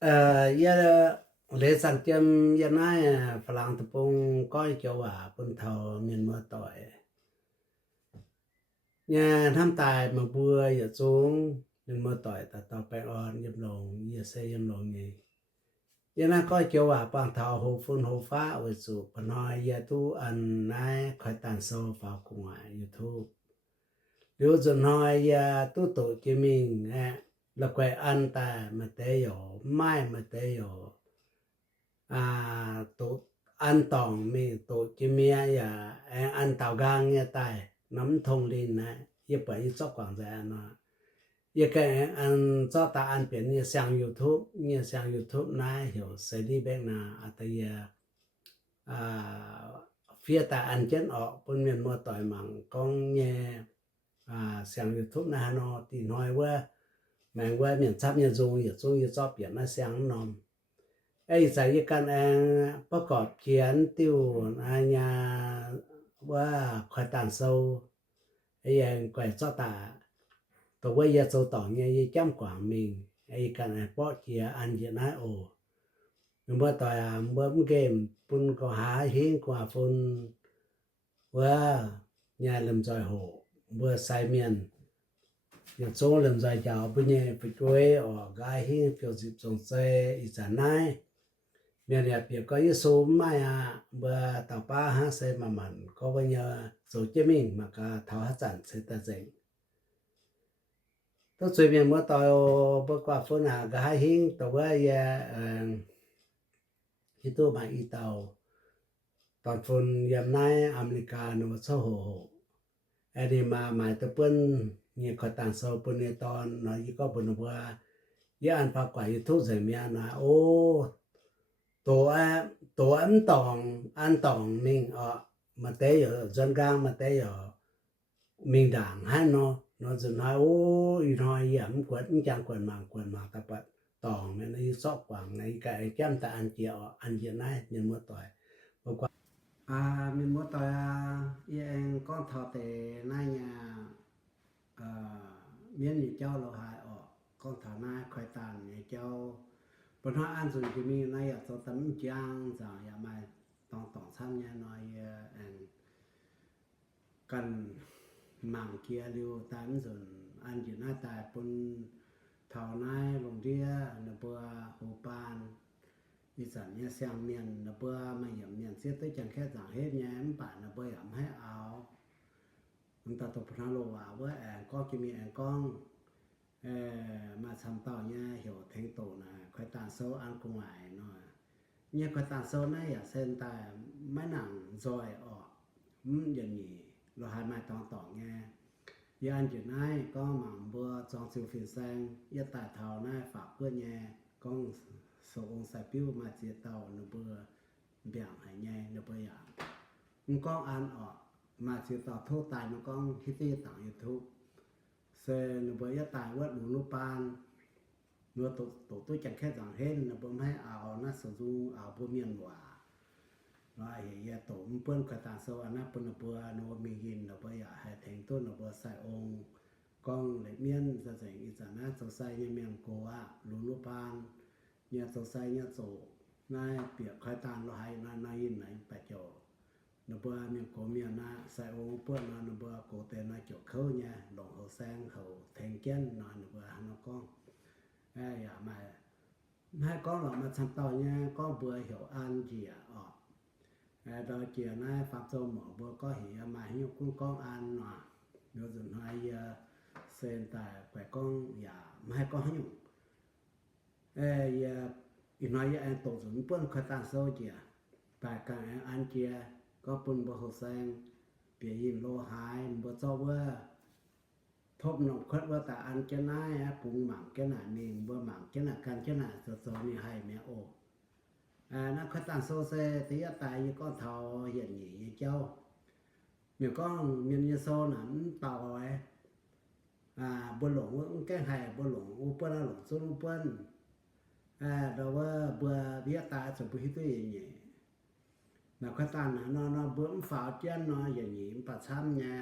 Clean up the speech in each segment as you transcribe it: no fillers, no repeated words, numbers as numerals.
ya le sang tiam ya na phlang tepung coi cho wa pun thau miền mưa tỏi nhà tham tài mà bùa ya chung miền mưa tỏi ta taoไปออนยำลงya seยำลงนี่ya na coi cho wa pang thau ho phun ho fa oi su panoi ya tu an nai khoi tan so fa ku ngoài YouTube liu zun hoi ya tu to chi mình là quay ăn ta mà tế yo mai mà tế yo tổ ăn tòng mi tổ chi mía ya ăn tàu gang nghe tai nắm thông linh này ye bởi như cho quảng gia nó ye cái ăn cho ta ăn biển như sang YouTube này hiểu sẽ đi bên nào tại phía ta ăn chết ở bên miền mưa tỏi mảng con nghe sang YouTube này nó thì nóiว่าแม้ว่าmiền Bắc miền Trung也终于找别那相喏在一กันประกอบเขียนติวญาว่า快蛋收ยังก่อยจ้อตาตัวว่าอย่าโซต่อเนี่ยยังจ้ำกว่ามิงกันป้อเขียอันเยนะโอเมื่อต่อยเมื่อเกมปุ่นก็หาหิ้งกว่าฝุ่นว่าญาลำจอยโหเมื่อใส่เมียนอย่างโซ่ลำใจยาวปุ่นเนี่ยไปช่วยออกกายหิ้งเกี่ยวสิบสองเซอีสานนายเมียเนี่ยเปียกก็ยิ่งสูงไม่เมื่อต่อป้าหาเซมามันก็ว่าเนี่ยสูงเจมิงมากะเท่าหัจันเซตเจงต้องช่วยเมียนเมื่อต่อเมื่อกว่าฝุ่นกายหิ้งตัวว่าอย่าที่ตัวมาอีเตาตอนฝุ่นยามนายอเมริกาโนโซโหดีมาหมายตัวเปิ้นเนี่ยขอต่างโซเปิ้นในตอนน้อยก็เปิ้นว่าอย่าอันพากว่าอยู่ทุกเสมียนะโอ้ตัวอันตองมิงมาเตยจนกลางมาเตยมิงด่างให้เนาะจนให้โอ้อีน้อยยำกวดจังกวดมาตะปะตองแม่นอีซอกกว่างในกะแก้มตาอันเจียวอันเย็นได้ยันมื้อต่อยบ่กว่ามีมื้อต่อยอีเองก็ทอแต่นายญาเมียนอยู่เจ้าเราหายออกก็ฐานะค่อยต่างเนี่ยเจ้าปัญหาอันสุดที่มีในอ่ะตัวตำจางจะอย่ามาต้องซ้ำเนี่ยน้อยกันหมั่งเกียร์เร็วตามส่วนอันอยู่หน้าตายปนเท่านายลงเรียนเปื่อโหปานอีสานเนี่ยเสียงเมียนเปื่อมาหย่ำเมียนเสียตึ้จังแค่จังเฮ็ดแย้มป่านเปื่อหย่ำให้เอามันตาตบพนาโลว่าก็จะมีก้องมาทำต่อเนี่ยเหี่ยวแทงโตนะค่อยตาโซอันกงหลายเนาะเนี่ยค่อยตาโซนะอย่าเส้นตายไม่หนังซอยออกอย่างนี้เราหายมาต่อเนี่ยยานจุดนั้นก็หมั่งเบื่อจองซิลฟินแซงยะตาเท่านะฝากเพื่อนเนี่ยก้องโซองใส่ปิ้วมาเจียเตาเนเบื่อเบี่ยงหายแย่เนเบื่ออย่างมันก้องอันออกมาเจียเตาโทษตายมันก้องฮิตตี้ต่าง YouTubeเซนเบยตายว่าหนูปานเนื้อตัวจังแค่จังเห็นนะบ่ให้เอานะสจูเอาบ่เมียนว่าว่าเฮียโตมเปิ้นกะตาโซอันนะเปิ้นบ่โนมีหินบ่อยากให้แทงต้นบ่ใส่องค์กองเลยเมียนซะจังอีสานนะสใส่เนี่ยเมียนโกว่าหนูปานเนี่ยสใส่เนี่ยโซนายเปียกคอยตานเราให้นายไหนปะโจนบ่มีโกเมียนะใส่องค์เปิ้นนะบ่โกเตนะจกเขาเนี่ยหลงเขาแซงเขาแทงแก่นนอนบ่หาก้องอย่ามาให้ก้องหรอกมาทำต่อเนี่ยก็เบื่อเหี่ยวอันเจียออกดอเจียนะฟักโซหมอบ่ก็เหี่ยมาให้กุ้งก้องอันเนาะเดี๋ยวสุดท้ายเส้นตายแกก้องอย่ามาให้ก้องอยู่อย่าอีน้อยอย่าตกสุนเปิ้นคตาโซเจียแต่การอันเจียก็ปุ่นบ่เขาแซงเปียยินโลหายบ่เจ้าว่าทบหนอกคดว่าแต่อันจะนายปุงหมั่งแกน่ะเมงบ่หมั่งแกน่ะกันแกน่ะโซนี่ให้แม่โอนักคตังโซเซติยะตายก็เท่าเหียนหยีเจ้าเมียก็เมียนโซน่ะต่อยบ่หลงแก้ให้บ่หลงอุปนะหลงซุนเปิ้นดอกว่าเบื่อเบียตาสบุหิตุอย่างนี้นักคตังน่ะนอเบิ่มฝาเจียนนออย่างนี้ปะช้ำเนี่ย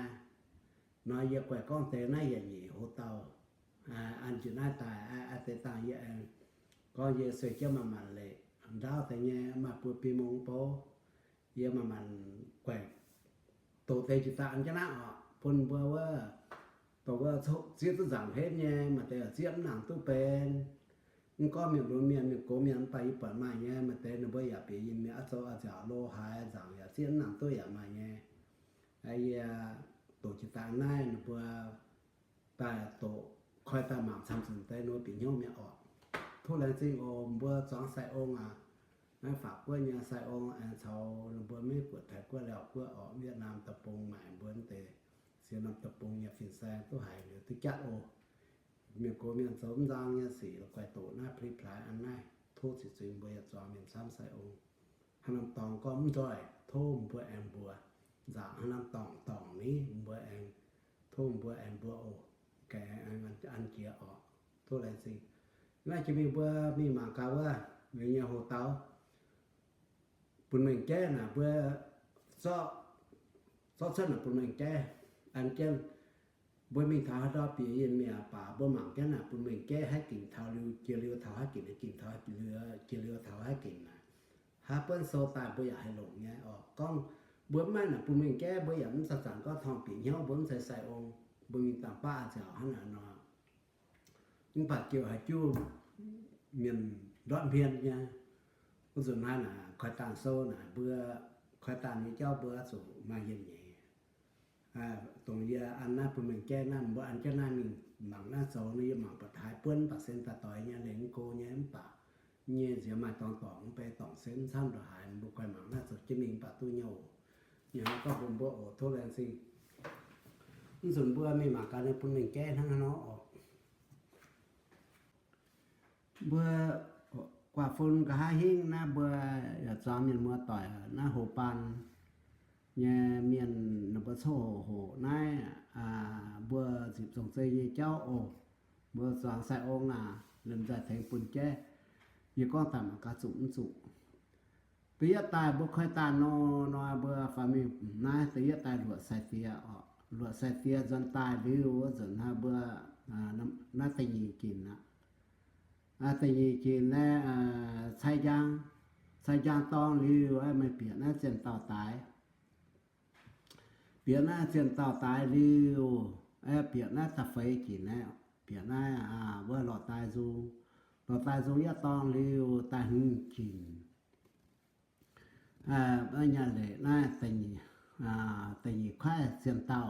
นอเยกว่าก้องเตนะอย่างนี้โหเตาอันจุหน้าตายเตตาเย có ye sẽ cho mà mặn lệ đau tại nhà mà bữa pi mông bố ye mà mặn quẹt tổ tê chỉ tạm cho nó phun bữaว่าตัวว่าเสียตัวสั่งเฮ็ดเนี่ยมาแต่เสียหนังตัวเป็นมันก็มีรู้เมียมีโกเมียไปเปิดมาเนี่ยมาแต่นบ่อยากไปยินมีอาโซอาจาโลหายสั่งอย่าเสียหนังตัวอย่ามาเนี่ยไอ้ตัวจิตาหน้าน่ะบ่แต่ตัวคอยตาหม่ำซ้ำสึงแต่โนปิโยมีออกทุกแรงจริงโอมบ่สองใส่องค์ไม่ฝากเพื่อนเนี่ยใส่องค์อันเชาบ่ไม่ปวดแท้กว่าแล้วเพื่อออกเวียดนามตะปงหมายบ่เตเสียนำตะปงเนี่ยฟินแซงตัวหายหรือติจัดโอมีโกมีอันสมดังเนี่ยสีแล้วก็ตัวหน้าพลิพลายอันนั้นโทษสิจึงบ่อยากจอมีซ้ำใส่องค์หันำตองก็มุ่งจ้อยโทมบ่แอมบัวจากหันำตองนี้บ่แอมโทมบ่แอมบัวโอแกอันเกียออกโทษแรงสิน่าจะมีบ่มีหมากาว่ามีเนี่ยโหเตาปุ่นเมืองแก้น่ะเพื่อซอซั่นน่ะปุ่นเมืองแก้อันเจ้าบ่มีทาดอปียินเมียป่าบ่หมักแก่น่ะปุ่นเมืองแก้ให้กินเทาลิวเจริวเทาให้กินให้กินเทาให้เรือเจริวเทาให้กินน่ะหาเปิ้นโซตายบ่อยากให้หลงเนี่ยออกก้องบ่แม่นน่ะปุ่นเมืองแก้บ่อยากมันสั่นก็ทองปีเหี่ยวบ่ใส่องค์บ่มีตามป้าเจ้าหั่นน่ะเนาะมึงปัดเกี่ยวให้จู้เมียนดอนเพียนเนี่ยผู้ส่วนนั้นน่ะคอยตานโซน่ะเบื่อคอยตานนี่เจ้าเบื่อสู่มาเย็นใหญ่ตรงเยอันนั้นปุ่นเมืองแก้นั่นบ่อันเจ้านั่นหมังหน้าโซนี่หมังปะท้ายเปิ้นปะเส้นปะตอยเนี่ยเหลงโกเนี่ยปะเนี่ยเสียมาตองไปตองเส้นซ้ำดหายบ่ค่อยหมังหน้าสดจะมีปะตู้เหยวอย่างก็บ่บ่โอโทแรงสิมันส่วนเบื่อมีหมักกันในปุ่นเมืองแก้ทั้งนั้นเนาะเบื่อกว่าฝนก็หาหิ้งนะเบื่ออย่าจอมยันมัวต่อยนะโหปานเนี่ยเมียนนบ่โซโหนายเบื่อสิบสงเซยเจ้าโอเบื่อสองใส่องค์น่ะเริ่มจะแทงปุ่นแจ้ยี่ก็ตามกะสุตียตายบ่ค่อยตานอเบื่อฟามีนายตียตายหลวดใส่เตียออกหลวดใส่เตียจนตายหรือว่าจนหาเบื่อน่าตะยีกินนะตะยีกินแล้วใช้ยางตองหรือว่าไม่เปลี่ยนน่าเสียนต่อตายเปลี่ยนหน้าเสียนต่อตายหรือเปลี่ยนหน้าตะไฟกินแล้วเปลี่ยนหน้าว่าหลอดตายซูยะตองหรือตายหึงกินอันนี้เลยหน้าตะยีควายเสียนเต่า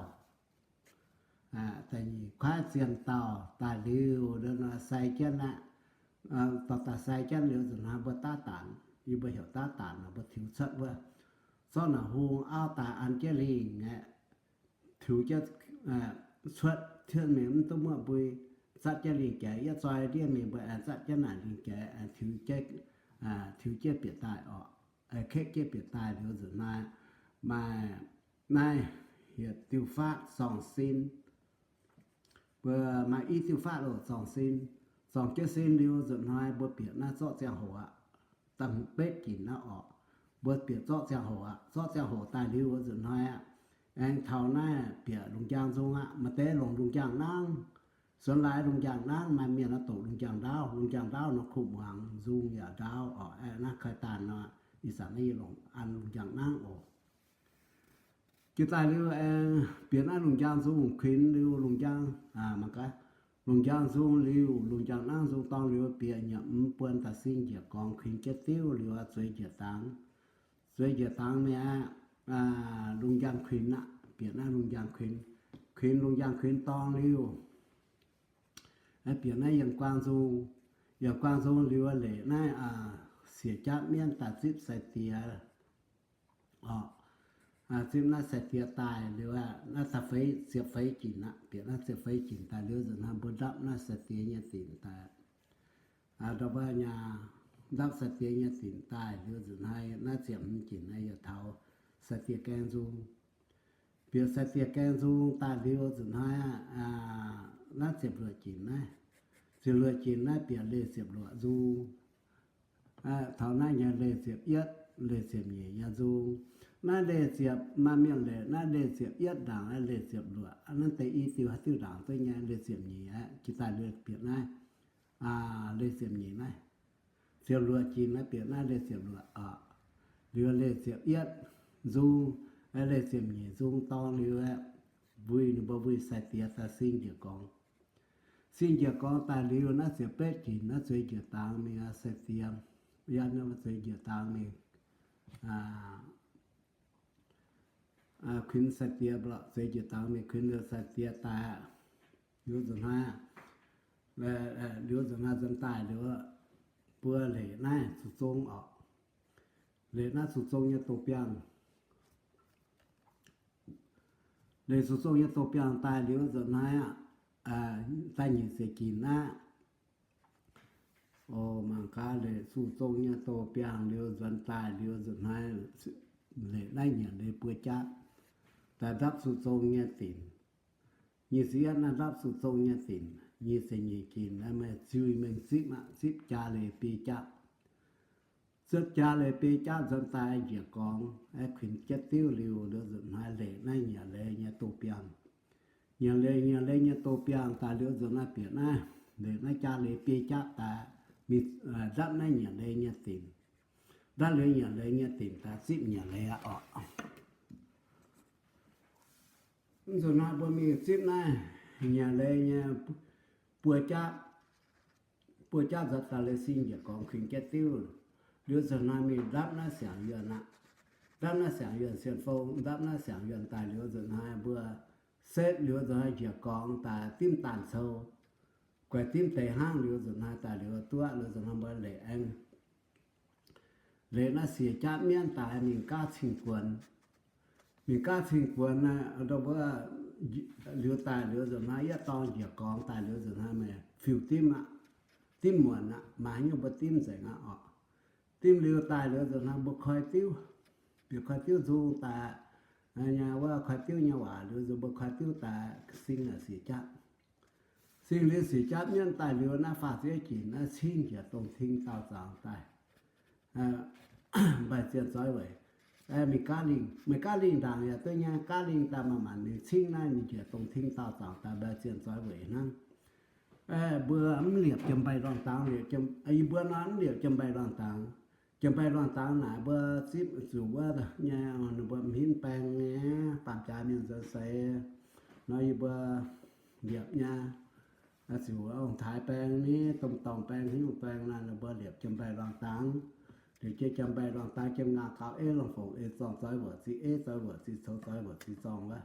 ตะยีควายเสียนเต่าตายหรือเดินใส่เจ้าน่ะต่อตาใส่เจ้าหรือจะหาบ่ตาตานอยู่บ่เหี่ยวตาตานบ่ถิวชัดว่าซ้อนหูเอาตาอันเจลิงถิวจะสวดเทื่อแม่มันต้องมาบุยสัจจะลิงแก่ยะซอยเรียมีบ่อันสัจจะน่ะลิงแก่ถิวเจเปียตายออกเคเปียตายเดี๋ยวจะมาเหียติวฟ้า2ซินเบอมาอีติวฟ้าโล2ซิน2เจซินเดียวจะน้อยบ่เปียหน้าซอเจียงหัวตํเป็ดกินน่ะออกบ่เปียซอเจียงหัวตายเดียวจะน้อยแองเท่าหน้าเปียลุงจางทรงมาเตลงลุงจางนางส่วนหลายลุงจางนางมาเมียนะโตลุงจางดาวเนาะคุมหังซุงอย่าดาวนะเคยตานเนาะอีสานนี่ลงอันลุงจางนางออกจิตายเดียวเปลี่ยนอันลุงจางซุงขินเดียวลุงจางมันก็ลุงจางซุงเดียวลุงจางนางซุงตองเดียวเปลี่ยนหยับเปิ้นตาซิงเจียกองขินเจติ้วหรือว่าสวยเจียตังแม่ลุงยางขินน่ะเปลี่ยนหน้าลุงยางขินลุงยางขินตองเดียวเปลี่ยนหน้าอย่างกวางซุงหรือว่าเหล่หน้าเสียจัดเมียนตัดซิบใส่เตียซิบหน้าใส่เตียตายหรือว่าหน้าตะไฟเสียบไฟกินน่ะเปลี่ยนหน้าเสียบไฟกินตายหรือจะทำบ่ดับหน้าใส่เตียเนี่ยสินตายดอกว่าญาดับใส่เตียเนี่ยสินตายหรือจะให้หน้าเสียบกินให้เท้าใส่เตียแกงซุงเปลี่ยนใส่เตียแกงซุงตายหรือจะให้หน้าเสียบเหลือกินนะเสียบเหลือกินนะเปลี่ยนเลยเสียบเหลือซุงเท่านั้นยังเลยเสียบเอียดเลยเสียบเหยียซุงน่าเลยเสียบมาเมียงเลยน่าเลยเสียบเอียดด่างเลยเสียบเหลืออันนั้นแต่อีติวติวด่างตัวเงี้ยเลยเสียบเหยียกีตาร์เลยเปลี่ยนนะเลยเสียบเหยียนะ เสียรัวจีนนะเปียหน้าเลยเสียรัวเรือเลยเสียเอียดซูเลยเสียหมีซูตองเรือvui ni bo vui sai tia ta xin giờ con ta liu nó sẽ bé chỉ nó sẽ giờ tang mi sai tia ya nó sẽ giờ tang mi khuyên sai tia bla sẽ giờ tang mi khuyên được sai tia ta liu dân ha liu dân ha dân tai liu bữa lễ này sụt sông ở lễ nó sụt sông như tổ piang để số số như tổ piang tai liu dân hai tai nhìn sẽ kín na mang cá để số số như tổ piang liu dân tai liu dân hai lễ này nhận để bữa chátแต่รับsố số như tiền như xí anhรับsố số như tiền như sẽ như kín na mà chui mình ship cha lễ pi chát rất cha lễ pi chát dân tai giờ con khuyến chất tiêu liu được dân hai lễ này nhận lễ như tổ piang nhà lê nhà tô piang ta liu zo na pia na để na cha lê pi cha ta mi dap na nhà lê nhà tin da lê nhà tin ta sip nhà lê zo na bo mi sip na nhà lê nhà pua cha za ta lê xin giờ còn khinh cái tiêu liu zo na mi dap na xiang yuan na dap na xiang yuan xian phong dap na xiang yuan ta liu zo na bữa xét liu zo hai giờ con ta tim tàn sâu quay tim tề hang liu zo hai ta liu tua liu zo hai bữa lễ anh lễ nó xỉa chát miên ta mình cá chinh quần na đâu bữa liu ta liu zo hai ya to giờ con ta liu zo hai mày phiêu tim muộn mà như bữa tim dậy tim liu ta liu zo hai bữa khói tiêu du ta nhàว่า khai tiêu nhà hòa rồi rồi bậc khai tiêu ta sinh là sĩ chát sinh lý sĩ chát nhân tài liệu na phạt thế chỉ na sinh chỉ tông thinh tao giảng tài bài chuyện nói vậy mình cá linh đàng nhà tôi nhà cá linh ta mà mình sinh này mình chỉ tông thinh tao giảng tài bài chuyện nói vậy năng bữa ấm liệp chấm bài đoàn tang liệp chấm bữa nón liệp chấm bài đoàn tang chấm bài đoàn tang nãy bữa ship dù bữa nhà bữa hiến bang nhé tạm trả miền giờ say nói bữa liệp nha dù ông thái bang ní tông bang hiếu bang là bữa liệp chấm bài đoàn tang để chơi chấm bài đoàn tang chấm ngà cáo lòng phồng song sói vợ sói vợ xấu sói vợ song đó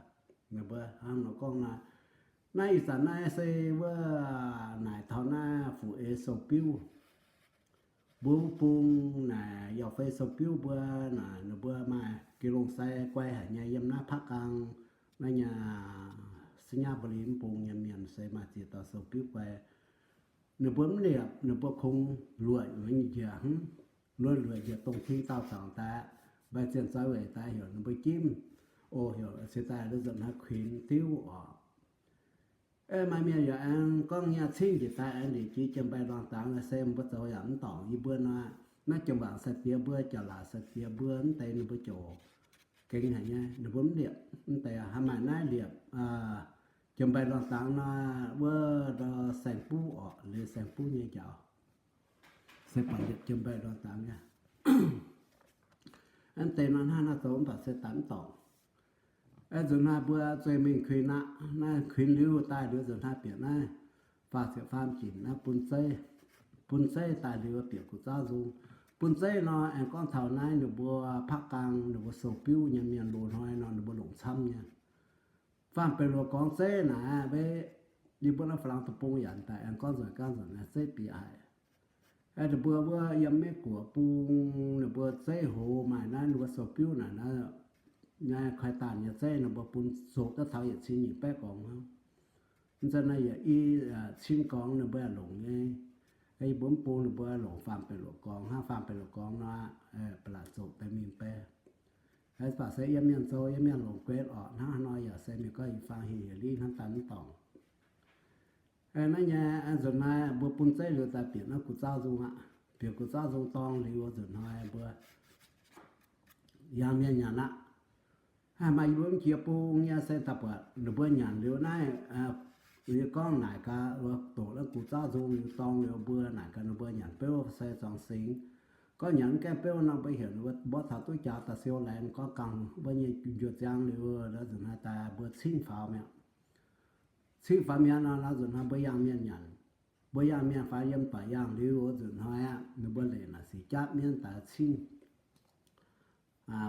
người bữa ham nó con là nay sản nay xây bữa nãy thao na phụ sầu piu bố pung là do phải sầu piu bữa là nó bữa mà cái lồng xe quay hả nhà yếm na phát căng na nhà sinh nhà bờ lính pung nhà miền xe mà chỉ tao sầu piu quay nó bấm liệp nó bữa không lụi với như dạng lụi giờ tông khi tao sòng ta bài chuyện nói về ta hiểu nó bữa chim hiểu sẽ ta nó dẫn nó khuyến tiêu mà bây giờ anh con nhà sinh thì ta anh để chỉ chấm bài đoàn tang là xem bữa sau ẩn tỏ như bữa nó chấm bảng sạch tia bữa trở lại sạch tia bữa ấn tay nó bữa chỗ kinh hả nha nó bấm điện tay hai mày nái điện chấm bài đoàn tang nó bữa đó xem pu lên xem pu như chảo xem bài điện chấm bài đoàn tang nha anh tay nó hai nó tốn và sẽ tán tỏ rồi na bữa rồi mình khuyên lưu tài lưu rồi na biển na và sẽ farm chỉ na pun xây tài lưu biển của giáo dung pun xây nó anh con thảo này được bữa phát cang được bữa sầu piu nhà miền lùn hoài nó được bữa lủng xăm nha farmเป็นลูกcon xây na bé đi bữa nó phẳng tập bông nhận tại anh con rồi na xây bị ai được bữa yếm mấy của bung được bữa xây hồ mà na được bữa sầu piu na nhà khai tàn nhà xe nó bảo bún số các tháo nhiệt xin những bé còn không cho nên giờ xin con nó bây giờ lủng nghe cái bốn bún nó bây giờ lủng phạm phải lủng con ha phạm phải lủng con nó là số tại mình bé cái bà sẽ yếm miền sâu yếm miền lủng quét ha nói giờ xe mình có gì phạm hỉ đi hắn tán tỏng nó nhà rồi nay bữa bún xe rồi ta biển nó cũng giao dung biển cũng giao dung tong thì rồi nay bữa yếm miền nhà nạ mà luôn chia bông nhà xe tập nửa bữa nhàn liu này 你讲哪个我到了古早中当了不哪个那不人标ใส่สองสิงก็อย่างแกเป้วนำไปเห็นว่าบ่ถ้าตัวจ่าตะเสียวแรงก็กังบ่ยังหยุดจังเลยแล้วจนหาตาบ่ชิงฟ้าแม่ชิงฟ้าแม่นะแล้วจนหาบ่ยังเมียนหยันบ่ยังเมียนฟ้ายังป่ายังเลยจนหาอ่ะนึกบ่เลยนะสิจับเมียนตาชิง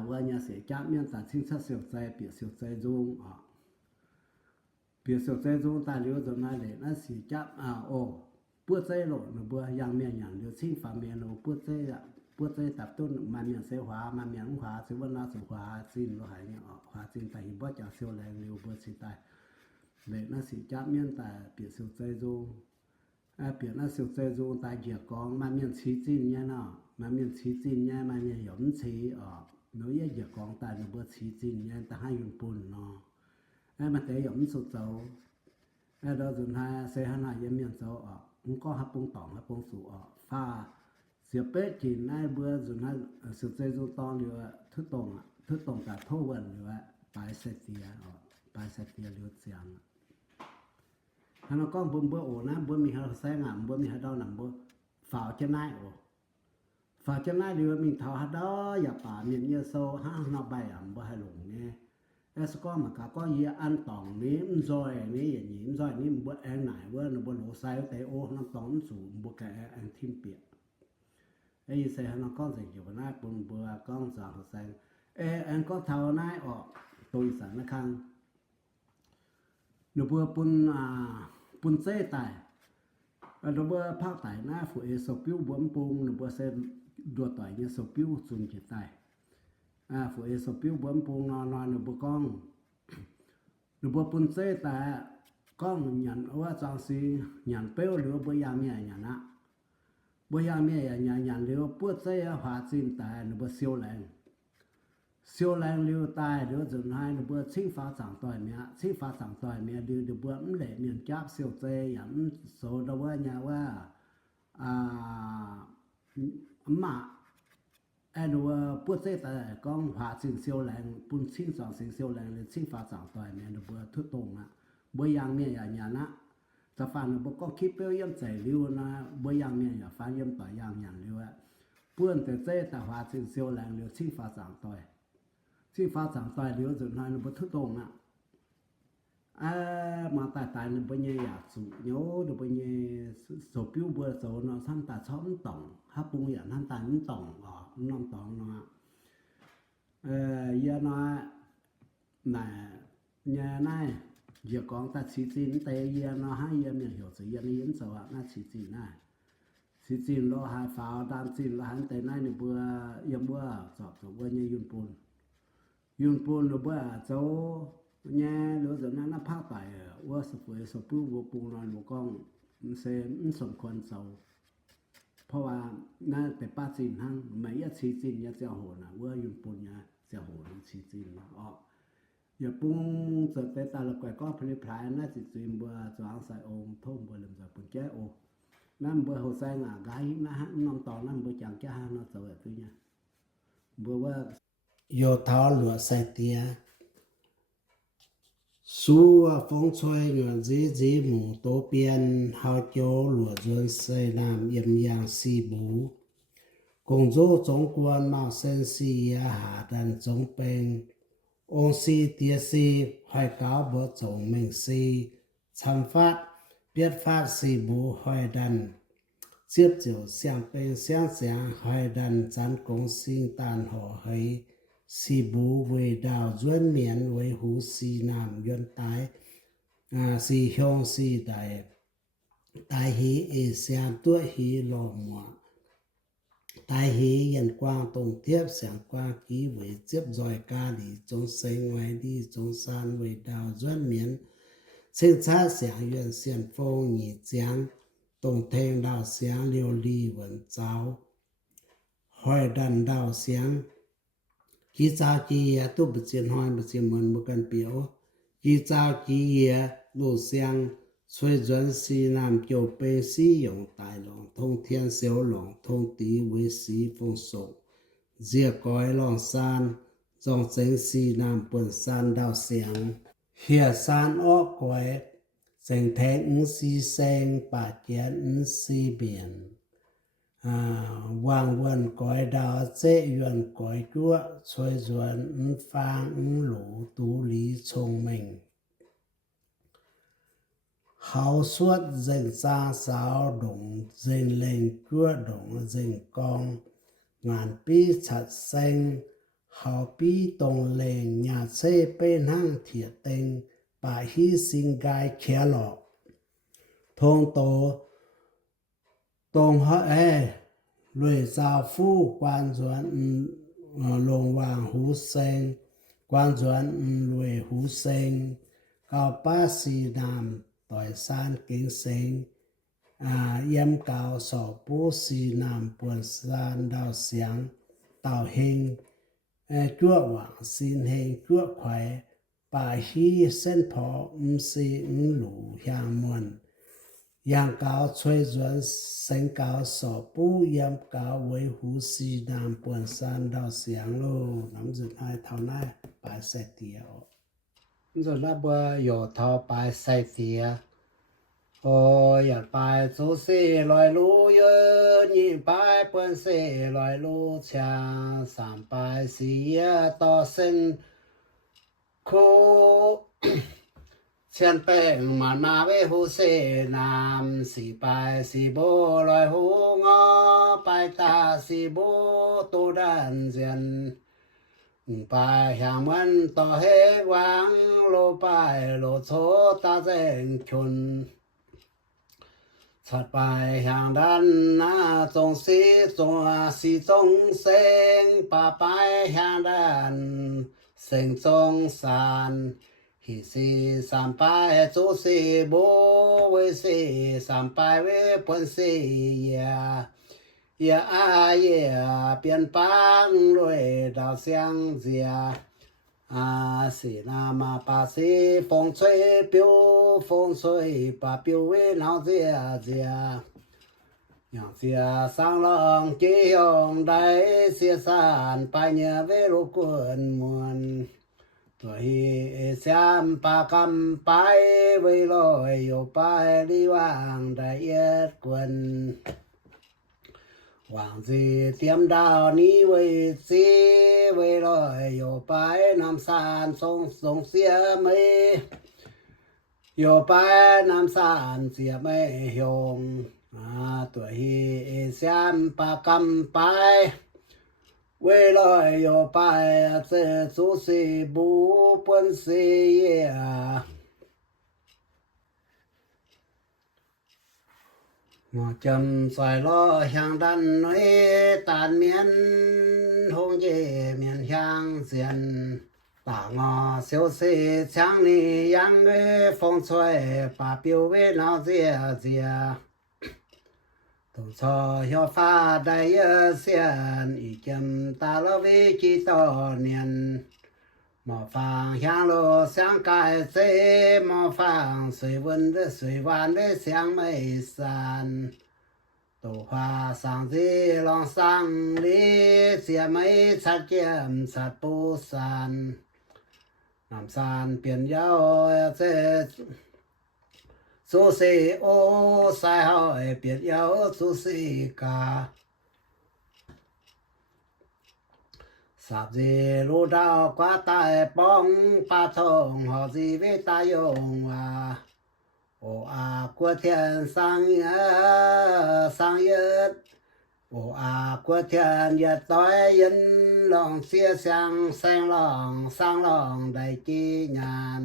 ว่าเนี่ยสิจับเมียนตาชิงซะเสียวใจเปียเสียวใจจงเปียเสียวใจจงตาเลี้ยวจนหาเลยนะสิจับโอ้ปวดใจโลนึกบ่ยังเมียนหยันเดี๋ยวชิงฟ้าแม่โลปวดใจปวดใจตับต้นมาเมียนเสขวามาเมียนขวาสิว่านาสุขวาจินบ่หายเนี่ยขวาจินไปบ่จะเสียวแรงเร็วบ่สิตายเลยนะสิจับเมียนตาเปียเสียวใจจงเปียนะเสียวใจจงตาเหยียกองมาเมียนชีจินเนี่ยเนาะมาเมียนชีจินเนี่ยมาเมียนหยมชีหนูเหยียกองตานี่บ่ชีจินเนี่ยตาให้ยุนปุ่นเนาะมาแต่หยมสุดเจ้าดอจุนหาเสหนาเยเมียนเจ้ามันก็หับปงตองหับปงสู่ฟ้าเสียเป๊ะจีนได้เบื่อจุนให้สุดใจจุตองหรือว่าทุตรงกับโทวันหรือว่าปลายเสตียปลายเสตียหรือเสียงถ้าเราก้องเบื่อโอนะเบื่อมีให้แซงเบื่อมีให้ดาวหนังเบื่อฝ่าจะได้ฝ่าจะได้หรือว่ามีเท่าฮัดอย่าป่ามีเยอะโซห้าหน้าใบเบื่อให้หลงเนี่ยแล้วสก็มันก็เยอะอันตองนี้มันซอยนี้อย่างนี้มันซอยนี้มันเบื่อแองไหนเบื่อโหลไซแต่โอน้ำตองสูงเบื่อแกแองทิมเปียไอ้ใส่ให้เราก้อนใส่อยู่กันได้ปนเบื่อก้อนสาวใส่แองก็เท่าได้ตัวอีสานนะครับหนูเบื่อปุนเซ่ตายหนูเบื่อภาคใต้หน้าฝูสปิวบวมปุงหนูเบื่อเส้นดัวต่อยเนี่ยสปิวสุนจิตตายฝูสปิวบวมปุงนอนหนูเบื่อก้องหนูเบื่อปุนเซ่ตายก้องหยันว่าจังสีหยันเป้วหรือเบื่อยาเมียหยันนะเบื่อยาเมียหยันหรือปวดเซ่หาจินตายหนูเบื่อเสียวแรงเลี้ยวตายเดี๋ยวจนให้เบื่อชิงฟ้าสั่งต่อยเมียชิงฟ้าสั่งต่อยเมียเดี๋ยวเบื่อมันแหละเมียนจับเสียวใจอย่างโซดาว่าเนี่ยว่ามาหนูปวดเสียแต่ก้องหาสิ่งเสียวแรงปุ่นชิงสองสิ่งเสียวแรงเลยชิงฟ้าสั่งต่อยเมียเบื่อทุกตรงเบื่อยังเมียอย่างนะจะฟังหนูก็คิดเปรี้ยวย่ำใจเลี้ยวนะเบื่อยังเมียอย่าฟังย่ำต่อยอย่างเลี้ยวป่วนแต่เสียแต่หาสิ่งเสียวแรงเลยชิงฟ้าสั่งต่อยที่ฟ้าสั่งตายเดี๋ยวจนให้นบ่ทุตรงมาตายนบ่เนี่ยอยากสู่โยนบ่เนี่ยสปิวบ่โซเนาะท่านตาช้อมต่องหาปุงอย่างท่านตามันต่องน้องต่องเนาะยาน้อยน่ะญาณายเหยียกองตาสิจินเตยาเนาะให้ยาเนี่ยhiểu sựยานี้สว่าน่าสิจินน่ะสิจินโลหาฟ้าตามจินละหันแต่นายนี่เบื่อยามเบื่อสอบว่าเนี่ยยุนปุนnó bữa cháu nghe lúa giờ nó phát tàiว่าสวยสปูบัวปูนอนบัวกองมันเซมันสมควรเจ้าเพราะว่าน่าแต่ป้าจีนทั้งไม่ยาชีจีนยาเจ้าโหนะว่ายุ่งปุ่นยาเจ้าโหนชีจีนอย่าปุ้งเสร็จแต่ตาละก่อยก็พลิพลายน่าจิตจีนบัวจางใส่องค์ทุ่มบัวลำจากปุ่นแก้โอนั่นบัวหัวแซงไกด์นะฮะน้องต่อนั่นบัวจางแก้ห้าน่าเสวยตัวเนี่ยบัวว่า有桃罗塞爹，苏风吹远日母多变，好叫罗润西南阴阳西部，工作中关冒生西也下蛋中病，往西跌西海搞不中明西，参发别发西部海蛋。接就相变相海蛋咱公心蛋河黑。西部为道转面为湖西南原带西向西带带起相对起落寞带起眼光动贴相关机为接在家里中生为地中山为道转面清查相原先风你将动听到相流利文招海蛋到相kỳ cha kỳ tu bự chiến hoài bự chiến môn bự cần biểu kỳ cha kỳ lô xiang xuôi dẫn si nam kiều bê si dùng tài lòng thông thiên siêu lòng thông tí với si phong sổ diệt cõi lòng san dòng sinh si nam bồn san đào xiang hiệp san ốc quái 成聽是成八件是變望問改道這願改腳隨轉方路獨立聰明好說人生少動人靈腳動人講眼比察聲好比動靈也車變行鐵定把希心界騎落通道東海雷造夫關轉龍王虎聲關轉雷虎聲高巴西南代山景聲閹高所布西南半山道祥道興腳王先興腳快把希身旁不是路向門陽高吹轉身高所布閹高為虎西南半山道祥咯能人愛頭那白色的人那不有頭白色的อยากไปสู่สิลอยรู้เยอะยิ่งไปเปิ้นสิลอยรู้ชา3ไป4ต่อเส้นคู่ เชียนแป้งมันมาเวหูเสนาม4ไป4โบลอยหูงอไปตา4โบตูดันเจียนไปหางมันต่อเฮหวังโลไปโลโชตาเจงชุนถัดไปหางด้านหน้าจงสีจงเสงป่าไปหางด้านเสงจงสานหิสี3ไปจูสีบูเวสี3ไปเวปนสียาอาเยเปลี่ยนปังรวยดาวเสียงเจียสีนามาปาสีฟงช่วยปิวฟงช่วยปาปิวเวนาเจียอย่างเสียสร้างลองเกี่ยงได้เสียสานไปเนื้อเวรุกวนมวนตัวฮีเสียมปากำไปไว้ลอยอยู่ไปลีวางได้เอ็ดกวนหวังสิเตรียมดาวนี้ไว้สิไว้ลอยอยู่ไปน้ำสานส่งเสียไม่อยู่ไปน้ำสานเสียไม่ยงตัวฮีเสียมปากำไปไว้ลอยอยู่ไปเจอสุสีบูปนสีหมอจำใส่ล้อหางดันน้อยตานเมียนหงเย่เมียนหางเสียนตางอเสียวสีช้างนี่ยังเวฟงช่วยป่าปิวเวนาเจียตัวชอยอฟ้าได้เยอะเสียนอีกตาละวิกิตอเนียนหมอฟังหางโลเสียงกายเสหมอฟังสวยวันได้สวยหวานได้เสียงไม่สั่นตัวพาสังสีลองสังลีเสียไม่ชัดเจียมสัดปูสันน้ำสันเปลี่ยนยาวเจสุสีโอสายหอยเปลี่ยนยาวสุสีกาสาบจีรูดาวกว่าตายป้องปาทองหอจีวิตายงว่าโออากว่าเทียนสังเยิดโออากว่าเทียนยัดต้อยยินลองเสียเสียงแสงลองสร้างลองได้กี่งาน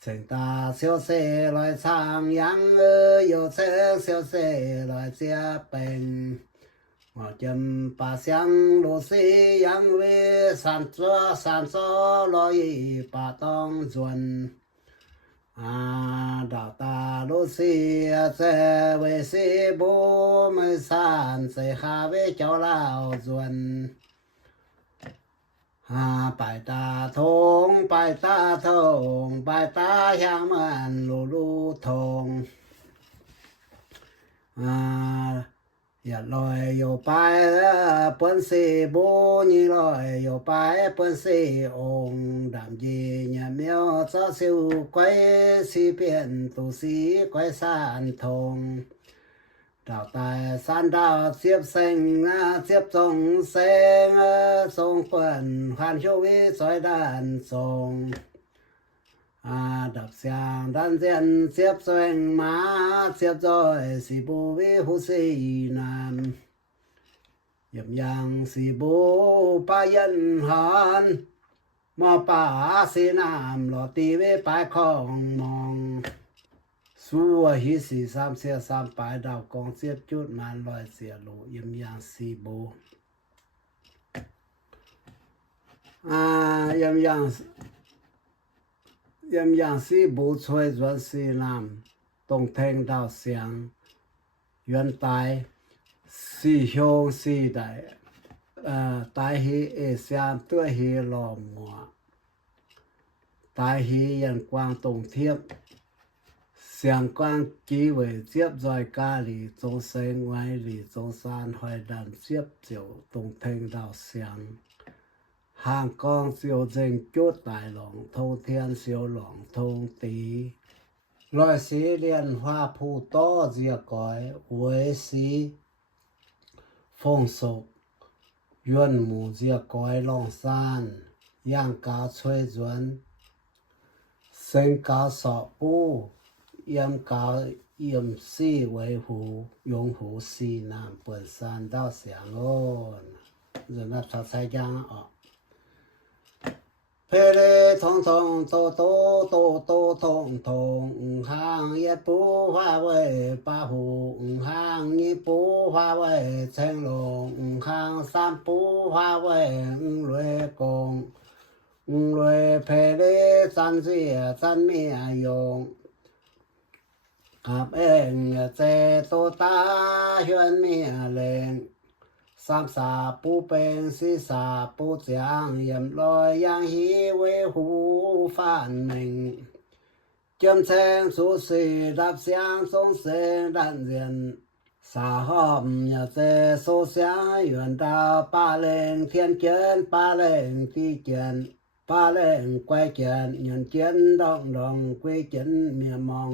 เสียงตาเสียวเสลอยช้างยังอยู่เสียวเสลอยเสียเป็นหมอจำป่าเสียงลูซียังเวสันซัวลอยป่าต้องจวนดาวตาลูซีเจเวซีบูไม่สันเสคาเวเจ้าลาวจวนไปตาทงไปตาทงไปตาหางมันลูทง อย่าลอยอยู่ไปเปิ้นสิบูนี่ลอยอยู่ไปเปิ้นสิองค์ดำยีเนี่ยเมียวซอซิวก้อยสิเปลี่ยนตุสีก้อยสานทงดาวตายสานดาวเสียบเซ็งเสียบทรงเสงทรงเปิ้นผ่านชีวิตซอยด้านทรงดับเสียงดันเสียนเสียบแสวงมาเสียบจอยสีบูวิหุสีนามยำยังสีบูปายันหอนมอป่าสีน้ำหลอตีเวปายของมองสู้หิสีสามเสียสามปลายดาวกองเสียบจุดมันลอยเสียโลยำยังสีบูยำยังสีบูช่วยจวนสีน้ำตรงแทงดาวเสียงยวนตายสีโฮงสีได้ตายฮีเอเซียนตัวฮีลอมมัวตายฮียันกวางตรงเทียบเสียงกวางจีเวเจียบจอยกาหลีจงเซงไว้หลีจงซานหอยดันเจียบเจียวตรงแทงดาวเสียงห่างกองเสียวเจงจุดตายหลงทงเทียนเสียวหลงทงตีลอยสีเลียนhoaผู้ต้อเจียก้อยเวยสีฟงศกยวนหมู่เจียก้อยลองซานย่างกาช่วยจวนเซ็งกาสอปูเยี่ยมกาเยี่ยมสีไว้หูยงหูสีน้ำเปิดซานดาวเสียงโอนจะนับชัดใส่ยางออกเพเลทองทองโตโตโตโตทองทองห่างเย็ดปูว่าเว่ปาหูห่างยี่ปูว่าเว่เชงลงห่างสามปูว่าเว่รวยกงรวยเพเลสันเสียสันเมียยงขับเองเจโตตาเฮือนเมียเลงสามสาปูเป็นสีสาปูเจียงเยี่ยมลอยยังหีเวหูฟ้านหนึ่งเจิมแสงสูสีดับเสียงทรงเสียงดันเรียนสาหอมอย่าเจโซเสียงหยวนดาวป้าเล่งเทียนเกียนป้าเล่งที่เกียนป้าเล่งไกวเกียนหยวนเกียนดองดองไกวเกียนเมียมอง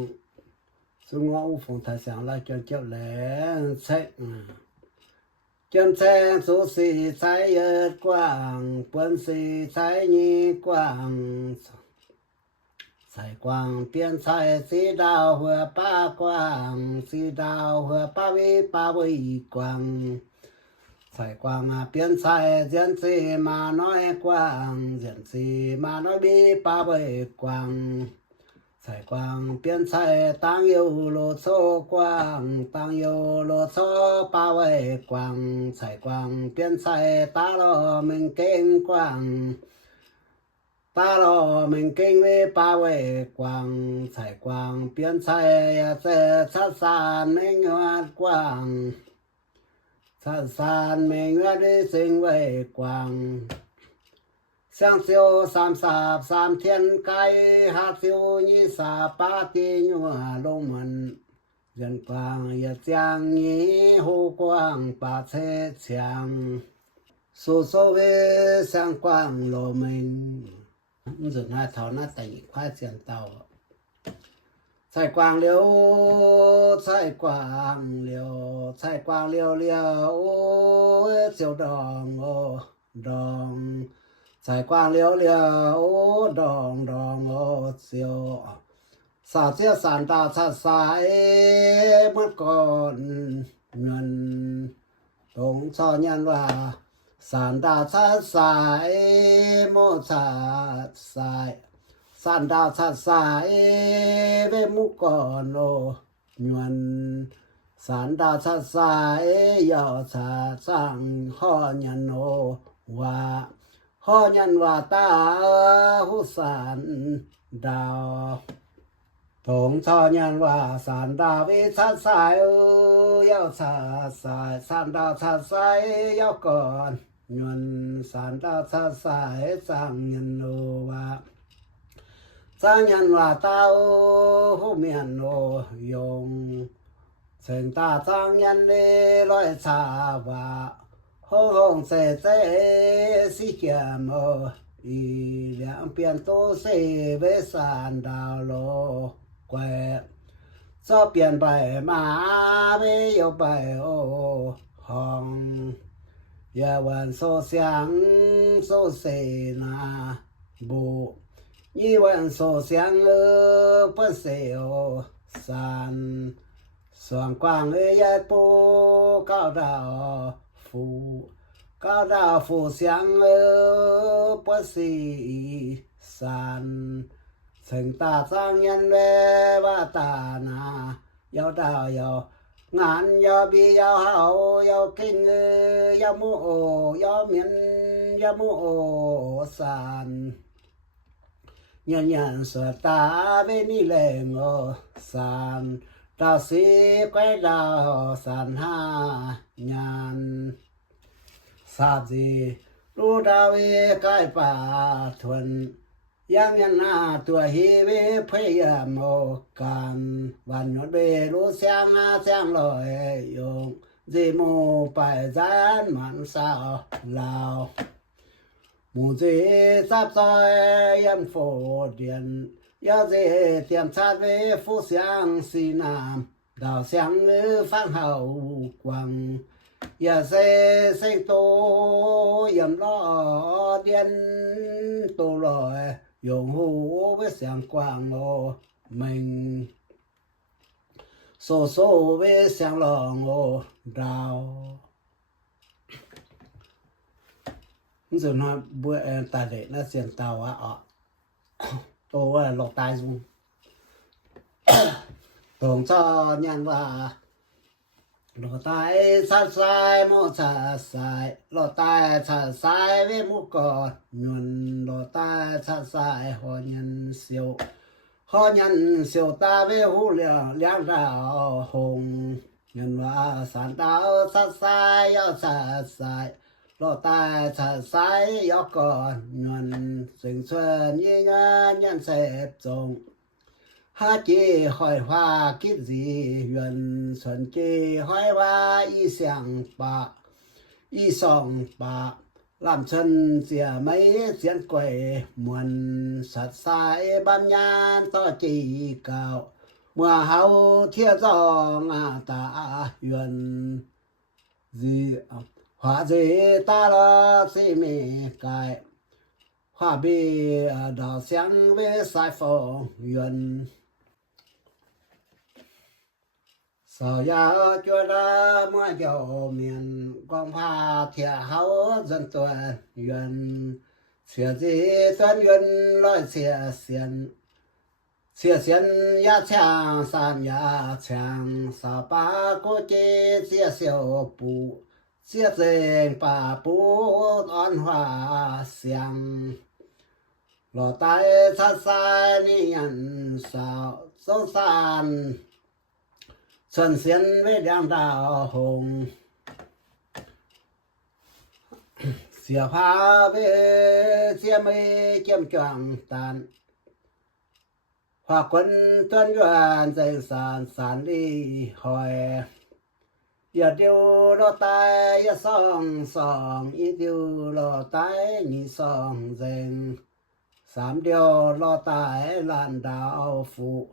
ซึ่งว่าอุฟงไทยเสียงลายเกียนเจ้าแหลงเซ็กจนแสงสูสีใสเยิดกว้างเปิ้นสีใสยีกว้างใส่กว้างเปลี่ยนใส่สีดาวหัวป้ากว้างสีดาวหัวป้าวิกว้างใส่กว้างเปลี่ยนใส่เจียนสีมาน้อยกว้างเจียนสีมาน้อยบีป้าวิกว้างใส่กว้างเปลี่ยนใส่ตั้งอยู่โลโซกว้างตั้งอยู่โลโซป้าไว้กว้างใส่กว้างเปลี่ยนใส่ตาลอมึงเก่งกว้างตาลอมึงเก่งเวป้าไว้กว้างใส่กว้างเปลี่ยนใส่เสชัดสานไม่เงือดกว้างชัดสานไม่เงือดสิ่งไว้กว้างเสียงเสียวสามสาบสามเทียนไก่หาเสียวยี่สาปาตีนัวลงมันยันกลางอย่าจางยี่หูกว้างปาเทเสียงสุโซเวเสียงกว้างโลมิงสุดหน้าเท่าหน้าแต่งควายเสียงเต่าใส่กว้างเลี้ยวใส่กว้างเลี้ยวใส่กว้างเลี้ยวเลี้ยวเสียวดองโอ้ดองใส่กว้างเลี้ยวเลี้ยวดองดองโอ้เสียวสาเสียสานตาชัดสายเมื่อก่อนเงินตรงซอยันว่าสานตาชัดสายโมชัดสายสานตาชัดสายเวมุก่อนโอเงินสานตาชัดสายยอชาสร้างห่อยันโอว่าห่อยันว่าตาหุสานดาวตงชอยันว่าสานดาววิชัดสายยาวชาสายสานดาวชัดสายยาวก่อนเงินสานดาวชัดสายสร้างเงินโอว่าสร้างยันว่าตาหุเมียนโอยงเส成大张眼里来查话，红红色色是什么？一两边都是为山道路怪，这边白马没有白哦红，夜晚所想所谁那不？一晚所想不是哦山。双光的也不高到福相不是山，成大张眼来ว่าตานา要到要眼要比要好要kinh要木要面要木山nhân nhân sở ta với ni lệ ngô san đạo sĩ quay đạo san ha nhân sa gì lu đạo về cái bà thuần yang nhân na tua hi về phê mô can văn nhốt bê lu sang lội dùng gì mô bài gián mặn sao lao mù gì sắp soi yên phổ điện ya gì tiệm sát với phú xiang xì nam đào xiang ngư phan hậu quang ya dê sinh tô yếm lo điện tô lội dùng hú với xiang quang ô mình số với xiang lòng ô đào giờ nó bữa ta để nó xiên tàu á tô là lọt tai dung tổng cho nhân và lọt tai sát sai mô sát sai lọt tai sát sai với mũ cò nhuần lọt tai sát sai họ nhân siêu ta với hú liang rào hồng nhân và sản tao sát sai yêu sát sai lọ tai sát sai yêu còn nhuần sinh xuân như nhân xếp trông hát chi hỏi hoa kiết gì huyền xuân chi hỏi hoa y sòng bạc làm chân dìa mấy diễn quầy muôn sát sai ban nhan to chỉ cao mùa hậu thiết gió ngà ta huyền gì hóa gì ta là gì mì cái hóa bị đào sáng với sai phổ huyền sở ya cho ra mỗi kiểu miền quang pha thiệt hậu dân tuần huyền xưa gì tuần huyền lối xưa xiên ya chang san ya chang sa pa cô chế xưa siêu bù xưa dền pa bù on hoa xiang lọ tai sát sai ni nhân sao sâu san xuân xiên với đàng đào hồng xìa pha với xìa mây chiêm choàng tàn hoa quân tuân đoàn dành sản đi hỏi ya điều lo tai ya song y điều lo tai ni song dành sám điều lo tai lan đào phụ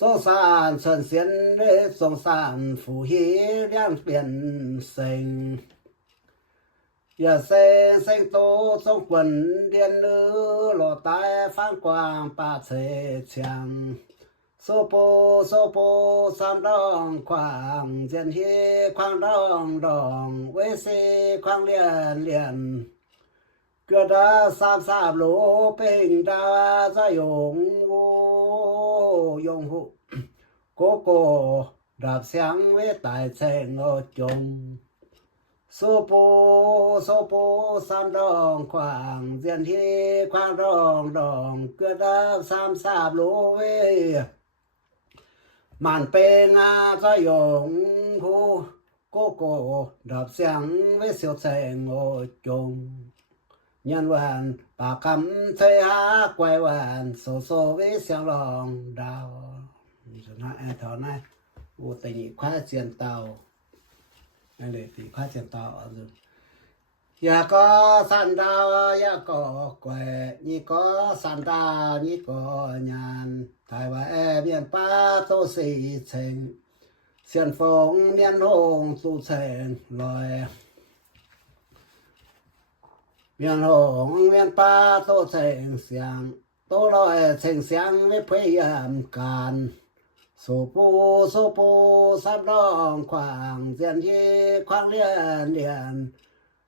số sản xuân xiên để song sản phụ hi liang biển sinh ya sinh tô song quần điên nữ lo tai phan quang ba chế chang số po sam dong quang diện hi quang dong với si quang liền cửa đã sam lỗ bình đã ra yong hụ cô đạp sáng với tài chèn ngô chung số po sam dong quang diện hi quang dong cửa đã sam lỗ với màn bên ra yong hụ cô đạp sáng với siêu chèn ngô chung nhân hoàn bà cắm thấy há quay hoàn số với xiang lòng đào này thở này 我等于快见到那里比快见到一个三道一个鬼一个三道一个人台湾面巴都是情先锋面红组成来面红面巴都成相都来成相ไม่พยายามการสูปูสำรองขวางเสียนที่ขวางเลียน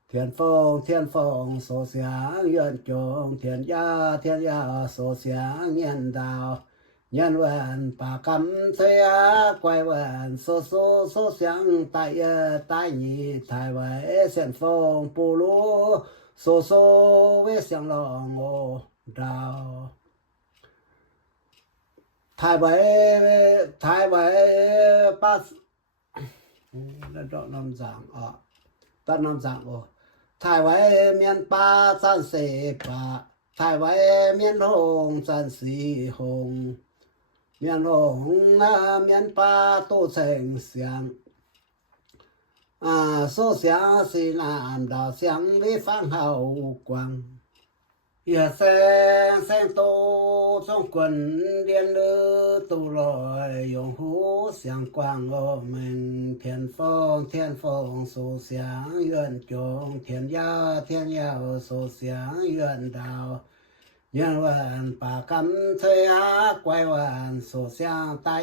เทียนฟงโซเสียงเยือนจงเทียนยาโซเสียงเงียนดาวเงียนแหวนปากกำเสียกวยแหวนโซเสียงตายหนีถ่ายไว้เสียนฟงปูรู้โซเวเสียงลองโอดาวถ่ายไว้ปัสแล้วดอกน้ำจางต้นน้ำจางถ่ายไว้เมียนปลาจันเสปะถ่ายไว้เมียนหงจันสีหงเมียนหงเมียนปลาตู้แสงเสียงโซเสียงสีน้ำดาวเสียงวิฟังเฮากวางอย่าแสงโตจงกวนเรียนลือตูลอยยงหูเสียงกว้างโอเมึงเทียนฟองสู่เสียงเยือนจงเทียนยาวสู่เสียงเยือนดาวเยือนหวานปากกำเทียกวยหวานสู่เสียงตา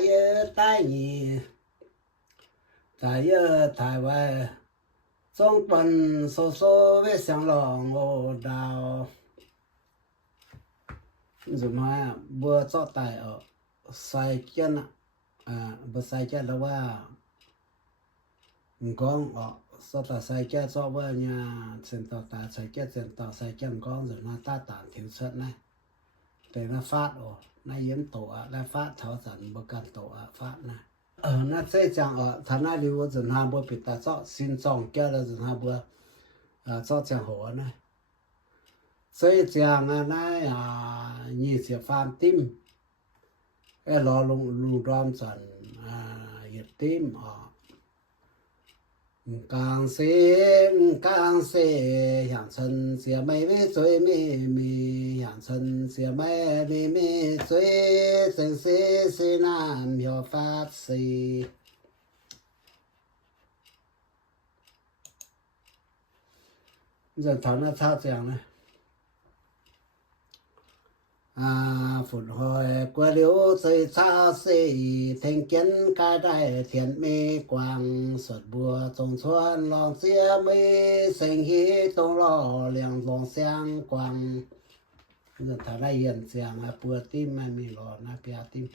ยหนีถ่ายไว้จงปนโซเวเสียงลองโอดาวส่วนมากบัวเจาะไตใส่เกี้ยนบัวใส่เกี้ยนแล้วว่ากองสตาใส่เกี้ยนเจาะว่าเนี่ยเส้นต่อตาใส่เกี้ยนเส้นต่อใส่เกี้ยนกองส่วนมากตาตานถิวเชิดนะแต่น่าฟาดน่าเย็นโตและฟาดเท่าสันบกันโตฟาดนะน่าเสียจังถ้าน่าริวส่วนหาบัวปิดตาเจาะสินจองแก้วแล้วส่วนหาบัวเจาะจังหัวนะ所以这样你是放丁老路段阵一丁刚是养成些美最美养成些美最真是难有发生这谈了他这样呢ฝุ่นหอยกว่าเหลียวใส่ชาสีแทงเกียนกายได้เทียนมีกวางสดบัวจงชวนลองเสียมีเสียงฮีตรงรอเลียงลองเสียงกวางถ้าได้ยินเสียงปัวติ้มไม่มีหลอดนะเปียติ้ม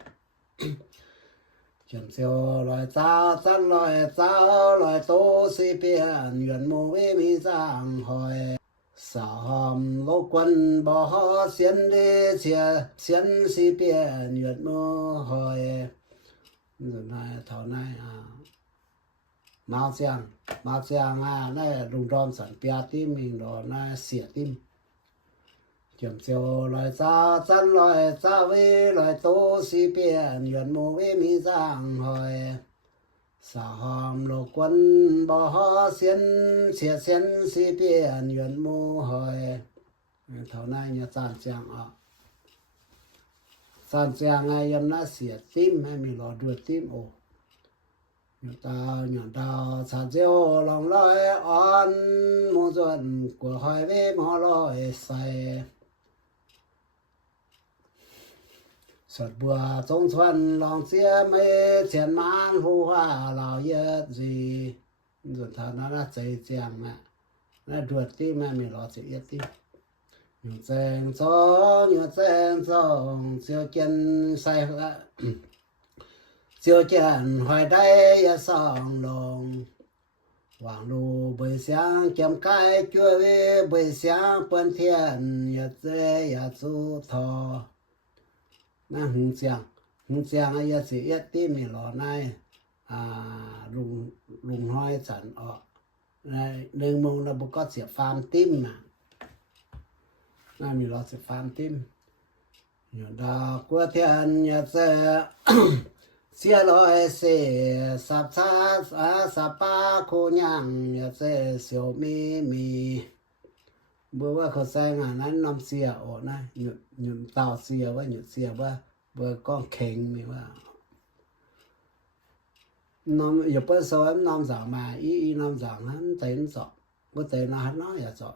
เขียนเสียวลอยเจ้าจันลอยเจ้าลอยโตสีเปียนหยวนมูวิมีจางหอยสามโลกวันบ่เสียนเสียนสีเปียนหยดมือหอยสุดท้ายเท่านั้นมาเสียงในลุงดอมสันเปียติ้มมิงดอนะเสียติ้มเจียมเสียวลอยจ้าจันลอยจ้าวิลอยโตสีเปียนหยดมือวิมีจางหอยสามโลกวันบ่เสียนสีเปียนหยวนมูหอยเท่านั้นเนี่ยจานเจียงจานเจียงยำน่าเสียติ้มให้มีหลอดด้วยติ้มหยดาวชาเจียวลองลอยอ่อนมูจวนกว่าหอยเวมหอลอยใส่สดบัวจงชวนลองเสียไม่เฉียนมันหัวเราเยอะสิสุดท้ายนั้นใจเจียงน่าดวดที่ไม่มีหลอดเสียที่อยู่แจงจงเสียวเกียนใส่ละเสียวเกียนหอยได้ยาสองลงวางรูใบเสียงเก็มไก่จั่วใบเสียงเปิ้นเทียนอย่าเจอย่าสู้ทอนะหึงเสียงอย่าเสียที่มีหลอในลุงห้อยสันในหนึ่งมึงเราก็เสียฟาร์มติ้มน่ามีหลอเสียฟาร์มติ้มอยู่ดาวกัวเทียนอย่าเจ เสียลอยเสสับชาสับปาโคยังอย่าเสเสียวมีเบื่อว่าเขาใส่งานนั้นนำเสียออกนะหยุดเต่าเสียว่าหยุดเสียว่าเบื่อก้องเข็งมีว่าน้ำอย่าเปิดสอนน้ำสาวมาอีน้ำสาวนั้นเต็นสอบก็เต็นนะฮันน้อยอย่าสอบ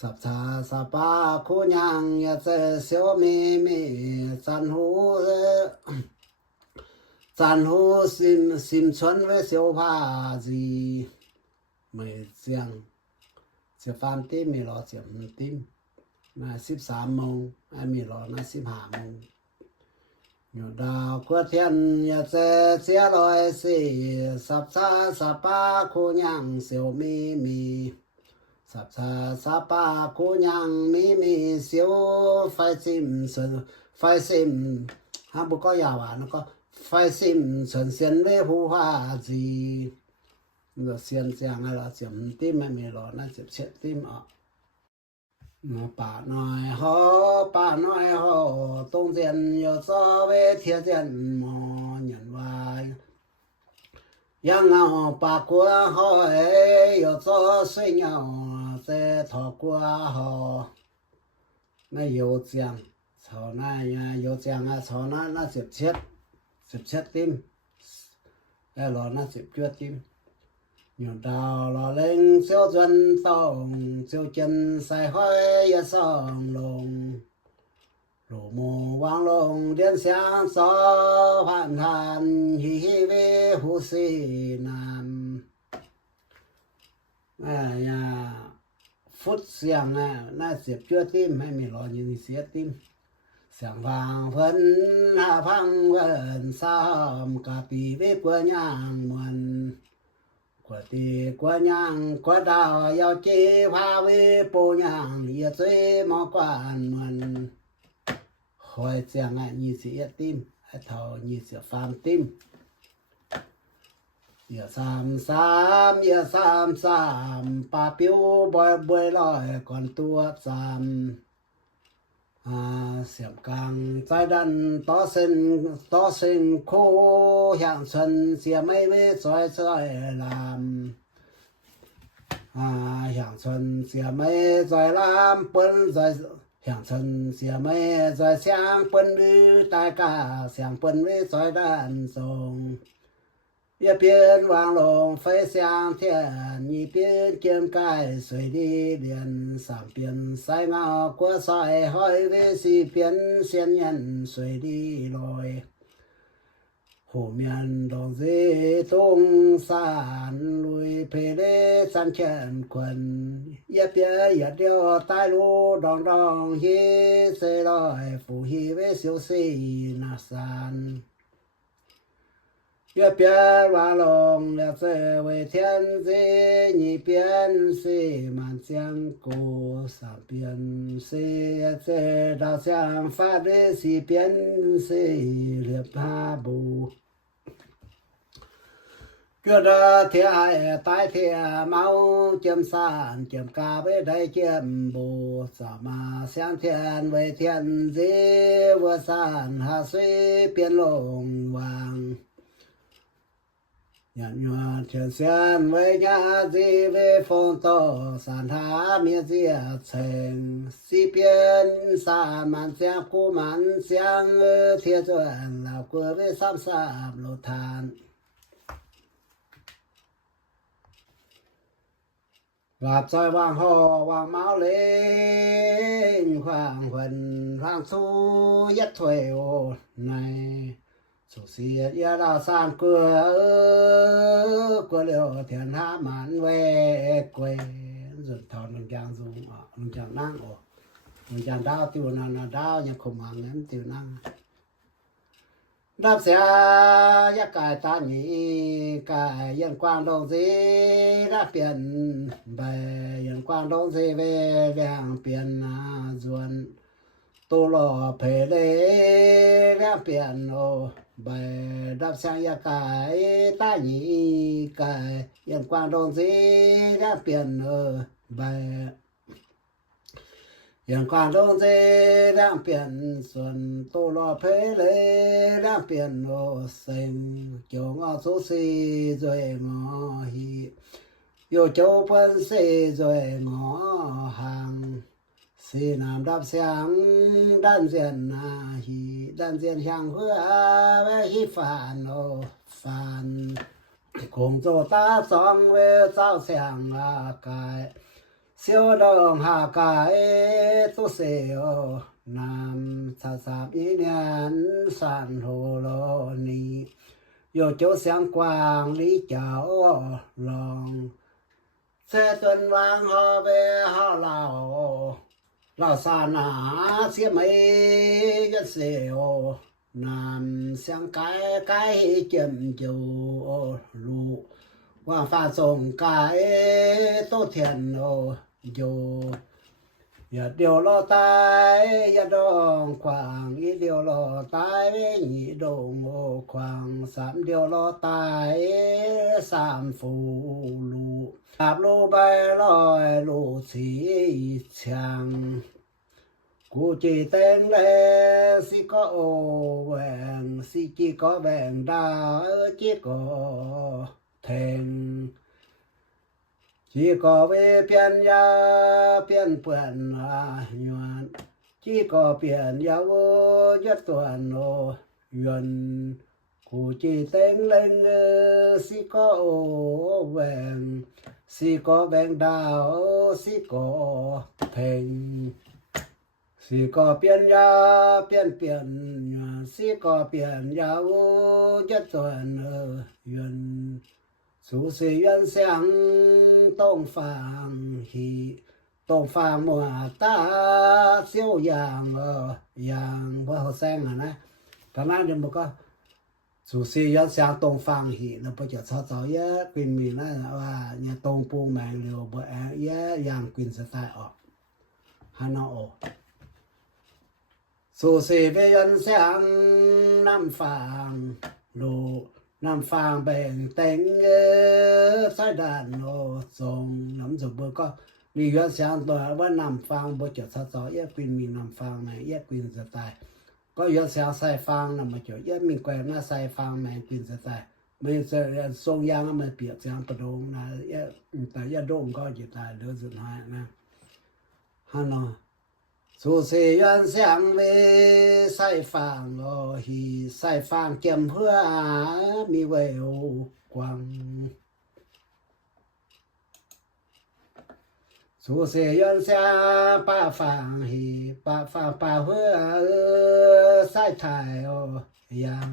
สับชาสับปาโคยังอย่าเสเสียวมีสันหู赞护新村的小帕子ไม่เสียงจะฟามติ้มมีรอเสียงติ้มนะ13 โมงมีรอนะ15 โมงอยู่ดาวกว่าเทียนอย่าเสียลอยสิสับชาสับปาคูยังเสียวมีสับชาสับปาคูยังมีเสียวไฟซิมไฟซิมฮะบุก็ยาวอ่ะนะก็ไฟซิม纯鲜的胡花子那鲜酱啊啦酱丁ไม่มีหรอกน่าจะเช็ดติ้มอ่ะป่าน้อยฮอป่าน้อยฮอตรงเจียน有早为贴见么人外ยังเอาป่ากลัวฮอ有早水鸟在讨过ฮอไม่有酱草那呀有酱啊草那จะเช็ดtimแล้วรอนะ10 ชั่วtim อยู่ดาวรอเล็งเสียวจวนต้องเสียวจันใส่ห้อยอย่าส่องลงโลโมวางลงเดียนเสียงสอผ่านทานฮิเวหูสีน้ำอย่าฟุตเสียงน่า10 ชั่วtim ไม่มีรอยินเสียtimเสียงฟังเพิ่นหาพังเพิ่นซ้ำกะปีเวกว่าย่างมันกว่าตีกว่าย่างกว่าดาวยาวจีพาเวปูย่างอย่าซวยหมอกวานมันคอยเสียง20 ติ้มให้เท่า20 ฟามติ้มอย่า33อย่า33ปาปิ้วบ่อยลอยก่อนตัว3เสียบกลางใจดันต่อเส้นโคอย่างฉันเสียไม่เวซอยลามอย่างฉันเสียไม่ซอยลามเปิ้นซอยอย่างฉันเสียไม่ซอยเสียงเปิ้นวิวตายกาเสียงเปิ้นวิซอยด้านทรงอย่าเปลี่ยนวางลงไฟเสียงเทียนยี่เปลี่ยนเกียมกายสวยดีเดือน3 เปลี่ยนสายเงากว่าซอยห้อยเวสีเปลี่ยนเสียนยันสวยดีลอยหูเมียนดอกสีทุ่งสานลุยเพเลสันแขนควันอย่าเปลี่ยนอย่าเดียวตายรูดองฮีเสลอยฝูฮีเวเสียวสีนาสาน越变完龙了这位天子，你变是满江古上变是这道相法的是变是列帕布。觉得天爱大天猫尖山尖嘎为大尖布，怎么向天为天子，我山下水变龙王。ยันยัวเทียนเสียนไว้ยาจีเวฟงโตสันทาเมียเจียเชงสีเปียนสามันเสียกูมันเสียงเทียจวนเหล่ากัวเว33 โลทานวาบซอยวางหอวางเมาเล่นควางควันควางสู้ยัดถวยโอในสุเสียยาดาวสานกัวกัวเลี้ยวเทียนหามันเวกเวสุดทอนลงจางสูงลงจางนั่งลงจางดาวติวนันดาวยังคงหางเงินติวนั่งดับเสียยากายตาหนีกายยันกว้างดงสีรักเปลี่ยนใบยันกว้างดงสีเวแดงเปลี่ยนส่วนตัวหล่อเพลรักเปลี่ยนโอใบดับเสียงยากายตาหนีกายยันกว้างดงสีรักเปลี่ยนใบ阳光中这两边顺都落陪来两边落生叫我做事最我喜有酒本事最我行是南达乡单肩那喜单肩相和为喜烦哦烦工作打仗为照相啊该小龙下界都是哦南33年3号了你有就相关里角龙这顿晚好呗好老山那些没人是哦南相改建就路往发中改都天哦有也掉落呆也动狂一掉落呆一动哦狂三掉落呆三福路踏路白来路起强กูจีเต็งเลยสิก็โอแหวงสิจีก็แบ่งดาจีก็แทงจีก็เวเปลี่ยนยาเปลี่ยนเปื่อนหยวนจีก็เปลี่ยนยาวยัดตัวโนยวนกูจีเต็งเลยสิก็โอแหวงสิก็แบ่งดาสิก็แทงสิก็เปลี่ยนยาเปลี่ยนสิก็เปลี่ยนยาวยัดตัวยวนสู่สิยวนเสียงต้องฟังฮีต้องฟังมัวตาเสียวอย่างอย่างบ่แซงนะตอนนั้นเดี๋ยวมันก็สู่สิยวนเสียงต้องฟังฮีแล้วบ่จะเจ้าเยอะกวินมีนะว่าเนี่ยตรงปูแมงเร็วบ่เยอะอย่างกวินสไตล์ออกฮานาโอสู่สิเวยนเสียงน้ำฟังลูน้ำฟังแบ่งแต่งสายด้านโอส่งน้ำจุบก็มีเยอะเสียงตัวว่าน้ำฟังบ่จดซะซอแยกกวินมีน้ำฟังแม่แยกกวินสไตล์ก็เยอะเสียงใส่ฟังนำมาจดแยกมีแกวหน้าใส่ฟังแม่กวินสไตล์ไม่จะทรงยางมันเปียกเสียงประดงนะแต่ยาโด่งก็จะตายเหลือสุดท้ายนะฮะเนาะสู่สิยวนเสียงเวใส่ฟังฮีใส่ฟังเก็มเพื่อมีแววกว้างสู่สิยวนเสียงป้าฟังฮีป้าฟังป้าเพื่อใส่ไทยยัง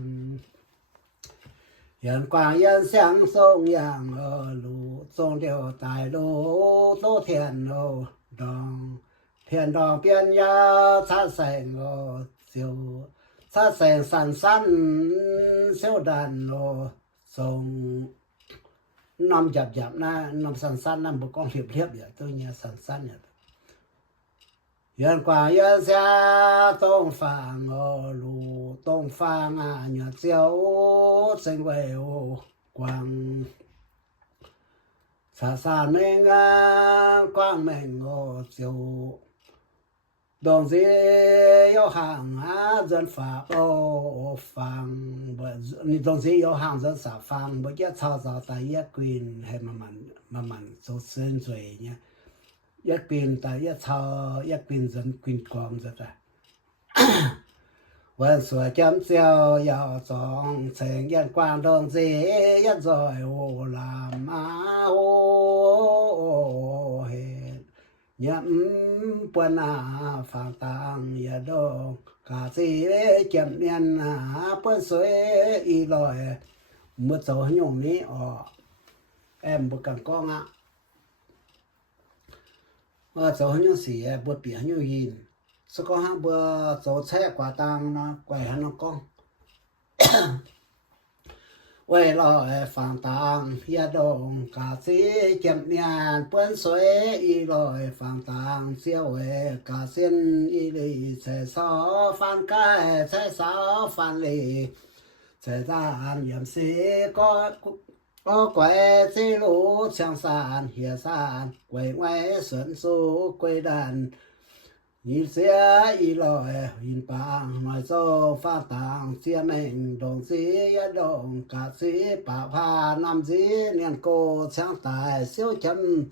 ยันกว้างยันเสียงทรงอย่างลูทรงเดียวตายโลโตเทียนดองเพียนดองเปลี่ยนยาชาแสงเสียวชาแสงสั้นเสียวดันทรงน้ำหยับๆนะน้ำสั้นน้ำบุกองเรียบๆอย่างตัวเนี้ยสั้นๆเนี่ยยันกว่ายันเสียต้องฟังลูต้องฟังหยาเจียวเสียงแววกว้างซาเมงกว้างแมงเจียวดองสิ有行人发ฟังบ่นี่ดองสิ有行人啥ฟังบ่จะ吵吵แต่แยกกวินให้มันsoเส้นสวยเนี่ยแยกกวินแต่แยก吵แยกกวิน人กวินกอมซะวันสวยจำเจียวยาวสองเสียงยันกว้างดองสิยันซอยโอลามาโอเฮยัมปนาฟังตังยาดองกาสิเจ็บเนียนเปิ้นสวยอีลอยเมื่อโซหยงนี้แอมบ่กันก้องเมื่อโซหยงสีบ่เปียหยงยินสก็หาบ่โซแท้กว่าตังนะกว่าหันก้องไว้รอฟังตังยาดองกาสิเจ็บเนียนเปิ้นสวยอีลอยฟังตังเสียวกาเส้นอีลีใส่ซอฟันกายใส่ซอฟันลีใส่ตานยำสีก็แกวสิรู้ช่างสานเหียสานไว้สวนสู่กวยดัน nhìn xe y lòi nhìn bảng nói dô pha tàng xe mình đồng xí đồng cả xí bà pha nam xí niên cô sáng tài siêu chân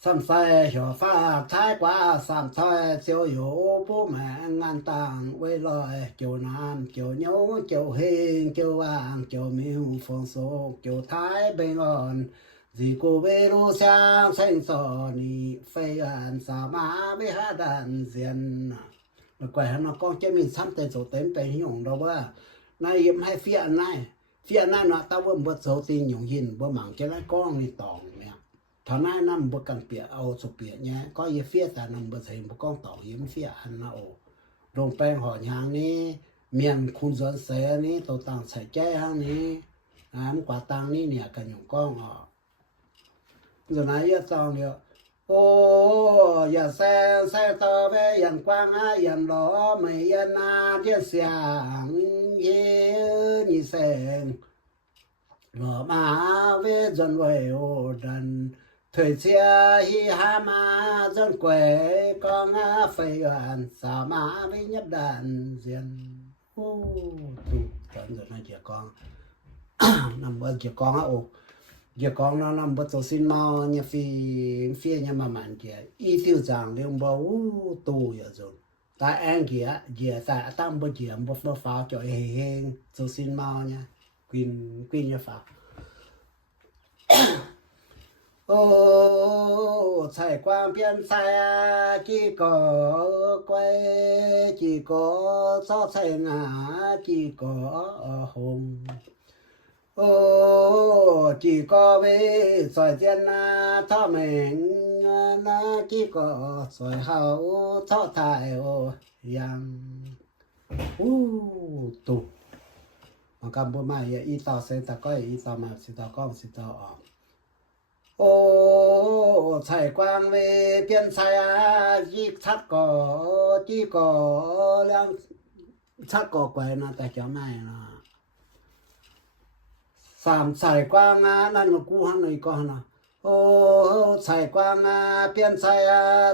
xăm xe hiểu pha thái quá xăm thái siêu hiểu bố mẹ ngàn tàng quê lòi kiểu nam kiểu nhấu kiểu hình kiểu vàng kiểu miêu phong số kiểu thái bên ngọn vì cô bê đô sang xanh sò nì phê ảnh xà má bê hát đàn diện mà quẻ nó con chế mình xăm tên số tên tên nhổng đâu bơ này yếm hay phía này nó tao vẫn bớt số tin nhổng hình bơ mảng chế lại con nì tỏng nè thọ này nằm bơ cần bịa ao sụp bịa nhé có yếm phía ta nằm bơ thấy bơ con tỏng yếm phía ăn nó đồng bèn họ nhang ní miền khung dẫn xe ní tàu tàng xảy chế hăng ní quả tàng ní nè cần nhổng con họ rồi nãy giờ xong rồi ô giờ xe tơ về dần quang á dần đó mày yên à chiếc sáng như sen lọ mà về dần về ô đần thời xe hi ha ma dân quê con á phải gần sao mà với nhất đàn diện ô tụ tận rồi này trẻ con nằm bên trẻ con á ô giờ con nó nằm bớt tổ xin mau nhà phi nhà mà mặn kia y tiêu giang liền bảo tu giờ rồi tại anh kia giờ tại tam bữa giờ bớt phá cho hên tổ xin mau nha quên nhà phá ô chạy qua biên xe chỉ có quay chỉ có gió chạy ngã chỉ có hồng ô chỉ có về sỏi tiền na thọ mình na chỉ có sỏi hậu thọ thải ô yang tụ mà cầm bữa mai y tao sẽ ta có y tao mà sẽ tao con sẽ tao ô chạy quang về biên xe chỉ có lang thắt có quay na tại chỗ này là sàm chạy quangนั่นกูหันหน่อยก่อนนะโอ้chạy quang biên xe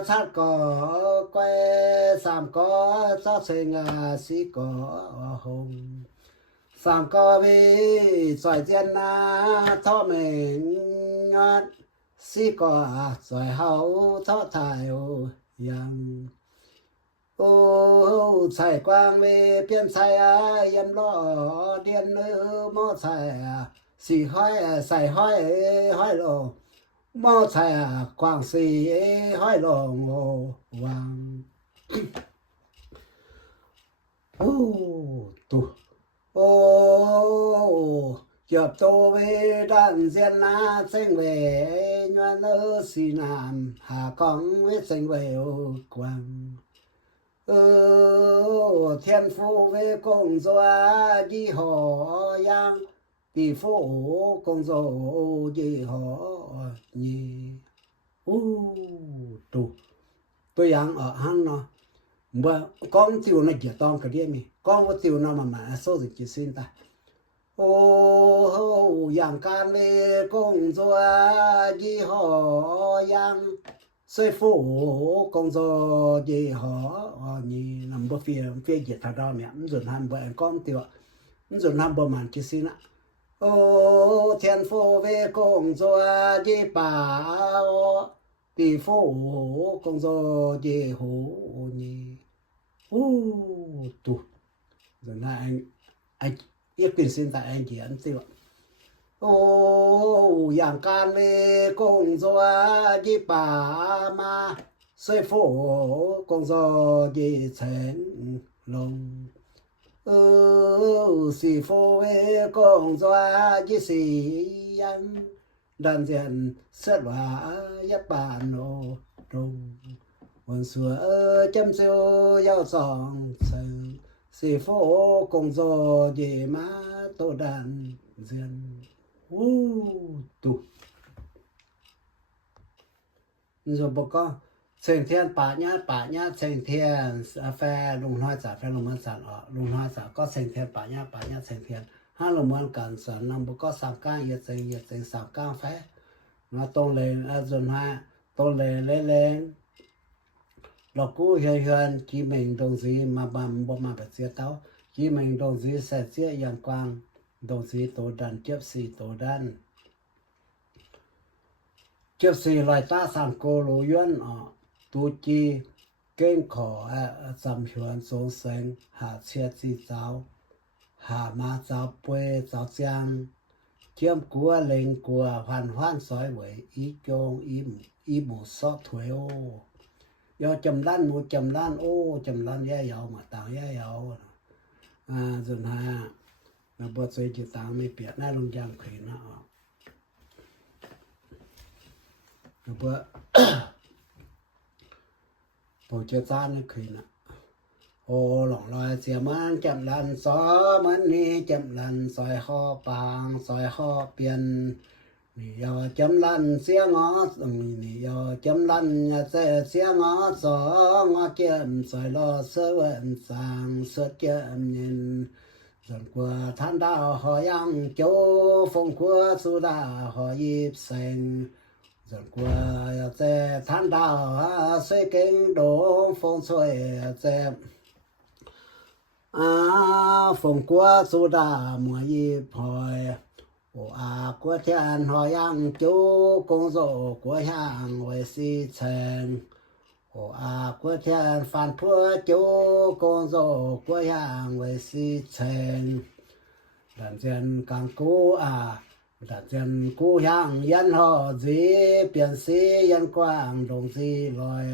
thắt có quay sàm có cho sinh sĩ có hồng sàm có vì xoài tiền thọ mình sĩ có xoài hậu thọ thải yang ô chạy quang về biên xe yên lo điên nữ mò chạy xì hói xài hói lộ mò chạy quang xì hói lộ ngô vàng tụ chợp tô về đàn diện sinh về nhoan ơ xì nam hà con với sinh về quang thiên phu về công doa đi họ yang tỷ phu công dô đi họ nhì tụ tôi yang ở hắn nó mà con tiêu nó chỉ tông cái gì mi con có tiêu nó mà số gì chỉ xin ta yang can về công doa đi họ yang sư phụ công do gì họ nhì nằm bờ phía dịch thà đó mẹ dồn ham bờ con tiểu dồn ham bờ màn kia xin ạ thiên phu về công do gì bà tỷ phu công do gì hổ nhì tụ rồi là anh ít quyền xin tại anh chỉ ăn tiểu yang can về công do đi bà ma sư phụ công do đi thành long sư phụ về công do đi sĩ ăn đàn diện xét hóa nhất bản nô trung quần xưa chăm siêu giao sòng sư phụ công do đi má tô đàn diện tụ rồi bố con thành thiên bà nhá thành thiên phe lùng hoa giả phe lùng mân sản ở lùng hoa giả có thành thiên bà nhá thành thiên hai lùng mân cẩn sản năm bố có sạp cang nhiệt tình sạp cang phe nó tôn lên dồn hoa tôn lên 老姑远远几名东西嘛บ่มาแบบเสียเต้า几名东西ใส่เสียอย่างกว้าง东西โตดันเจ็บ4โตดันเจ็บ4ลอยตา3โกโลยวนตูจีเก้งขอสำชวนสงแสงหาเชียดสีเจ้าหามาเจ้าป่วยเจ้าจางเจียมกัวเล็งกัวพันห้านซอยเหวยอีจงอีหมูซอถวยโอยอจำล้านหมูจำล้านโอ้จำล้านแย่ยาวมาต่างแย่ยาวส่วนมาบดใส่จิตต่างไม่เปียกหน้าลงยางเขียนนะเพื่อผมจะจ้านเขียนนะโอ้หลงลอยเสียมันจำลันซอมันนี่จำลันซอยข้อปางซอยข้อเปลี่ยนนี่ยอจำลันเสียงอนี่ยอจำลันเสียงอสองอเจียมซอยรอเสวนสางเสเจียมยินส่วนกว่าท่านดาวหอยังโจฟงกัวสุดาหอยิบเซงส่วนกว่าท่านดาวสวยเก่งโดงฟงสวยฝงกัวสุดามัวยีพอยโอกัวเทียนหอยังจูกงโซกัวย่างไว้สีแฉงโอกัวเทียนฟันพัวจูกงโซกัวย่างไว้สีแฉงดันเจนกังกูดันเจนกูย่างยันหอจีเปลี่ยนสียันกว้างดงสีลอย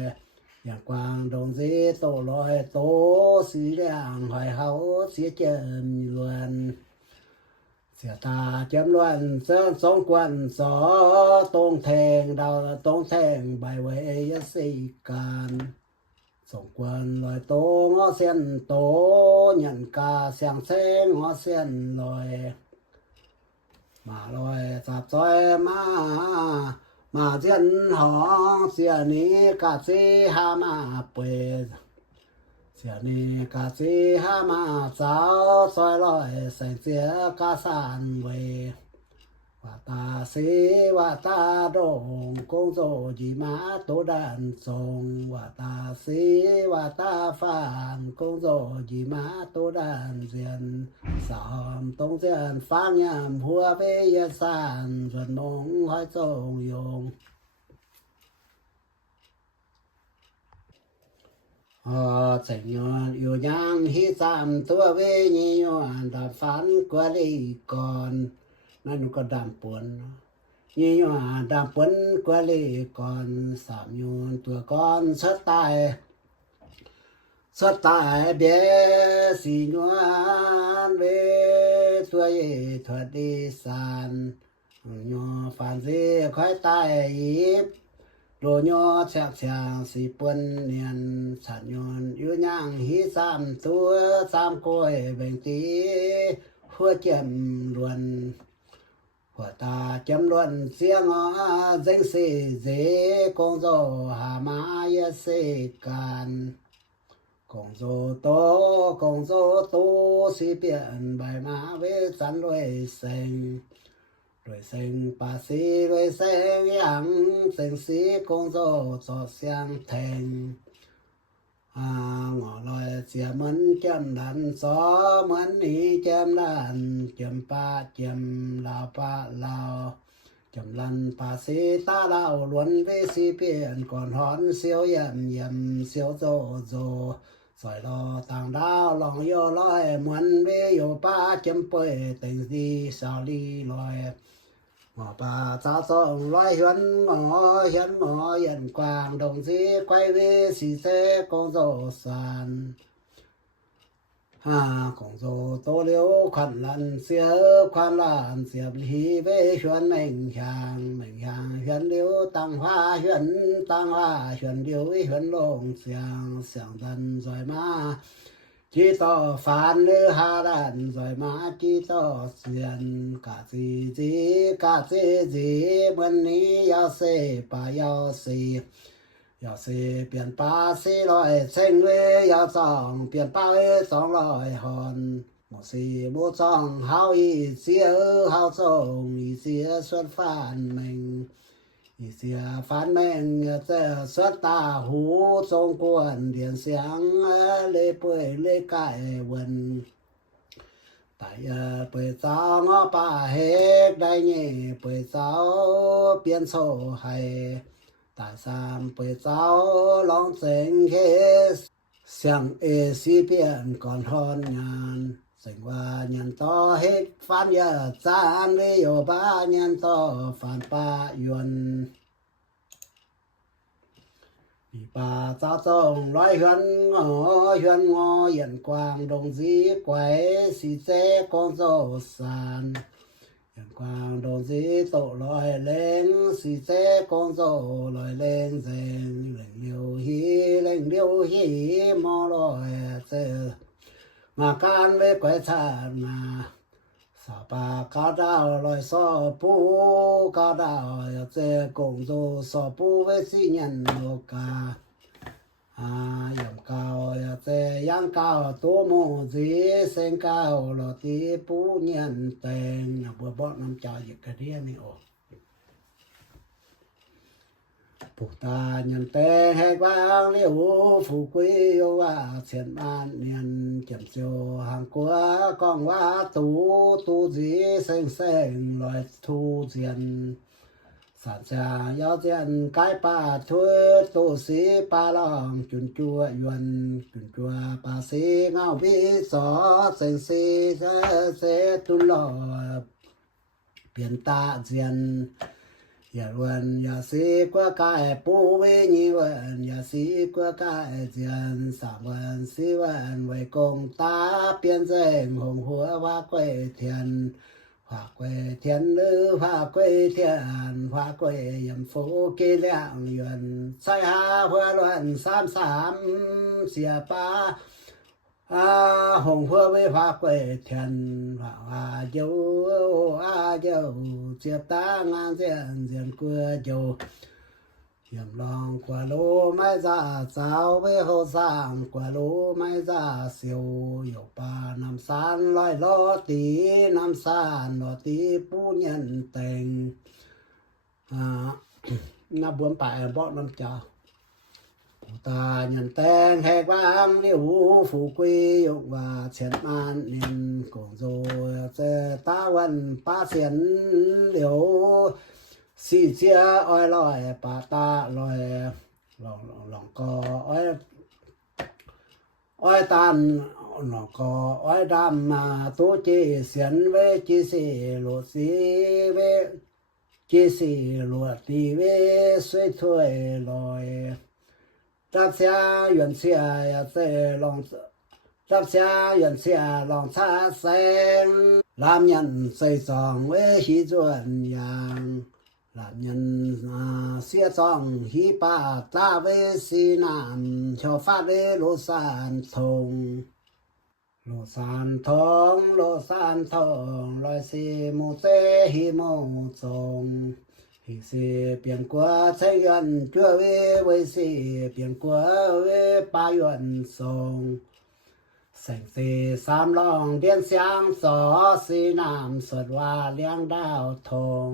อย่างกวางดงสีโตลอยโตสีเหลืองหอยเขาเสียเจิมลวนเสียตาเจิมลวนเส้นสองกวนสอตรงแทงดาวตรงแทงใบไว้ยสีการสองกวนลอยโตงอเสียนโตหยันกาเสียงแสงงอเสียนลอยมาลอยจับซอยมาเจียนหองเสียนี้กาซีหามาเปิดเสียนี้กาซีหามาสาวซอยลอยใส่เสียกาสานเวว่าตาสีว่าตาดงกงโซจีมาตัวดันทรงว่าตาสีว่าตาฟานกงโซจีมาตัวดันเสียนสามตรงเสียนฟังยามหัวเวียสานส่วนมงห้อยทรงยงเสียงยอนอยู่ยังที่สามตัวเวียยอนดับฝันกว่าลีก่อนนั่นก็ดำปนยี่หว่าดำปนกว่าเลยก่อนสามโยนตัวก่อนสดตายเบียสีนวลเวตัวเย่ถอดดีสานโยฝันสีค่อยตายยิบโดโยแฉกแฉงสีปนเนียนสัญญนอยู่ย่างหีสามตัวสามกล้วยแบ่งตีหัวเจียมล้วนหัวตาจำล้วนเสียงเซ็งสีเจกงโซหามายเสกันกงโซโตสีเปลี่ยนใบมาเวสันรวยเซ็งปาสีรวยเซ็งยังเซ็งสีกงโซสอดเสียงแทงงอลอยเสียเหมือนเจียมดันซอเหมือนนี้เจียมดันเจียมป้าเจียมลาวป้าลาวจำลันป้าสีตาลาวล้วนเวสีเปลี่ยนก่อนหอนเสียวเยี่ยมเสียวโจสอยรอต่างดาวลองโยลอยเหมือนเวโยป้าเจียมเปยเต็งดีสาวลีลอยหมอป่าสาวสองร้อยหวนหมอเย็นกวางดงสีไกวเวสีเสกงโซสานกงโซโตเลียวควันลันเสียควันลานเสียบลีเวชวนแม่งยางชวนเลียวตั้งว่าชวนเลียวชวนลงเสียงดันซอยมาจีต่อฟานหรือหาดันซอยมาจีต่อเสียนกาซีจีวันนี้ยาวเสป่ายาวเสีเปลี่ยนป้าสี่ร้อยเส้นเวยาวสองเปลี่ยนป้า200หอนหมดสี่หมดสองเฮาอีเสียเฮาส่งอีเสียส่วนฟานแมง เสียฟันแม่งจะสตาหูทรงกวนเดียนเสียงเลยเปื่อยเลยไก่วันตายเปื่อยสาวงอป่าเฮกได้เงี้เปื่อยสาวเปลี่ยนโซให้ตายสามเปื่อยสาวลองเสียงเคสเสียงเอซีเปลี่ยนก่อนทอนงานเสียงว่ายันต่อเฮกฟันยาจานวิโยบายันต่อฟันป่ายวนป่าเจ้าจงร้อยเฮือนงอเฮือนงอเย็นกวางดงสีไกวสีเจกองโซสานเย็นกวางดงสีโตลอยเล่งสีเจกองโซลอยเล่งเซงเล่งเดียวฮีเล่งเดียวฮีมอลอยเจมาการเวกไกวชานาสาปาก้าดาวลอยซอปูก้าดาวเจกงโซซอปูเวสิยันโลกายามเก่าเจยังเก่าตัวโมจีเซงเก่าลอตีปูเนียนแตงบัวบ่น้ำจ่าอยู่กระเดียนี่ออกปุกตายันแตงแหกวางเลี้ยวฝูกุยโยว่าเสียนบ้านเนียนเจ็บโจห่างกัวกองว่าตูจีเซ็งเซ็งลอยทูเจียนสัจจายอเจียนกายป่าทุตูสีปาลองจุนจัวยวนจุนจัวป่าสีเงาพิสอเซ็งสีเสตุลอเปลี่ยนตาเจียนอย่าวันอย่าสีกว่ากายปูเวญีวันอย่าสีกว่ากายเจียนสามวันสี่วันไว้กงตาเปลี่ยนแสงหงหัวว่าก้อยเทียนผาก้อยเทียนหรือผาก้อยเทียนผาก้อยยำโฟกีเลี้ยงยวนใส่หาเพื่อล้วนสามเสียปาหงหัวไว้ผาก้อยเทียนผาเจ้าเจ้าเจียบตางานเสียนกัวเจ้ายำลองกว่าโลไม่จ่าสาวไว้เขาสร้างกว่าโลไม่จ่าเสียวอยู่ป่าน้ำสานลอยลอตีน้ำสานลอตีปูเนียนแตงน้าบวมป่าบ่อน้ำจ่าตายันแตงแหกวางเลี้ยวฝูกุยยกว่าเฉียนมานเนียนกงโจเจตาวันป้าเสียนเหลียวสีเจียอ้อยลอยป่าตาลอยหลองกออ้อยตันหลองกออ้อยดำมาตู้จีเสียนเวจีสีโลสีเวจีสีโลตีเวสวยถวยลอยรับเสียหยวนเสียเสลองรับเสียหยวนเสียลองชาแสงลามยันใส่ซองเวหีจวนยางลามยันเสียซองหีปาตาเวสีนามชอฟ้าเวโลซานทงโลซานทองโลซานทองลอยสีมูเตหิโมจงหิสีเปลี่ยนกว่าใช้ยันจัวเวไว้สีเปลี่ยนกว่าเวปายวนทรงแสงสีสามลองเดียนเสียงสอสีน้ำสดว่าเลี้ยงดาวทง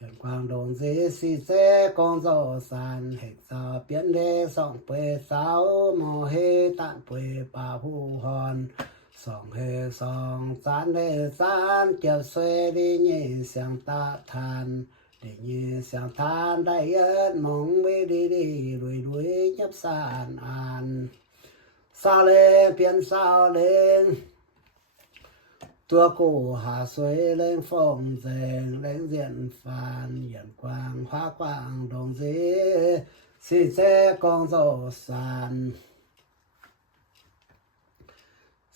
ยันกวางดงสีสีเสกองโซสานเหกสาเปลี่ยนเดสองเปสาวโมเฮตันเปป่าผู้ฮอนสองเฮสองสานเฮสานเกี่ยวเสดีนี่เสียงตาทานได้ยินเสียงทานได้เยินมองไม่ดีรวยยับสานอ่านซาเลเปลี่ยนซาเลงตัวกูหาสวยเล่งฟองแสงเล่งเสียนฟานเหยียนกวางฟ้ากว้างดงสีเจกองโซสาน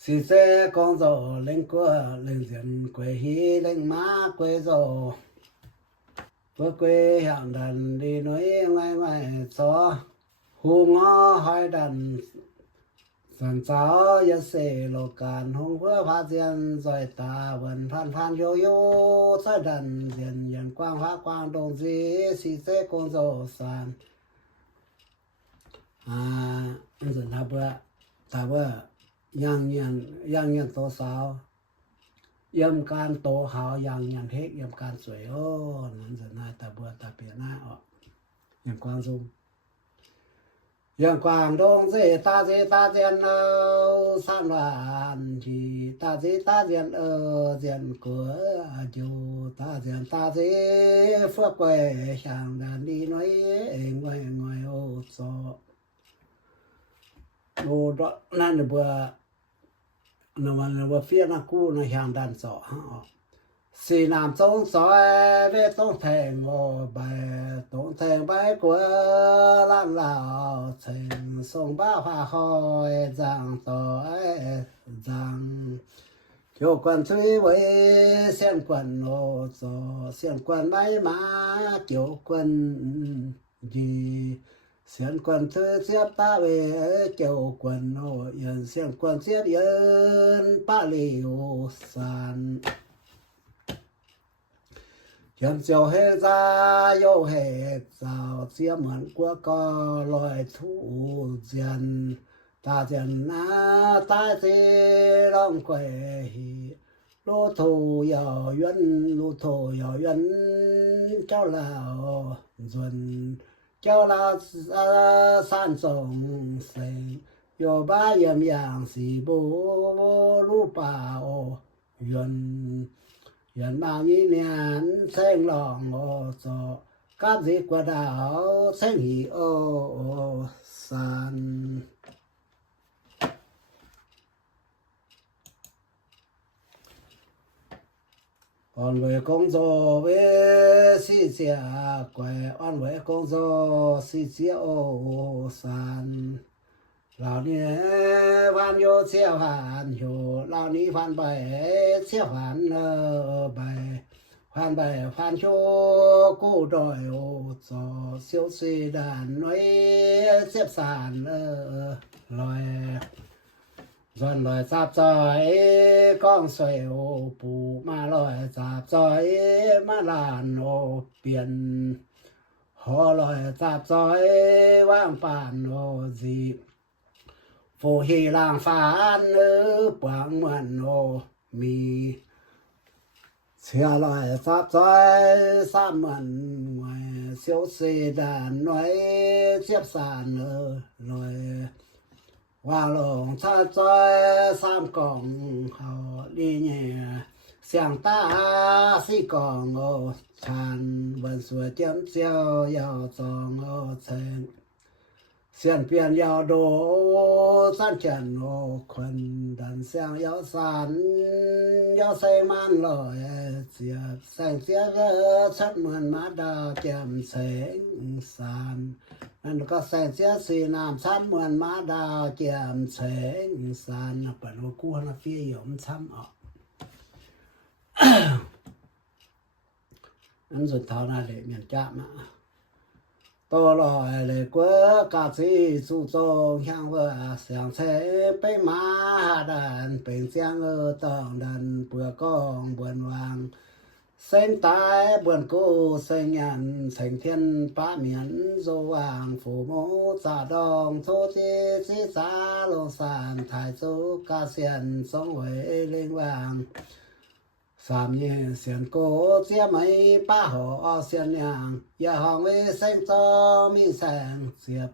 สีเจกองโซเล่งกัวเล่งเสียนกวยฮีเล่งมากวยโซตัวกวยอย่างดันดีหน่อยไม่ซอหูงอหอยดันสันเจ้ายาเสโลการหงเพื่อพาเสียนซอยตาวันพันโยสะดันเสียนยันกว้างฟ้ากว้างดงสีเสกงโซสานส่วนถ้าเบื่อยังโตสาว เยี่ยมการโตหาอย่างเทกเยี่ยมการสวยนั้นจะน่าตาบัวตาเปียหน้าออกอย่างกวางซุมอย่างกวางดงเสตาเจียนsan hoàn chỉ ta diện diện của dù ta diện phước quê sang đàn đi nói ngoài ô so ô đó nên bữa nó phía nó cũ nó sang đàn so xì nam sông sỏi về tông thèn bài của lan lào thành sông ba hoa khôi giang tỏi giang chiều quần suy với xiên quần ô gió xiên quần bay má chiều quần gì xiên quần suy xếp ta về chiều quần ô yên xiên quần xếp yên ba liu san chân chiều hết ra yêu hết rào chia mượn của co loài thú diện ta diện na ta sẽ long quê lô thù yào yuen cháu lào dùn cháu lào san sông sinh yo ba yếm yang si bố lu bảo yuen bao nhiêu年 sinh lòng ô so các gì qua đảo sinh hỉ ô san còn về công作 với xí xia quẻ on về công作 xí xia ô san lão ni van yo xia van yo lão ni van bài xia van bài van bài van cho cô đòi ô cho siêu xì đàn nói xếp sàn loài dần loài sạp trời con xoay ô bù mà loài sạp trời mà làn ô biển họ loài sạp trời vang phản ô gì phù hi làng phán quảng mượn ô mì xia loài sạp trời sạp mượn ngoài siêu xì đàn nói xếp sàn loài hoa lồng xa trời sám cổng họ đi nhẹ xiang ta xí cổng ô tràn vẫn xuôi tiếm chiêu yào dòng ô chênh xiên biển yào đô san trần ô khuân đàn xiang yào san yào xây man lội diệp sang chiếc chất mượn má đà chèm xếnh san anh có sang chiếc xì nam san mượn má đà chèm xếnh san bản ô cua nó phía yếu chăm ọ anh dùn thảo này để miền chạm ạ tô lòi lệ quơ cả sĩ su trông 향 vợ sáng thế bế má đàn bình giang tầng đàn bữa con buồn hoàng sinh tái buồn cô sinh nhận thành thiên bá miễn dô hoàng phủ mẫu giả đồng thô tí sĩ giá lô sàn thái dô ca xiên sống huế linh hoàng sám nhẹ xiên cô chia mấy ba hộ xiên nhàng ya hong với sinh cho mi sang diệp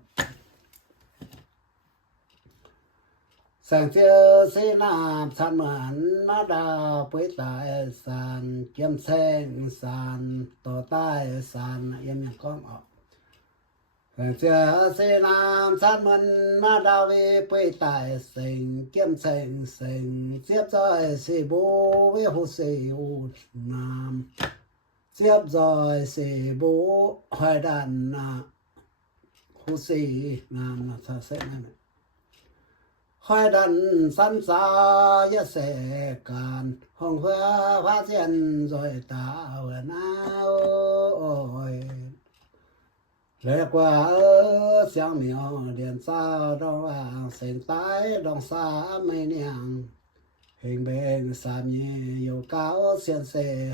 sang chiêu sĩ nam san mượn má đào bấy tại sàn kiếm sinh sàn tổ tai sàn yên nhàng con ọ sang chiêu sĩ nam san mượn má đào với bấy tại sinh kiếm sinh tiếp rồi sĩ bố với hồ sĩ u nam tiếp rồi sĩ bố hoài đàn hồ sĩ nam là sao sẽ này hoài đàn sẵn xa ya sẽ càn hồng hoa hoa diện rồi tạo nào ôi lệ qua xiang miêu điện sao đâu vàng sinh tái đồng xa mây niang hình bên sàm nhẹ yêu cao xiên xề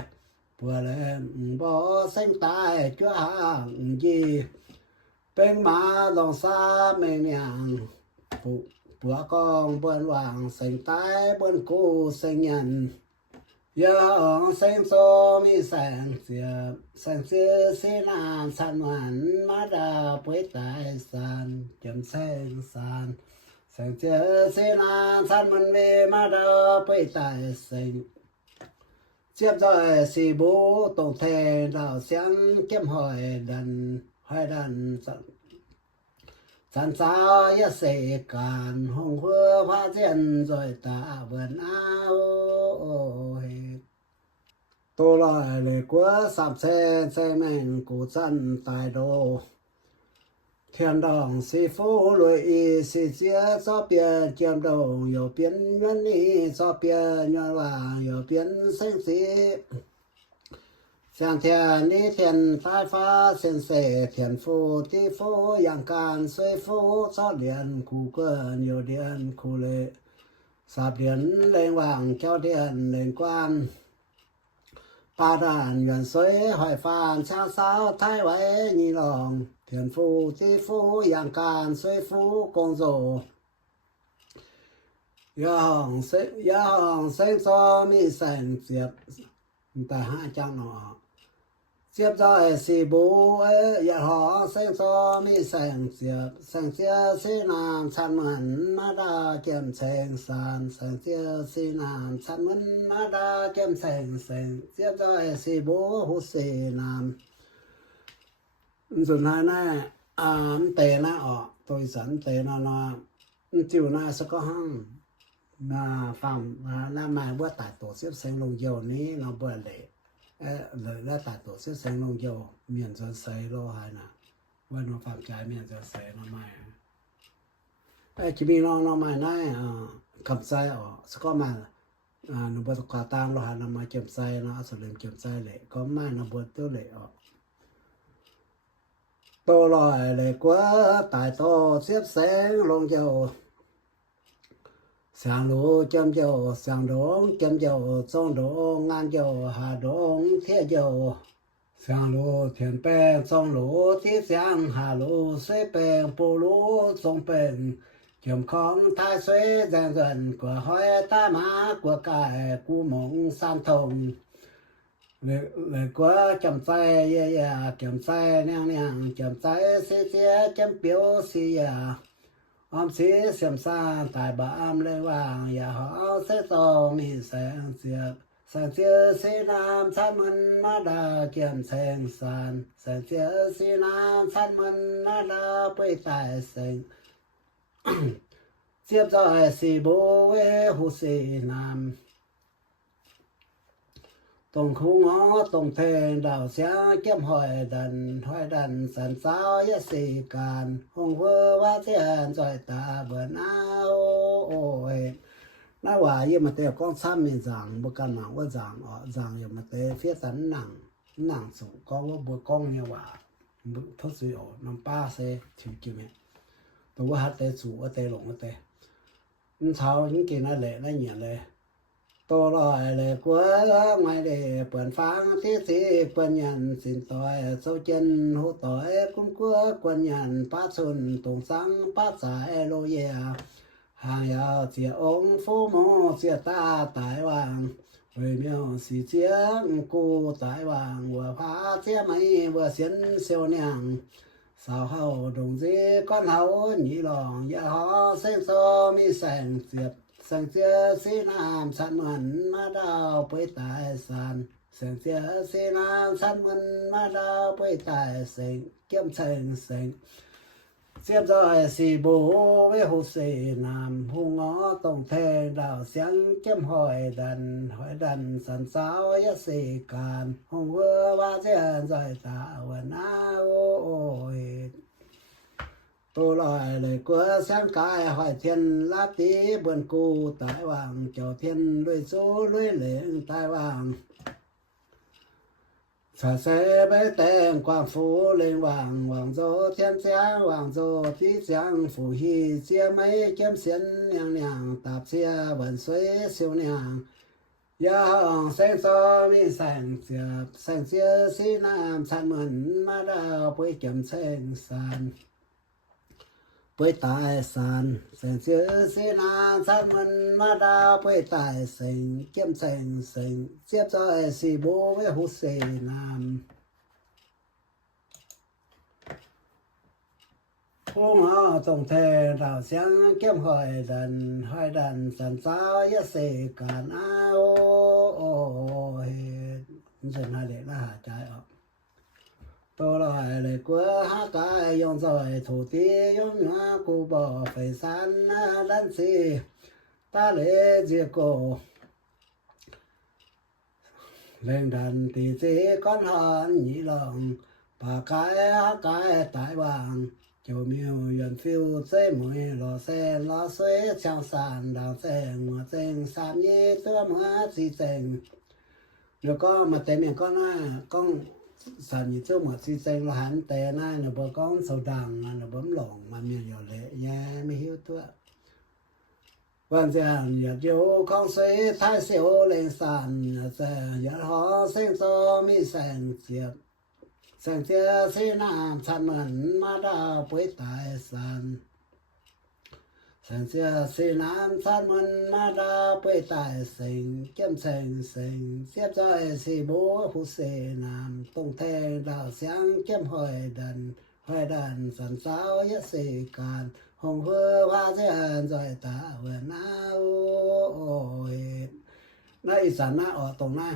vừa lên bỏ sinh tái chúa hàng gì bên má đồng xa mây niang bữa con buồn hoàng sinh tái buồn cô sinh nhận 阳生所มีแสงเสียบแสงเสียสีน้ำสันหวานมาดาป่วยตายสานจำแสงสานแสงเสียสีน้ำสันมันเวมาดาป่วยตายเสียงเจียบจอยสีบูตรงเทดาวเสียงเก็บหอยดันสันสาวยะเสการหงเพื่อพระเจียนจอยตาเบิ่นเอาตัวลอยเลยกว่าสับแซ่แม่งกูจันตายโดเทียนดองสีฟูรวยอีสีเสียซอเปียเจียมดงอยู่เปลี่ยนเงินนี้ซอเปียย้อนว่าอยู่เปลี่ยนแสงสีเสียงเทียนนี้เทียนสายฟ้าเส้นเสเทียนฟูที่ฟูอย่างการสวยฟูซอเดียนคู่เกินอยู่เดียนคู่เลยสาบเดียนเลงว่างเจ้าเดียนเลงกว้านปาดานหย่อนสวยหอยฟานชาวสาวไทยไว้ยีลองเทียนฟูที่ฟูอย่างการสวยฟูกงโซยองเส้นซอมีแสงเสียบแต่ห้าจังหนอเสียบจอยสีบูอย่าหอเส้นซอมีแสงเสียบแสงเสียสีน้ำชันเหมือนมาดาเก็มแสงสานแสงเสียสีน้ำชันเหมือนมาดาเก็มแสงเสียบจอยสีบูหุสีน้ำสุดท้ายแน่เตะหน้าออกตัวสันเตะหน้าจิ๋วหน้าสก็ห้างหน้าฟังหน้ามาเมื่อตัดตัวเสียบแสงลงโยนี้เราเบื่อเลยเลยแล้วตัดตัวเสียบแสงลงโยเมียนจะใส่โลหะนะว่าน้องฟังใจเมียนจะใส่น้ำไม้จะมีน้องไม้ได้คำใจออกสก็มาหนูบทกาตังโลหะน้ำไม้เก็บใจนะสลิมเก็บใจเลยก็ไม่หนูบทตัวเลยออกตัวลอยเลยกว่าตายโตเสียบแสงลงโยsang lô châm dầu sang đống châm dầu trong đống ngàn dầu hà đống thiết dầu sang lô thiền bèn trong lô thiết sang hà lô xuế bèn bồ lô trong bèn châm không thái xuế dần dần của hói ta má của cải của mộng san thông lời quá châm say châm say nang châm say xí châm biểu xí sĩ xiêm xa tại bà lê vàng và họ sẽ to mi sáng chia sĩ nam sát mân má đà kiềm sáng chia sĩ nam sát mân má đà bơi tài sáng tiếp rồi sĩ bố ế hù sĩ nam tông khu ngõ tông thề đào xá kiếm hỏi đần sẵn sao yết sĩ càn hông vơ vá thiên rồi ta bờn áo ôi nói hòa như mà tèo con xăm mình giảng bố căn mạng quá giảng như mà tèo phía tấn nặng sổ con bố con như hòa thốt suy ổ nằm ba xe chịu kì mẹ tôi có hát tèo chủ ở tèo lộn ở tèo sao những kỳ nó lệ nó nhẹ lệตัวลอยเลยกว่าไม่ได้เปิดฟังที่สิเปิดยันสินต่อยโซเจนหูต่อยกุ้งกัวกวนยันป้าชุนตรงสังป้าสายโลเยหางยาวเสียองฟูโมเสียตาตายวางเฮ้ยเมียวสีเจียงกูตายวางวัวพาเสียไม่วัวเสียนเสียวเนียงสาวเฮาดงจีก้อนเฮาหนีหลองอย่าหอเส้นโซมีแสงเสียบsang chia sĩ nam san mân ma đào bơi tài san sang chia sĩ nam san mân ma đào bơi tài sinh kiếm sinh xếp rồi xì bố với hồ sĩ nam hù ngõ tổng thề đào sáng kiếm hỏi đần sẵn sao yết sĩ càn hùng vơ ba thiên rồi tạo vần áo ôi tôi lời lời của sáng cái hỏi thiên lá tí bươn cu tại vàng cho thiên đuôi số đuôi lệnh tại vàng xả xe bế tên quang phú lên vàng dô thiên sáng vàng dô tí sáng phủ hi chia mấy kiếm xiên nhàng tạp xia bẩn xuế siêu nhàng ya hong sen so mi sang chia si nam san mần ma đào bơi kiếm sen san bơi tại sàn sền chữ xí na sàn mình mà đào bơi tại sền kiếm sền sền xếp cho xì bố với hút xì nam Hông họ tổng thể đào sáng kiếm hỏi đàn sàn sao yết xì cản áo dần hai để là hạ trái ọ tôi lại lời của hát cái dòng rồi thủ tí dòng nhá cụ bỏ phải san đánh xì ta lễ diệt cổ lên đàn tỷ dĩ con hòn nhị lòng bà cái hát cái tại vàng chiều miêu dần phiêu dây mũi lò xe lò xuế trang sàn đào xe mùa tên sàn nhé tưa mưa xì tên rồi có mà tên miệng con sàn như trước một xí xanh là hắn tè này là bữa con sầu đằng là bấm lỏng mà miệng nhỏ lệ nha mới hiểu thôi quan trọng giờ chiều con suy thái siêu lên sàn giờ họ sinh cho mi sàn chia xí nam sàn mình mà đào bơi tại sàn chia xí nam sàn mình mà đào bơi tại sàn kiếm sàn xếp cho xí bố hút xí nam tung thề đào sáng kiếm hỏi đàn sàn sao yết xí càn hồng hơ hoa dễ rồi ta vườn áo đây sàn na ở tรงnày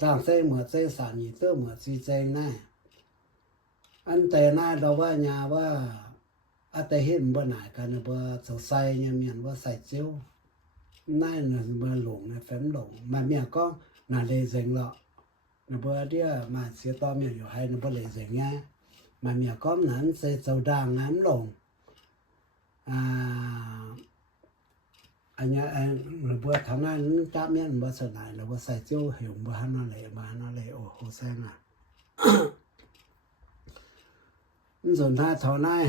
thằng xe mở xe sàn nhị tơ mở xí xe này anh tè này đâu vào nhàว่าอาแต่เห็นบ่หน้ากันบ่สงสัยเนี่ยเมียนว่าใส่เจียวนั่นน่ะบ่หลงเนี่ยแฟ้มหลงมาเมียก็น่าเลยเซ็งละนะบ่เดียมาเสียต่อเมียอยู่ให้นะบ่เลยเซ็งไงมาเมียก็นั้นใส่เจ้าด่างน้ำหลงอันเนี้ยนะบ่ทางนั้นจับเมียนบ่สนายนะบ่ใส่เจียวหิวบ่หันนั่นเลยโอ้โหแซงอ่ะส่วนถ้าเท่านั้น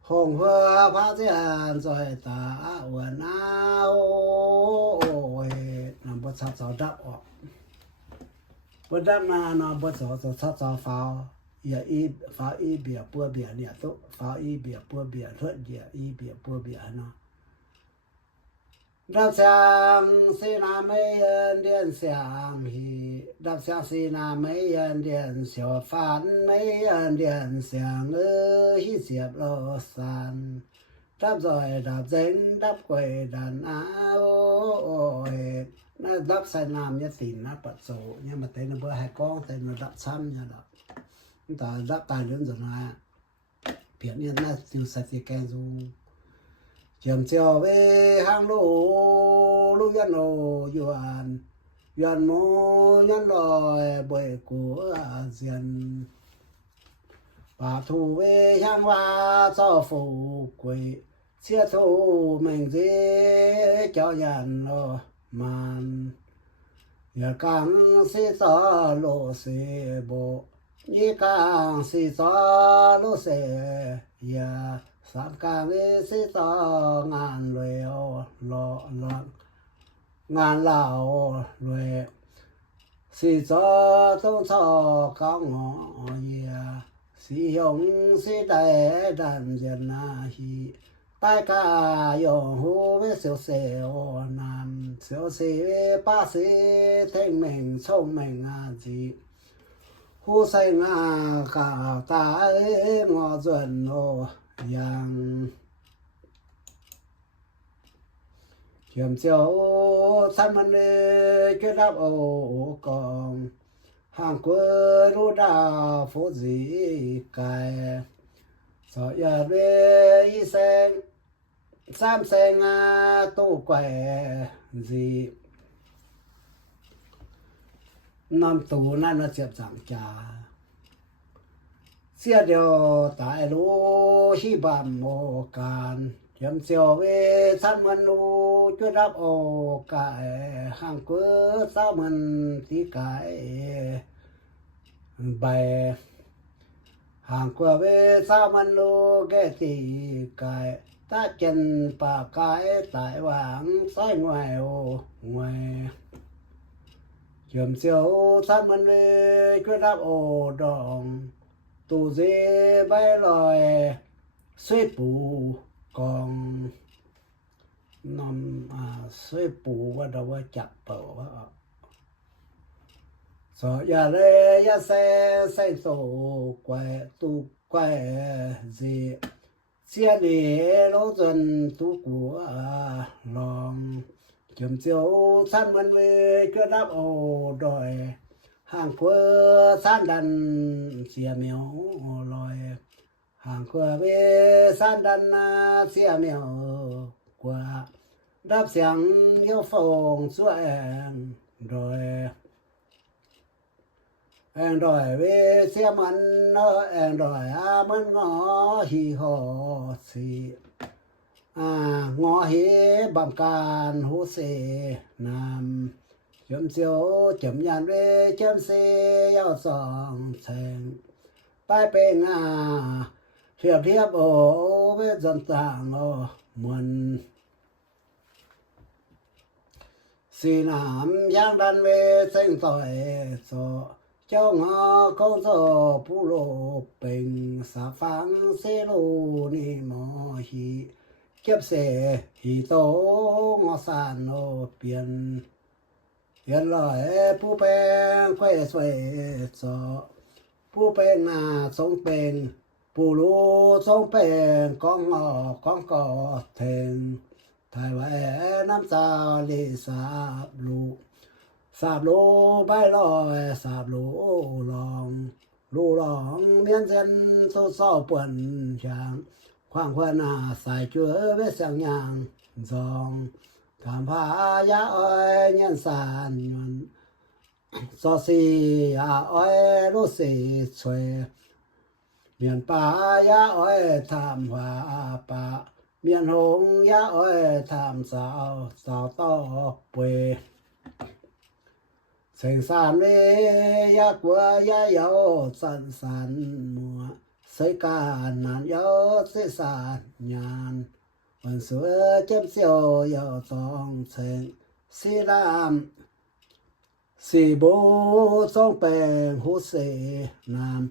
hồng hơ phá diện rồi ta uẩn áo làm bớt sát gió đắp ọ bớt đắp là nó bớt gió sát gió pháo giờ y pháo y bìa bùa bìa nè tốt pháo y bìa bùa bìa thuận bìa y bìa bùa bìa nó đắp sang xí na mấy điên sang hi đắp sang xí na mấy điên xio phán mấy điên sang hi diệp lo san đắp rồi đắp dính đắp quầy đàn áo nó đắp sai nam nhất tín nó bật sổ nhưng mà tên nó bữa hai con tên nó đắp xăm nha đó ta đắp tài lớn rồi này phiền nhiên nó tiêu sạch thì kèn du chiều chiều về hang lô dân lô yuan mô nhân lòi bơi của diện bà thu về hang hoa cho phụ quỷ chia thu mình dễ cho nhận lò màn giờ càng xí gió lô xí bộ như càng xí gió lô xí giờ sám càng xí gió ngàn lùi lọ ngàn lão lùi xí gió trong gió cao ngõ giờ xí hồng xí đại đàn dân hi tai ca yong hu với siêu siêu nam siêu siêu ba sĩ thanh mình thông mình gì hu say nga cả ta ngõ dần ô yang chiều chiều thân mình cái đáp ô còn hàng quê lũ đào phố gì cài sợ giờ về y sen sam sen tu quẻ gì năm tù này nó chẹp chẳng trà xia điều tại lũ hi bàn mồ càn chiều chiều về thân mình lũ chưa đáp ô cài hàng quê sao mình tí cài bài hàng qua về sao mình lô cái gì cái ta chân bà cái tại vàng sai ngoài ô ngoài Chấm siêu sát mân về quyết đáp ổ đọng tù dê bay lòi xuê bù còn nằm xuê bù và đâu có chặt bầu á sợ ya lê ya xe say sổ quay tu quay gì chia đi lỗ dần tu của lòng chấm siêu sát mân về quyết đáp ổ đòi hàng quơ san đàn xìa mèo lòi hàng quơ về san đàn xìa mèo qua đáp xiang yêu phong chúa rồi anh rồi về xìa mắn anh rồi mắn ngõ hì hò xì ngõ hì bàm can hú xê nam chấm siêu chấm nhàn về chấm xê yêu song thành tai bên thiệp thiệp ô với dân tàng muôn xì nam giang đan về sinh tội so châu ngõ công so pu lô bình sa phang xê lô ni mò hi kiếp xê hi tô ngõ san ô biển hiện lời pu pen quay xoay cho pu pen sống pen pu lu sống pen con ngọ con cò thèn thái vậy năm sao đi sạp lù bay lòi sạp lù lòng miên dân số so buồn chẳng khoảng quên xài chứa với sang nhàng dòng cảm phá giá ơi nhân sản nhuận so xì ơi lô xì xuê miền ba giá ơi tham hòa ba miền hùng giá ơi tham sao to quê sinh sản đi giá của giá dấu sản mùa xây cả nạn dấu xây sản nhànวันสวยเจ็บเสียวยาวสองเซงสีดำสีโบสองแปงหูเสนาม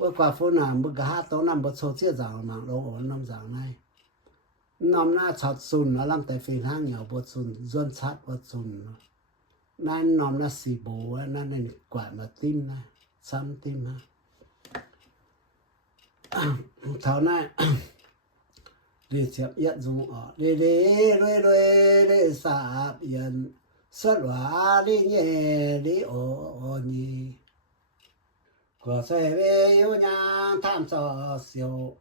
ว่ากว่าฟูนามบึกหาโตนำบ่โซเชียลจังมังลงอ่อนนำจังไงนำหน้าชัดซุนลำแต่ฟีนหางเหนียวบ่ซุนจนชัดบ่ซุนนั่นนำหน้าสีโบนั่นนี่กว่ามาติ้มนะซ้ำติ้มฮะเท่านั้นđi chép yết dùng ở đi đi sạp yên xuất hóa đi nhẹ đi ô nhì của xoay về yêu nhang tham cho siêu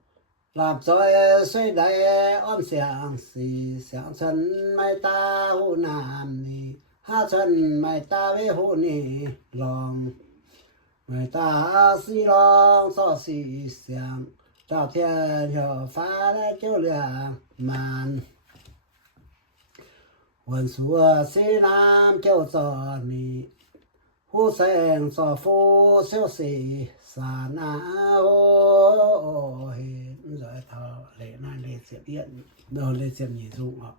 làm cho xoay đầy ôm sáng xì sáng chân mai ta hô nam nì ha chân mai ta với hô nì lòng mai ta xì lòng so xì sáng Chào thiên hiểu phá đã chiếu lửa màn Quần xua xí nam chiếu giò nì Hú sen xò phu siêu xì xà nà ô hên Rồi thở lệ này lệ xếp điện Đồ lệ xếp nhị dụng ạ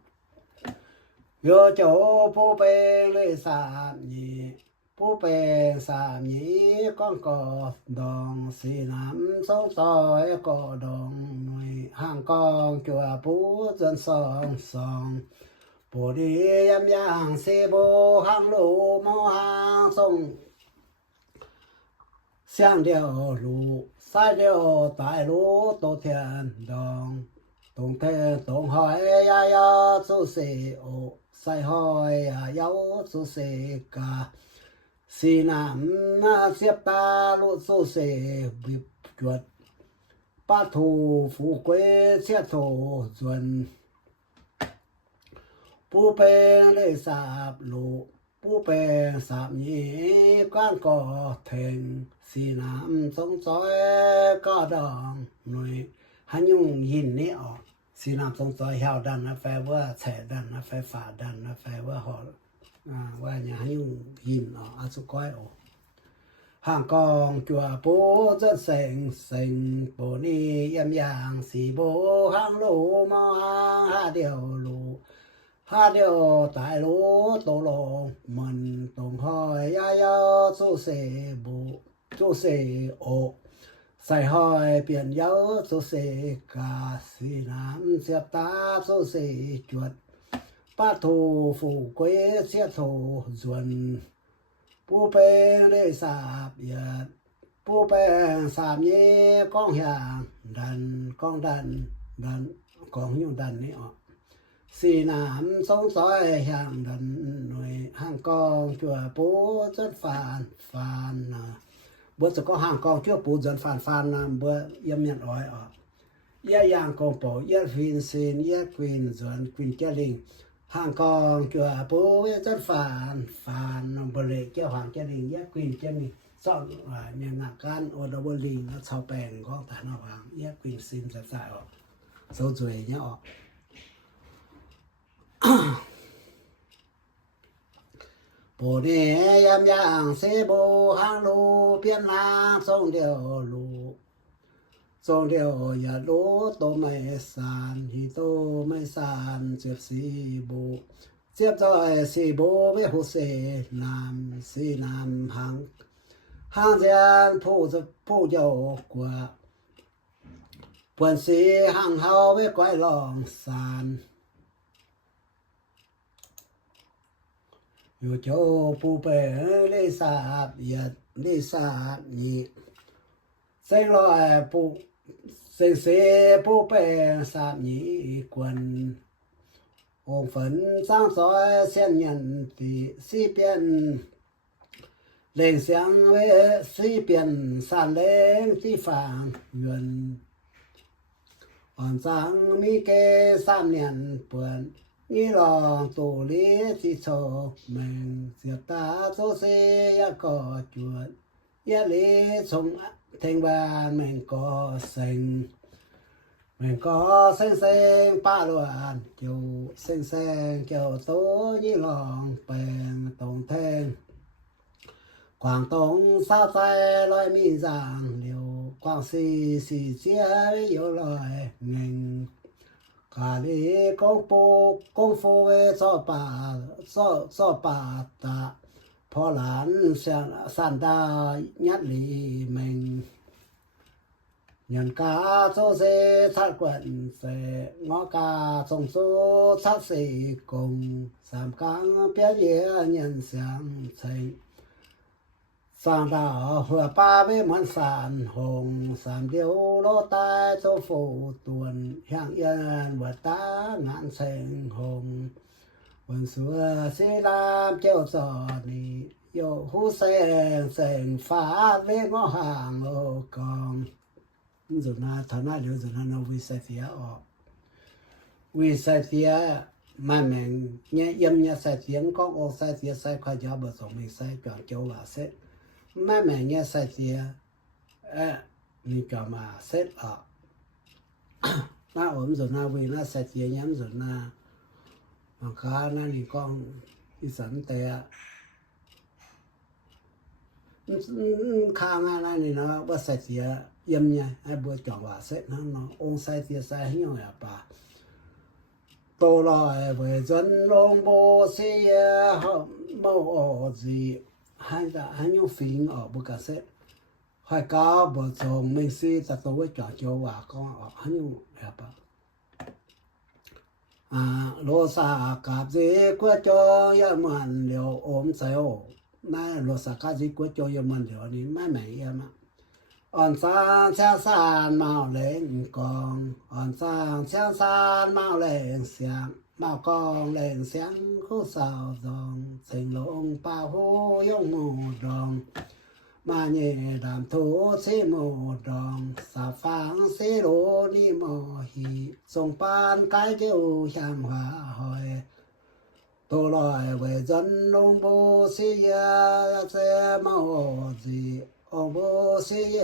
Vô chỗ phu bê lệ sạm nhị Phu bê sạm nhị con cò đòn xì nắm sống soi cò đòn nuôi hàng con chùa phu dân song bồ đi em yang xì bồ hàng lũ mô hàng sông xiang điều lũ sai điều tại lũ tổ thiền đòn tổng thế tổng hỏi ya ya su xì ô sai hỏi ya su xì cả xì nằm xếp ta lũ su xì bịp chuột ba thù phú quê xét thù duẩn pu bê lê sạp lũ pu bê sạp nhị quan cò thèn xì nằm sống sói có đòn nuôi hắn nhung nhìn nế ọ xì nằm sống sói heo đàn nó phảiว่าแฉดันnó phải pháดันnó phảiว่าhọว่าnhà hắn nhung nhìn ọ su coi ọ hàng con chùa bố rất sành bố ni em yang xì bố hàng lũ mò hàng hà điều lũ ha điệu tại lũ tổ lộ mình tổng hỏi ya ya chú sê bù chú sê ổ sai hỏi biển dấu chú sê cả xì nám xếp tá chú sê chuột bát thù phủ quế xếp thù duẩn bù bê lê sạp yết bù bê sạp nhé con hàng đàn con nhung đàn này ạ xì nám sống sói hàng đàn nuôi hàng con chùa bố rất phàn bữa sẽ có hàng con chùa bố rất phàn bữa yếm nhận ói ạ yết yang con bố yết phìn xin yết quỳnh duẩn quỳnh kia linh hàng con chùa bố rất phàn bữa lệ kia hoàng kia linh yết quỳnh kia linh xong lại miền ngạc can ở đâu bữa linh nó sau bèn con thả nó hoàng yết quỳnh xin rất dài ạ sâu ruồi nhá ạ bồ đề yam yang se bồ hang lu biên la song điệu ya lu tô mai san hi tô mai san chép si bồ chép rồi si bồ với hồ se nam si nam hang gian phụ dầu của buồn si hang hao với quái lòng sanอยู่โจปูเปลิสาบยะลิสาบนี่เซงลอยปูเซงเสปูเปสาบนี่กวนองฝนสร้างซอยเส้นยันติสีเปลี่ยนเล่งเสียงเวสีเปลี่ยนสานเล่งที่ฟางยวนอ่อนสังมีเกสามเนียนเปื่อนนี่ลองตัวเลี้ยที่โชแมงเสียตาโซเสียก็จวดยะเลชงเทงบานแมงก็เซ็งป้าลวนเกี่ยวเซ็งเกี่ยวโตนี่ลองแปลงตรงแทงกวางตรงสาวใจลอยมีจางเดียวกวางสีเจียอยู่ลอยเง่งกาลีกงปูกงฟูเวซอป่าตาพอหลานสันดายัดลีเมงยันกาโซเซทัดกวนเสงอกาส่งสู้ทัดสีกงสามกังเปียเยยันเสียงเซสร้างดาวหัวป้าเวมันสานหงสามเดียวโลตายโซฟูตวนห่างเอียนวัดตางานเสงหงวันสัวสีลามเจ้าจอนี่โยหูเสงฟ้าเวงอห่างโอกองจุนาฐานะเดียวจุนาวิสัยเสียออกวิสัยเสียมาแมงเนี่ยยำเนี่ยใส่เสียงก็ออกใส่เสียใส่ข้าวยาบสองไม่ใส่จอดเจ้าว่าเสร็จมาแม่เนี่ยใส่เสียนี่ก็มาเสร็จออกน้าอมสุนาวีน่าใส่เสียย้ำสุนาบางครั้งนั่นนี่กองอีสันแต่ข้างนั่นนี่นะว่าใส่เสียยำเนี่ยไอ้บัวจ่อว่าเสร็จนั่นเนาะองใส่เสียใส่เหี้ยวอย่าป่าโตลอยไปจนลงโบเสียเขาเมาออกสิให้ยงฟิงออกบุกเสร็จให้ก้าวบทส่งไม่ซีจะตัวจ่อโจว่าก็ออกให้ยงอย่าป่าโลซากาบเจกัวจอยามันเหลียวอมใส่โอแม่โลซากาบกัวจอยามันเหลียวนี่แม่แม่ยามาอ่อนสางเชียงสานเมาเล่งกองอ่อนสางเชียงสานเมาเล่งเสียงเมากองเล่งเสียงคู่สาวดองเสียงลงป่าหูยงหมูดองมาเย่ดามทูสีหมูดองสาฟังสีโรนี่มอหีส่งปานไกเจียวยามหาหอยตัวลอยไว้จนลงโบสียาเสียเมาจีโอโบเสีย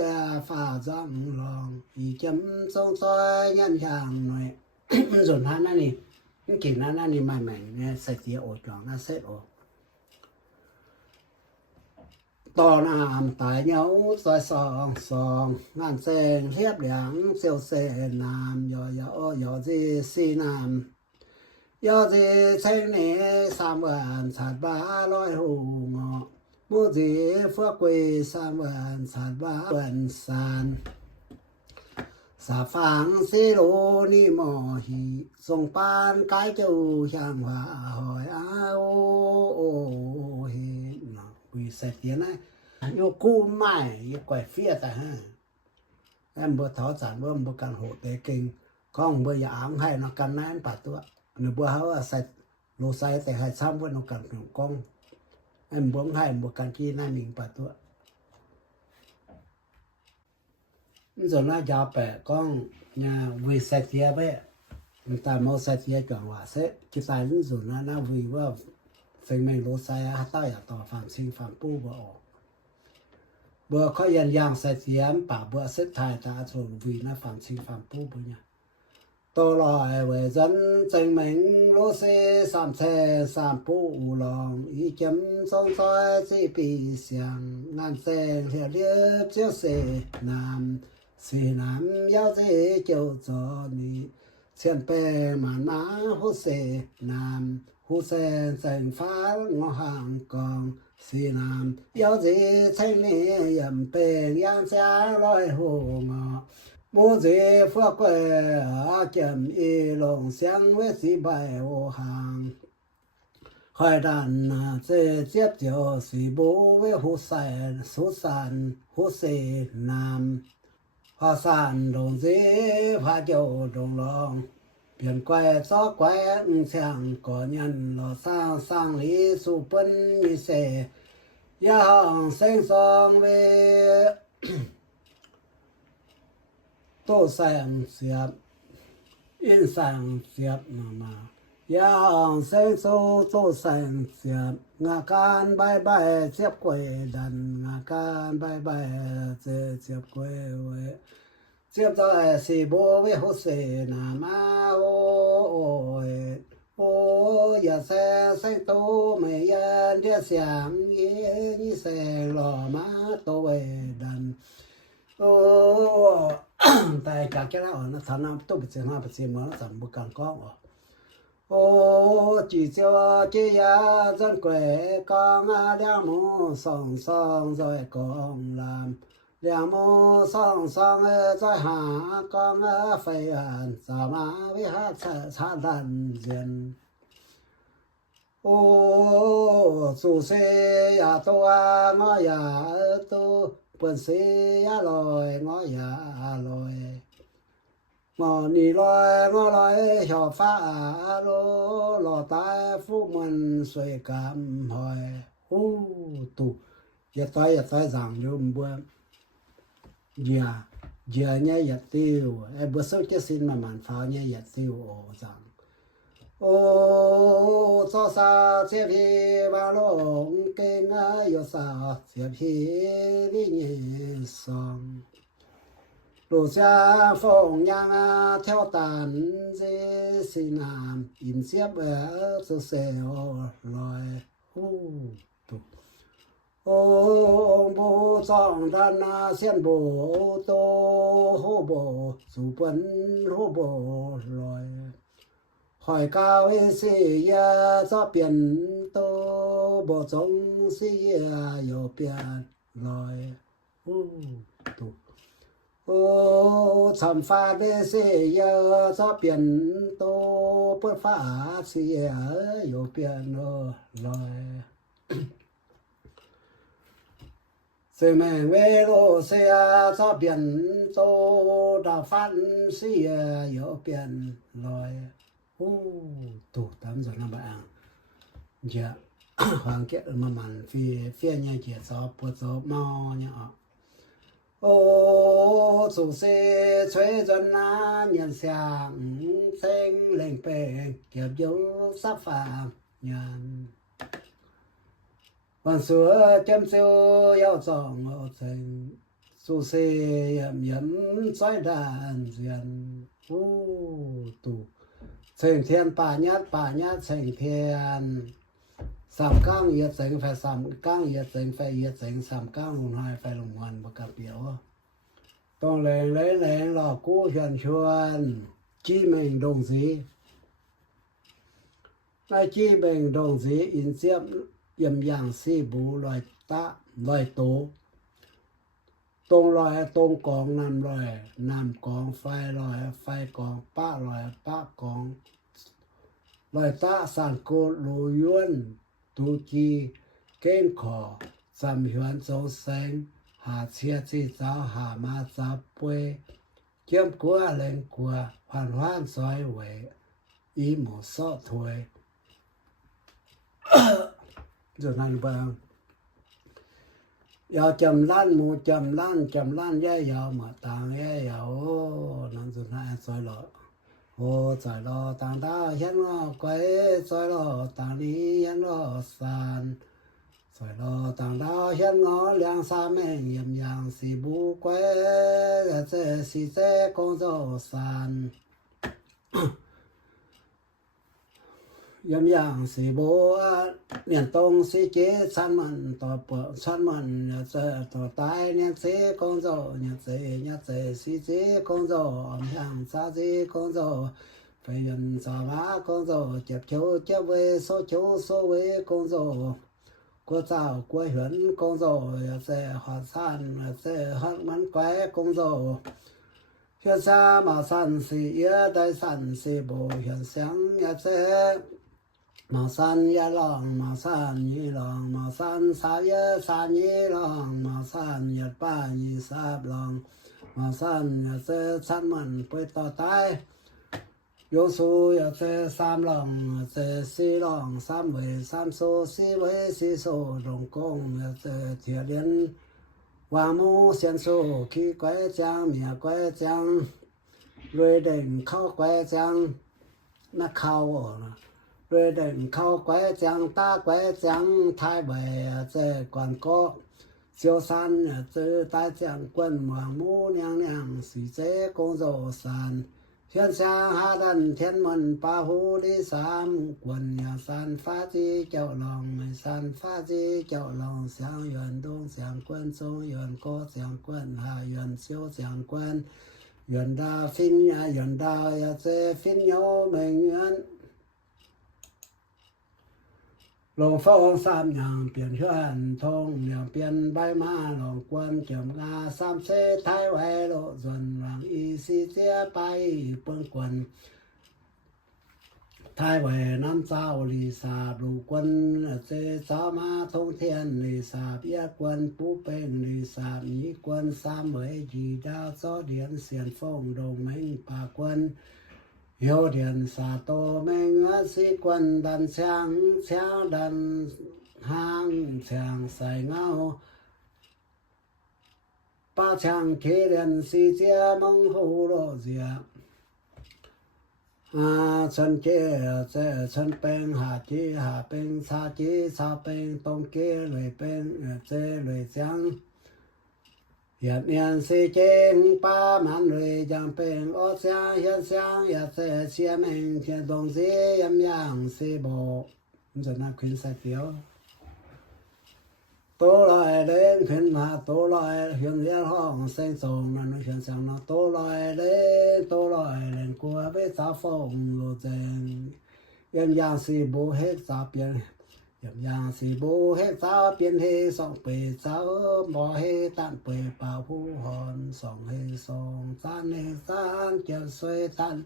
ฟ้าจังลองอีจำทรงซอยยันยางหน่อย ส่วนท่านนั่นนี่กินนั่นนี่ไม่แม่งเนี่ยใส่เสียโอจองน่าเสร็จโอตอนน้ำตายเหนียวซอยสองงานเซงเทียบเหลียงเซียวเซน้ำยอจีสีน้要是青年3万300户我不知富贵3万300山沙方西路你莫去送班该就像花海啊哦嘿那为啥点呢有古买有怪飞的哈em bữa thọ sản bữa cần hộ tế kinh con bữa ám hay nó cần nén bà tua nửa bữa háo sạch lô saiแต่ให้ซ้ำว่าnó cần con em bữa hay bữa cần chi nay mình bà tua rồi nó giao bẻ con nhà vì sạch thịa vậy người ta mau sạch thịa chọn hòa sẽ chỉ tài những rồi nó vìว่าphần mình lô sai hát tao ya tỏ phạm sinh phạm pu bữa bữa có yên yang sạch thịa bà bữa xếp thai ta rồi vì nó phạm sinh phạm pu bữa nha tôi lại về dân证明lô xe三车三不浪已经上在这边上南山条列就是南西南要这就做你前辈慢慢呼吸南呼吸正发我行港西南要这青年人病养家来护我不知富贵见一龙相为是百无行海南这接就是不为湖山苏山湖西南华山龙子华九中龙变怪早怪像个人老上里数本一些样身上为多上接因上接嘛yang sen so to san sia ngakan bye bye siap kwe dan ngakan bye bye se siap kwe we siap ta si bo we ho se na ma o o ya se sen to me yan dia xiang ye ni se lo ma to we dan o tai ka ke la na thana to bi se na bi se ma san bu kan ko ô chỉ cho chỉ ya dân quê con đeo mũ song song rồi con làm đeo mũ song song rồi hạ con phải ăn sao mà với hát sa đàn diện ô chủ xe ya to ngõ ya to bận xe ya lòi ngõ ya lòi ngõ nì lòi ngõ lòi hiểu phá lô lò tai phúc mình xuôi cảm hỏi tụ giờ tới rằng luôn bữa giờ nhé giờ tiêu em bữa sau cái xin mà màn pháo nhé giờ tiêu ồ rằng ô cho sa chế phi ba lông kinh yo sa chế phi đi nhẹ song lô xa phong nhang theo tàn dê xin làm in xếp ở số xèo lòi tụ ô bố trọng đàn xiên bố tô hô bố dù bấn hô bố lòi hỏi cao xì ya cho biển tô bố trống xì ya yo biển lòi tụ ô chăm pha đê xê ya cho biển tô bớt phá xì ở yo biển lòi xê mèn về lô xê cho biển tô đào phát xì yo biển lòi tụ 8 giờ 5 bạn dạ hoàng kết mà màn phía nhà chị cho bữa cho mau nhá ô chủ xe thuê dân nhận sáng xanh lên bè kiệp dấu sắp phạm nhận còn sữa chém siêu yêu dòng ở thành chủ xe yếm xoay đàn duyên tụ thành thiên bà nhát thành thiên sám cang yết thành phải sám cang yết thành phải yết thành sám cang lùng hai phải lùng hoàn và cặp biểuต้องlên lò cú huyền chuan chi mình đồng gì Lai chi beng dong zi in xiếp yếm yang si bù loài ta loài tố Tông loài tông cong nam cong phai cong pa cong loài ta san cô lù yuan tu chi kên khỏ xăm huan dấu xanh hà chia chi giáo hà ma giáo quê kiếm của lên của hoàn hoan xoay huệ ý mù sọ thuê rồi năng vàng yào chầm lan mù chầm lan yé yào mà tàng yé yào năng rồi năng xoay lọ ô xoay lọ tàng ta hiến lọ quay xoay lọ tàng đi hiến lọ sàn xoay lọ tàng ta hiến lọ liang sa mẹ yếm yang si bu quay dê si dê công dô sàn yếm yang si bu niên tông si chế san mặn tỏ bờ san mặn tỏ tai niên chế công dô nhật chế si chế công dô yang sa chế công dô phải yếm sa má công dô chép về số về công dô của giáo của huyện công dô sẽ hòa san sẽ hắc mắn quái công dô hiện sa mà san si yết đại san si bồ hiện sáng sẽ mà san ya long mà san yi long mà san sa ye san yi long mà san yết ba yi sa long mà san sẽ san mặn quay tỏ tai Yo su ya se sam long se si long sam về sam số si về si số đồng công ya se thiệt liên Hoa mu xiên số khi quay chang mía quay chang rồi đỉnh khâu quay chang nó khâu rồi đỉnh khâu quay chang ta quay chang thái bề se quan có siêu san se tai chang quân hoa mu nhang si se công dỗ san Thiên sang hạ đần thiên mần pa hu đi sam quần nhà san phá chi chậu lòng mày san phá chi chậu lòng sáng yuan đông sáng quân sông yuan cô sáng quân hạ yuan siêu sáng quân yuan đa phim nhà yuan đa ya se phim nhau mình yuan Long phong sam nhàng biển huyên thông nhàng biển bay ma lòng quân kiểm nga sam xê thái huệ lộ dần vàng y si chia bay quân quần thái huệ năm sao lì sạp lù quân xê giáo ma thông thiên lì sạp yết quân phú bên lì sạp nhĩ quân sam mới gì đa gió điện xiển phong đồng minh bà quân Hiếu điện xà tô mênh si quân đàn sáng đàn hang sáng say ngao ba chàng khí điện si chia mong hù lộ dìa chân chế chân bên hạ bên xa bên tông kế lùi bên chế lùi giang Hiện nhiên si chênh ba màn lùi giang bên ô sáng hiện sáng ya se chia mình thiên đồng si yếm yang si bộ Rồi nó khuyên sai phiếu Tố lại đến khuyên hạ tố lại hiện liên hong sinh sống Nó nói hiện sáng nó tố lại đến của với giáo phong lộ dành Yếm yang si bộ hết giáo biến Yếm yang si bộ hết giáo biến hết song bề giáo mò hết tạm bề bảo hú hòn song hết song san hết san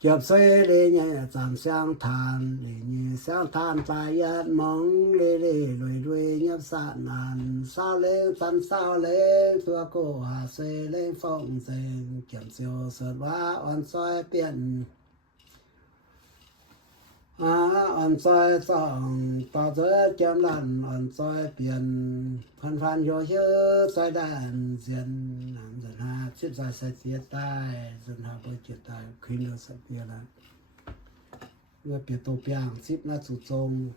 chợp xoay đi nhẹ giảm sang than đi nhẹ sang than tai yết mong đi lùi nhấp sạn nàn sao lên tua cổ hà xoay lên phong dền kiểm siêu sợt vá on xoay biển on xoay sòng tao giới kiếm lần on xoay biển phan vô chữ xoay đàn diện dần ha chip dài sai chia tai dần ha bơi chia tai khi nữa sẽ bia là vừa biệt tổ biang chip nó chủ trông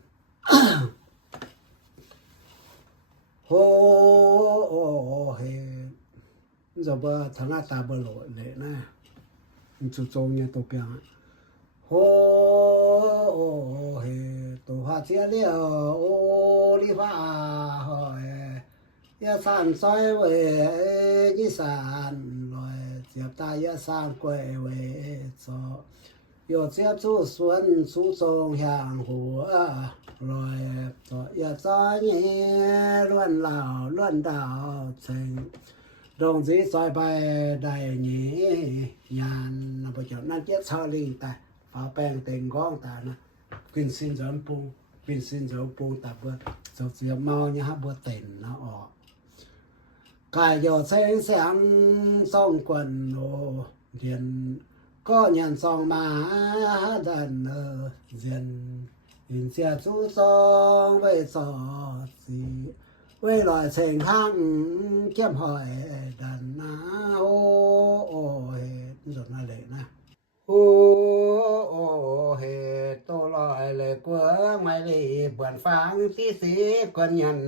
hô he giờ bơ thằng ta bơ lội lệ nè chủ trông như tổ biang hô he tổ hoa chia liêu ô li hoa hỏi ya san xoay về như san rồi chiếc ta ya san quay về cho โยเสียบสู้สวนสู้ทรงอย่างหัวลอยต่ออย่าซ้อยเงี้ล้วนเหล่าล้วนดาวเชิงดงสีซอยไปได้เงี้ยานนะประจบนั่นเจ็ดชาวลิงแต่ฝาแป้งเต็งก้องตานะกินสินจนปุงกินสินจนปุงแต่เบื่อเสียเมาเนี่ยฮะเบื่อเต็นนะออกกายโยเสียงเสียงส่งกวนโอเดียนก็ยันส่องมาดันเรียนอินเสียสู้ซองไว้สอสีไว้ลอยเสียงห้างเก็บหอยดันนาโอ้เฮ็ดจนนั่นเลยนะโอ้เฮ็ดโตลอยเลยกว่าไม่ได้เปื่อนฟังที่สีกวนยัน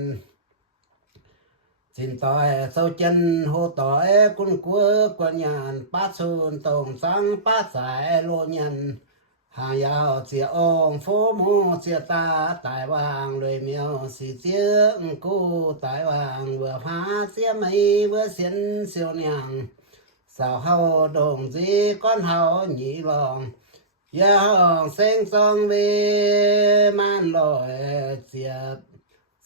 สินต่อยเศร้าจันโหต่อยกุนกัวกวนยันป้าซูนตรงสังป้าสายโลยันหายาวเสียองโฟมโหเสียตาตายวางเลยเมียวสีเจียงกูตายวางเบื่อหาเสียไม่เบื่อเสียนเสียวเนียงสาวเฮาดงจีก้อนเฮาหนีลองยาห้องเสียงซองเวมันลอยเสียบ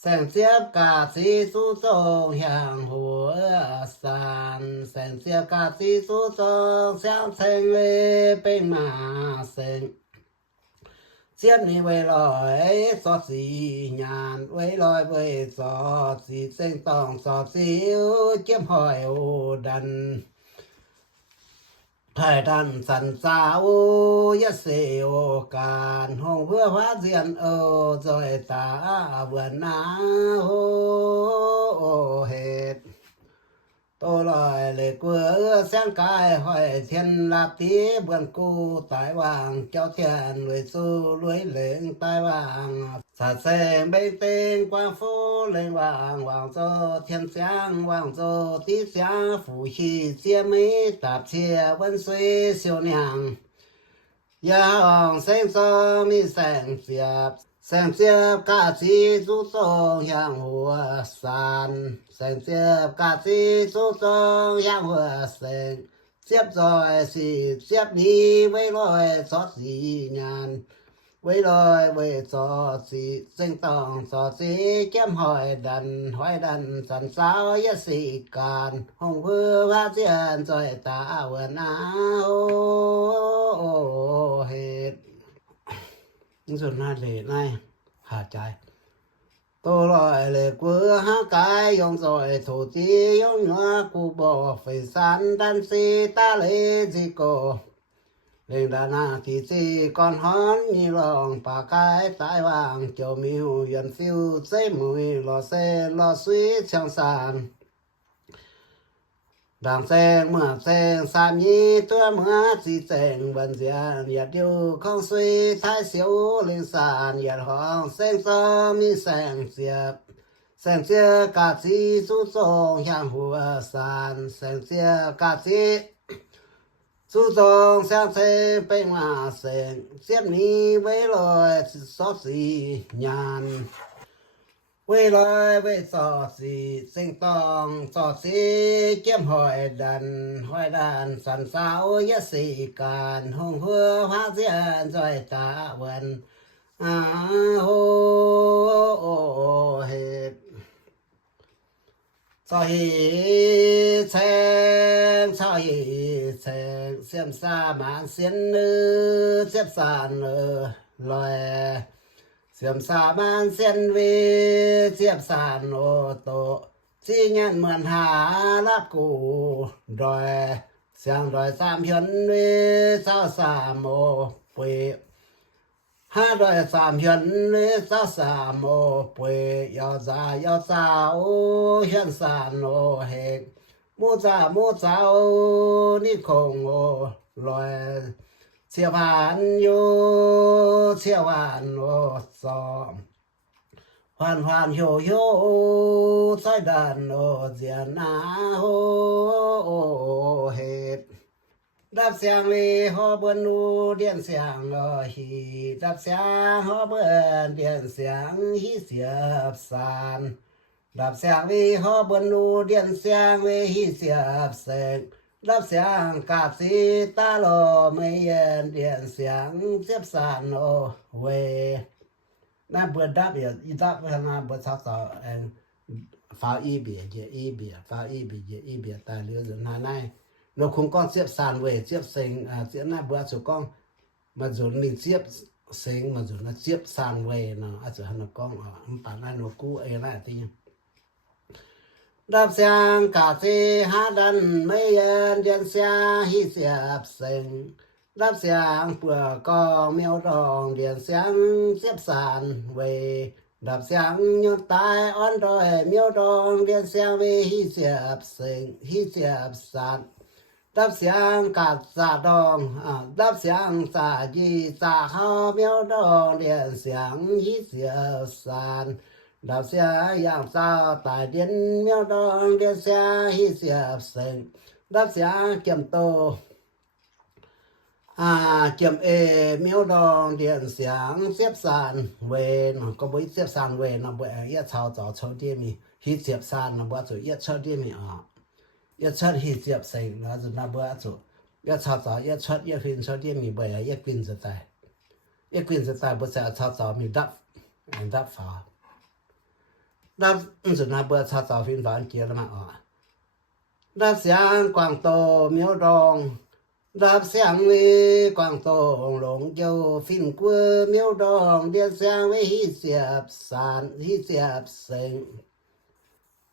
แสงเสียบกาสีสู้ทรงอย่างหัวสานแสงเสียบกาสีสู้ทรงเสียงเสียงเลเป็นมาเสียงเสียบนี้ไว้ลอยสอดสีญานไว้ลอยไว้สอดสีเสียงต้องสอดสีเก็บหอยโอดันไทยดันสันสาวยะเสโอกานห้องเพื่อพระเสียนจอยตาเบือนนาโเฮ็ดโตลอยเลยกลัวแสงกายห้อยเทียนลาตีเบือนกูตายวางเจ้าเทียนรวยสู้รวยเหลงตายวางสาดแสงใบเต็งกว้างฟูเลงวางวางโจเทียนเสียงวางโจตีเสียงฝูชีเสียไม่ตับเชียวันสวยเสียวเนียงยาอ่องแสงโซมีแสงเสียบแสงเสียบกาสีสู้ทรงอย่างหัวสานแสงเสียบกาสีสู้ทรงอย่างหัวแสงเสียบจอยสีเสียบนี้ไว้ลอยสอดสีงานไว้ลอยไว้สอดสีเส้นต้องสอดสีแก้มหอยดันสันสาวยะสีการห้องเพื่อพระเจียนจอยตาเวนาโอเฮ็ดนี่สุดน่าเลยนายหาใจโตลอยเลยกลัวหากายยองซอยโถตียองหัวกูบอกไฟสันดันสีตาเลจิโกเล่งดานาที่สีก่อนฮ้อนนี่ลองปากายตายวางเจ้ามิวยันฟิวเซมุยรอเซรอสวีช่างสานดังแสงเมื่อแสงสามยีตัวเมื่อสีแสงบันเสียนหยัดอยู่ของสวีท้ายเสียวเล่งสานหยัดห้องแสงซอมีแสงเสียบแสงเสียกาสีสู้ทรงอย่างหัวสานแสงเสียกาสีสู้ทรงแสงเสียเป็นมาแสงเสียบนี้ไว้ลอยสอดสีญานไว้ลอยไว้สอดสีเส้นต้องสอดสีเก็บหอยดันสันสาวยะสีการห้องเพื่อพระเสียนจอยตาเวนโเฮ็ดสอยแสงสอยแสงเสียมสามานเสียนเสียบสานลอยเสียมสามานเสียนวีเสียบสานโอโตสีเงินเหมือนหาลักกูดอยเสียงดอยสามหยนวีเศร้าสามโอปุย503หยนวีเศร้าสามโอปุยยอซาโอเฮียนสานโอเฮกมูจาโอนี่คงโอลอยเสียผ่านอยู่เสียหวานโอซอมผ่านโยซอยดันโอเจียนาโอเฮ็ดดับเสียงลีฮอเบิ้นนูเดียนเสียงฮีดับเสียงฮอเบิ้นเดียนเสียงฮีเสียบสานดับเสียงลีฮอเบิ้นนูเดียนเสียงฮีเสียบแสง รับเสียงกาบสีตาโลไม่เย็นเดียนเสียงเจ็บสานโอเวน่าเบิดดับอีดับน่าเบิดซักต่อฟาอีเบียเจอีเบียฟาอีเบียเจอีเบียตาเหลือจนหน้าในเราคงก้อนเจ็บสานเวเจ็บเซ็งเจ็บหน้าเบิดสุก้องมาจนมีเจ็บเซ็งมาจนเจ็บสานเวเนาะอาจจะหันก้องมันปานนั้นโกูน่าติรับเสียงกาสีหาดันไม่เย็นเดียนเสียหิเสียบเซ็งรับเสียงเปลือกกองเมียวดองเดียนเสียงเสียบสานเวรับเสียงยดตายอ่อนดอยเมียวดองเดียนเสียงเวหิเสียบเซ็งหิเสียบสานรับเสียงกาดสาดองรับเสียงสาจีสาเฮาเมียวดองเดียนเสียงหิเสียบสานรับเสียอย่างสาวตายเดียนเมียวดองเดียนเสียหิเสียบเซ็งรับเสียงเกี่ยมโตเกี่ยมเมียวดองเดียนเสียงเสียบสานเวนก็บ่เสียบสานเวนนะบ่เอียชาวจอเชาเดียมีหิเสียบสานนะบ่จุเอียเชาเดียมีเอียชัดหิเสียบเซ็งนะจุนะบ่จุเอียชาวจอเอียชัดเอียฟินเชาเดียมีบ่เอียกวินจะตายเอียกวินจะตายบ่จะชาวจอมีดับฟ้าดับจุนะบ่ชาวจอฟินฟ้าเกียร์มาดับเสียงกวางโตเมียวดองรับเสียงเวกวางโตหลงเจ้าฟินกัวเมียวดองเดียนเสียงเวหิเสียบสานหิเสียบเซ็ง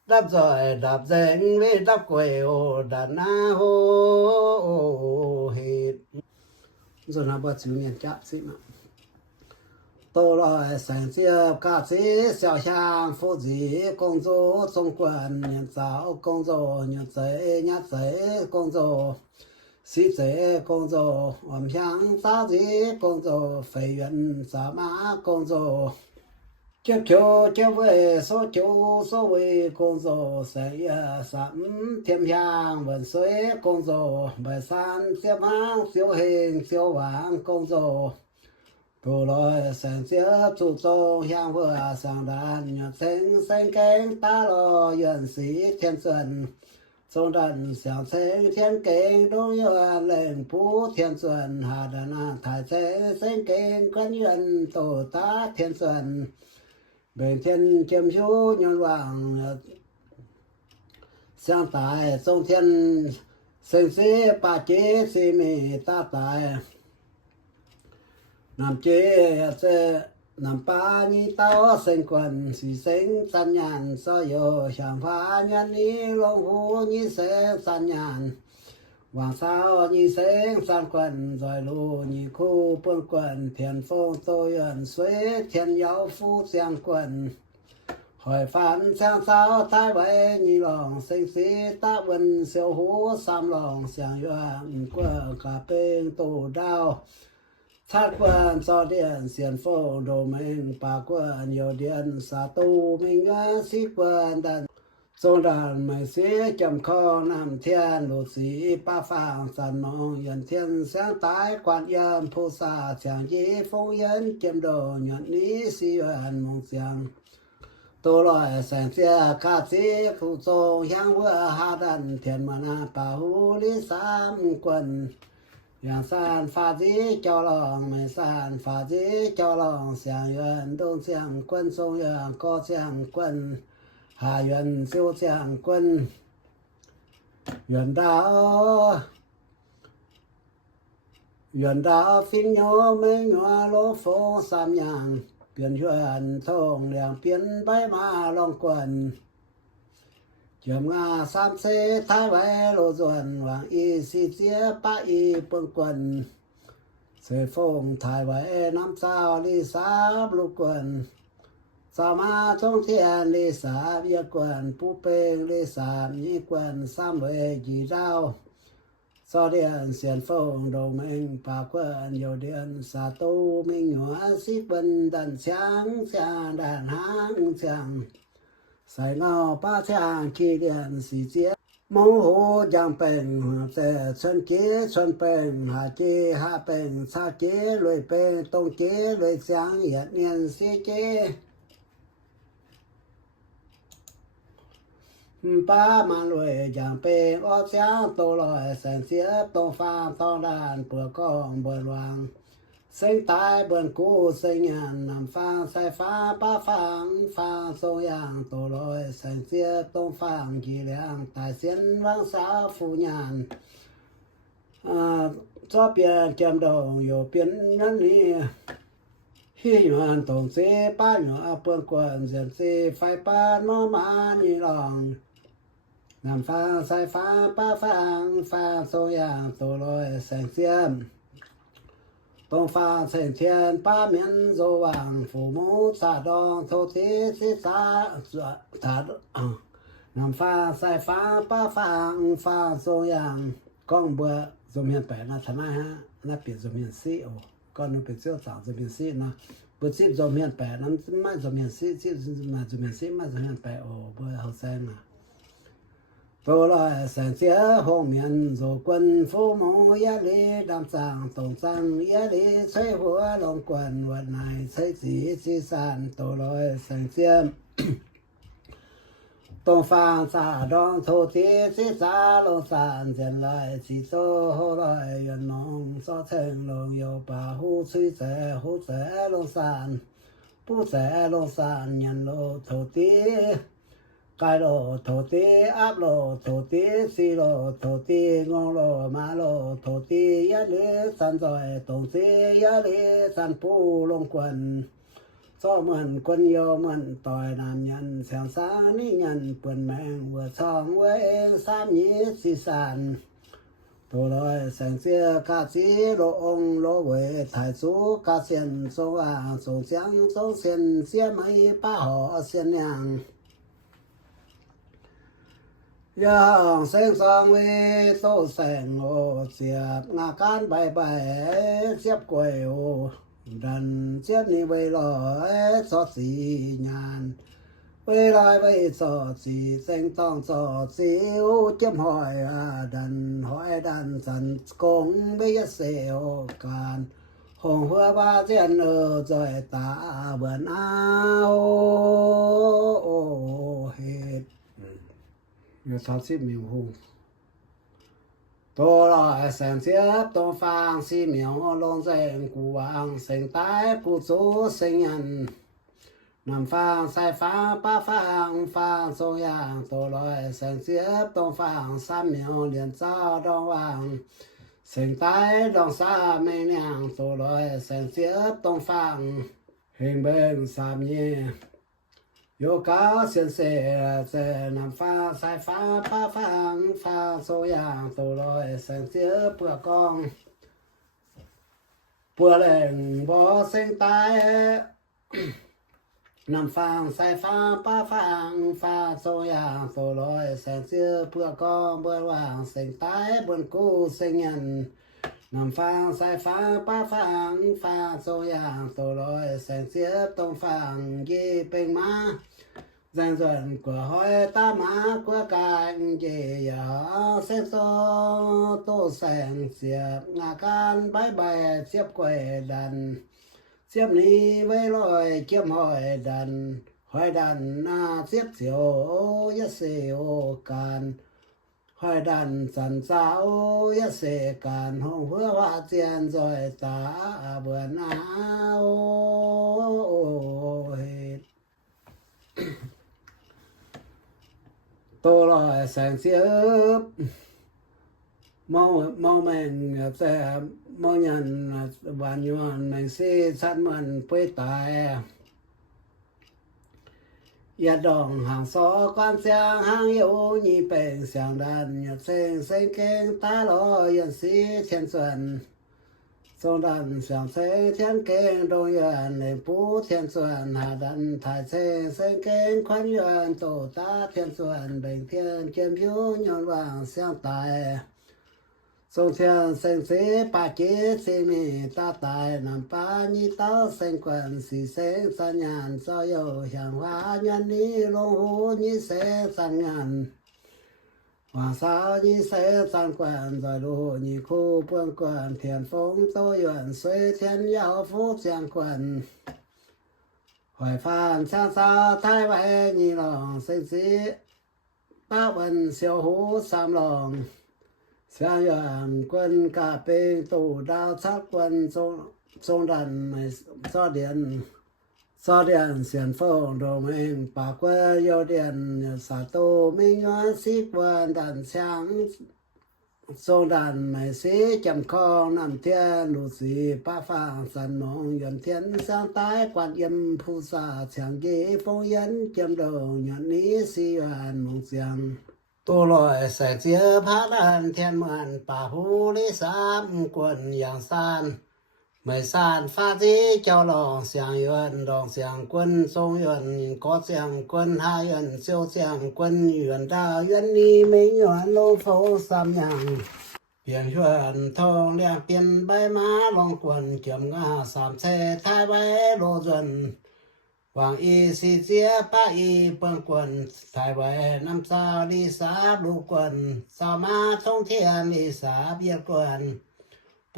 รับจอยดับเซ็งเวดับกวยโอดานาโฮเฮดส่วนนับชื่อเนี่ยจับสิมาโตลอยแสงเสียบกาสีเสี่ยวช่างฟูจีกงโจจงกวนเนียนสาวกงโจเนียนเสยยัดเสยกงโจ西泽工作，我们乡早期工作，飞远萨马工作，接球接位所求所谓工作，三月三天香文水工作，白山小忙小行小玩工作，多来三节注重香火上单，热情生根打落原始天尊。中山小城天境东园灵普天尊哈达那太城神境观园多达天尊每天检修愿望相待中天生死八劫是米大待南界这南巴尼道生观是生三年所有想法愿你龙虎你生三年往少你生三观在路你苦本观天风多远水天妖福相观海帆相少太为你龙生死大文小虎三龙相愿过卡兵渡道ชาติกวนซอเดียนเสียนโฟโดเมงปากวนโยเดียนสาตูมิงสิกวนดันทรงดันไม่เสียจำคอนำเทียนหลุดสีป้าฟางสันมองยันเทียนแสงตายกวาดยามผู้สาเสียงยีฟงยันเก็มโดหยันนี้สิวันมงเสียงตัวลอยแสงเสียคาสีผู้ทรงยังเวอหาดันเทียนมานาป่าหูลิสามกวนอย่างสานฟ้าจีเจ้าลองไม่สานฟ้าจีเจ้าลองเสียงเยือนดงเสียงกวนทรงเยือนก็เสียงกวนหาเยือนซิวเสียงกวนเยือนดาวฟินโยไม่หยัวโลโฟสามอย่างเปลี่ยนเยือนทงเหลียงเปลี่ยนใบมาลองกวนเจียมงาสามเสท้ายไว้โลจวนวางอีสีเสียป้าอีปนกวนเสฟงถ่ายไว้น้ำสาวลีสาบลูกกวนสามาท่องเที่ยวลีสาเบียกวนผู้เป็นลีสามยี่กวนสามเวจีดาวซอเดียนเสียนฟงโดเมงปากกวนโยเดียนสาตูมิงหัวสิบนดันเสียงด่านหางเสียงใส่นอป้าช่างขี้เดียนสีเจียมงหูยังเป็นแต่ชนเกี้ชนเป็นหาเจีหาเป็นชาเกี้รวยเป็นตรงเกี้รวยเสียงเหยียดเนียนสีเกี้ ป้ามาลวยอย่างเป็นออกเสียงโตลอยแสงเสียตรงฟ้าทองด้านเปลือกกองบนวางเส้นตายบนกูเส้นยันนำฟ้าใส่ฟ้าป้าฟังฟ้าทรงอย่างโตลอยแสงเสียตรงฟ้ากี่เหลียงตายเสียนวังสาวฟูญานจอเปลี่ยนเจียมดองอยู่เปลี่ยนนั่นนี่ฮีหวนตรงเสป้าหนูเปื้อนกวนเสียนเสไฟป้านอมานี่ลองนำฟ้าใส่ฟ้าป้าฟังฟ้าโซยางโตลอยแสงเสียมตรงฟ้าเส้นเทียนป้าเมียนโซวางฝูมูสาดองโททีสิสาถาดนำฟ้าใส่ฟ้าป้าฟังฟ้าโซยางก้องเบื่อสมเฮียน8นะทนายฮะนับเปลี่ยนสมเฮียน4โอก็นึงเป็นเสื้อสาวสมเฮียน4นะเปิด10สมเฮียน8นั้นไม่สมเฮียน4มาสมเฮียน4มาสมเฮียน8โอบ่เฮาแซงนะโตลอยแสงเสียห้องเมียนโซกวนฟูหมูยะลีดำสางตรงสังยะลีใช้หัวลงกวนวันไหนใช้สีสานโตลอยแสงเสียตรงฟ้าสาดองโททีสิสาลงสานเสียนลายสีโซลอยยันน้องซอเทิงลงโยป่าหูซุยแสหูแสลงสานผู้แสลงสานยันโลโททีกายโลโทติอัพโลโทติสีโลโทติงงโลมาโลโทติยะลิสันจอยตรงสียะลิสันผู้ลงกวนซ้อเหมือนคนโยเหมือนต่อยนำยันเสียงสานี่ยันเปื่อนแมงเวอช่องเวเองสามยีสีสันตัวลอยแสงเสียกาสีโลองโลเวถ่ายสูกาเสียนโซว่าส่งเสียงส่งเสียนเสียไม่ป้าหอเสียนยังย่างแสงสองเวโตแสงโอเสียบงาการใบเสียบกวยโอดันเสียบนี่ไว้ลอยสอดสีงานไว้ลอยไว้สอดสีแสงต้องสอดสีโอเจ็บหอยดันหอยดันสันกงเบียเสโอการห้องหัวบาเจียนจอยตาเบิ่นเอาเฮ็ดอยู่30มิลหูตัวลอยแสงเสียบตรงฟางสีเหมียวลงแสงกูวางเสียงตายผู้สูเสียงยันนำฟางใส่ฟางป้าฟางฟางโซยางตัวลอยแสงเสียบตรงฟาง3เหมียวเหรียญเจ้าดองวางเสียงตายดองซาไม่เนียงตัวลอยแสงเสียบตรงฟางเฮงเบิ่ง3เยโยกาเสียนเสเสนำฟ้าสายฟ้าป้าฟังฟ้าโซยางตัวลอยแสงเสียเปลือกกองเปลือกแหลงบ่เส้นตายนำฟังสายฟ้าป้าฟังฟ้าโซยางตัวลอยแสงเสียเปลือกกองเบื่อว่างเส้นตายบนกูเส้นยันนำฟังสายฟ้าป้าฟังฟ้าโซยางตัวลอยแสงเสียตรงฟังยี่เป็นมาแสงส่วนกว่าหอยตามากว่ากายเจียเส้นโซโตแสงเสียบงาการใบเสียบกวยดันเสียบนี้ไว้ลอยเกี่ยมหอยดันหอยดันหน้าเสียบเสียวยะเสโอการหอยดันสันสาวยะเสการห้องเพื่อว่าเจียนจอยตาเบื่อหนาวตัวลอยแสงเสียบเมาแมงแต่เมายันบานยวนแมงซีชัดมันป่วยตายอย่าดองห่างซอความเสียงห่างอยู่ยี่เป็นเสียงดันอย่าเสียงเก่งตาลอยยันสีเทียนส่วนทรงดันเสียงเทียนเก่งโดยยันในปูเทียนส่วนหาดันถ่ายเสียงเก่งควันยันโตตาเทียนส่วนแบ่งเทียนเกี่ยมผิวย้อนว่างเสียงตายทรงเทียนเสียงสีปากีสีมีตาตายนำปานีเต้าเสียงกวนสีเสียงสัญญาณซอยโยอย่างว่ายันนี้ลงหูนี้เสียงสัญญาณว่าสาวนี้เสียงสัญกวนซอยดูนี้คู่เพื่อนกวนเทียนฟงโตยวนสวยเทียนยาวฟูเสียงกวนหอยฟ้านช่างสาวไทยไว้นี้ลองเสียงสีป ป้าวันเสียวหู3ลองเสียอย่างกวนกาเปงตู่ดาวชักกวนทรงดันไม่ซอเดียนเสียนฟงโดเมงปากว่าโยเดียนสาโตไม่ย้อนสิกวันดันช้างทรงดันไม่สีจำคองน้ำเทียนลูสีป้าฟางสันนองยนเทียนสร้างตายกวาดเยี่ยมผู้สาเสียงเกฟงยันเจียมดงยันนี้สีวันมงเสียงตัวลอยใส่เจียพาดันเทียนเหมือนป่าหูลิสามกวนอย่างซานไม่ซานฟ้าที่เจ้าลองเสียงยวนดองเสียงกวนทรงยวนกอเสียงกวนหายวนเสียวเสียงกวนยวนดาวยวนนี้ไม่ยวนโลโฟสามอย่างเปลี่ยนชวนทองเรียงเปลี่ยนใบมาลองกวนเกี่ยมงาสามแท่ท้ายใบโลจนวางอีสีเจียป้าอีเปิงกวนถ่ายไว้น้ำสาวลีสาลูกกวนสาวมาท่องเที่ยวลีสาเบียกวน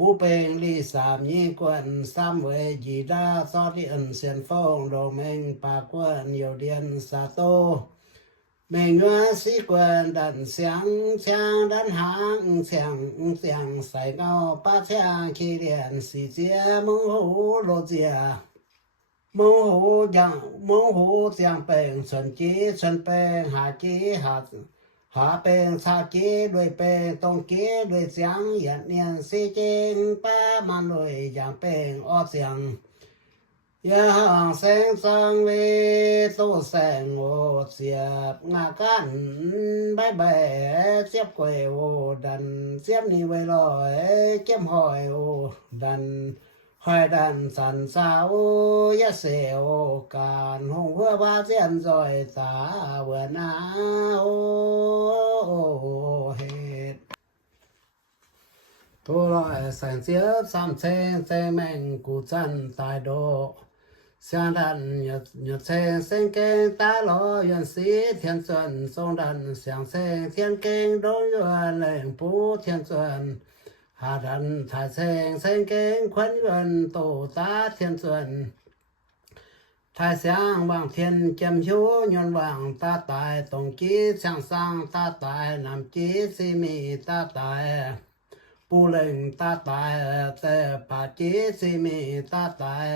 ผู้เป็นลีสามยี่กวนสามเวยีดาซอดีอันเสียนฟองโดเมงปากกวนเยียวเดียนสาโตเมงเงาสีกวนดันเสียงดันหางเสียงใส่เงาป้าเชียงขี้เดียนสีเจียมงหูโลเจียมงหูเสียงเป่งสนจีสนเป่งหาจีหาเป่งสาจีด้วยเป่งตรงจีด้วยเสียงหยัดเนียนสีเจงป้ามันด้วยอย่างเป่งออเสียงยาห่างแสงสังเวโตแสงโอเสียบงากันใบเสียบกวยโอดันเสียบนี่ไว้ลอยเก็บหอยโอดันหอยดันสันสาวยะเสโอการหงเพื่อว่าเสียนจอยตาเวนาโอเฮ็ดตัวลอยแสงเสียบสามเส้นเซแมงกูจันตายโดเสียงดันหยดเส้นเก่งตาลอยยันสีเทียนส่วนทรงดันเสียงเส้นเทียนเก่งโดนยวนแหลงปูเทียนส่วนหาดันถ่ายเส้นเก่งควันยวนโตตาเทียนส่วนถ่ายเสียงวางเทียนเจียมชูยวนวางตาตายตรงกี้เสียงสร้างตาตายน้ำจีสีมีตาตายปูเล่งตาตายแต่ปาจีสีมีตาตาย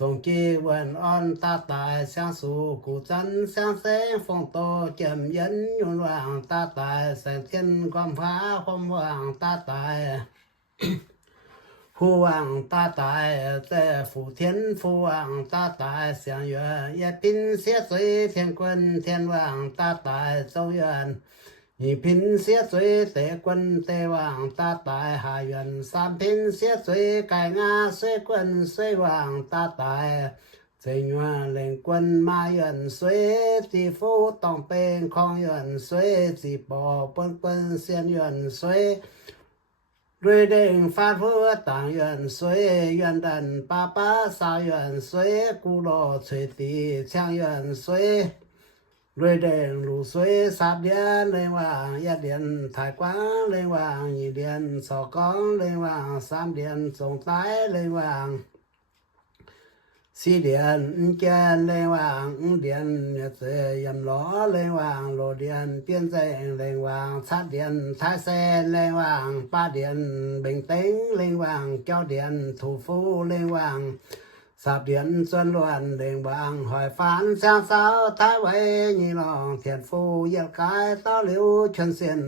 ทรงจีวันอ่อนตาตายเสียงสู่กูจันเสียงเสงฟงโตเจียมเย็นยวนวางตาตายแสงเทียนความฟ้าความว่างตาตายผู้ว่างตาตายแต่ผู้เทียนผู้ว่างตาตายเสียงเยอะอย่าปินเสียสวยเทียนกวนเทียนว่างตาตายทรงเยือนหีพินเสียสวยแต่กวนแต่ว่างตาตายหายันสามพินเสียสวยไก่งาสวยกวนสวยว่างตาตายเสียงว่าเล่งกวนมายันสวยตีฟูต้องเป็นของยันสวยสีปอเปิ้นเสียนยันสวยด้วยเด้งฟาดหัวต่างยันสวยยันดันป้าสาวยันสวยกูรอเฉยตีช่างยันสวยด้วยเด้งลูสวยสาบเดียนเลยว่างยาเดียนถ่ายกว้างเลยว่างยี่เดียนสอกกองเลยว่างสามเดียนส่งตายเลยว่างสี่เดียนแกนเลยว่างเดียนเสยยำล้อเลยว่างโลเดียนเปลี่ยนใจเลยว่างชัดเดียนท้ายแซนเลยว่างป้าเดียนเบ่งเต็งเลยว่างเจ้าเดียนถูฟูเลยว่างสาบเดียนส่วนล้วนเลยว่างหอยฟ้านเสียงสาวท้ายไว้ยี่ลองเทียนฟูเยี่ยกายต้อเหลียวชนเส้น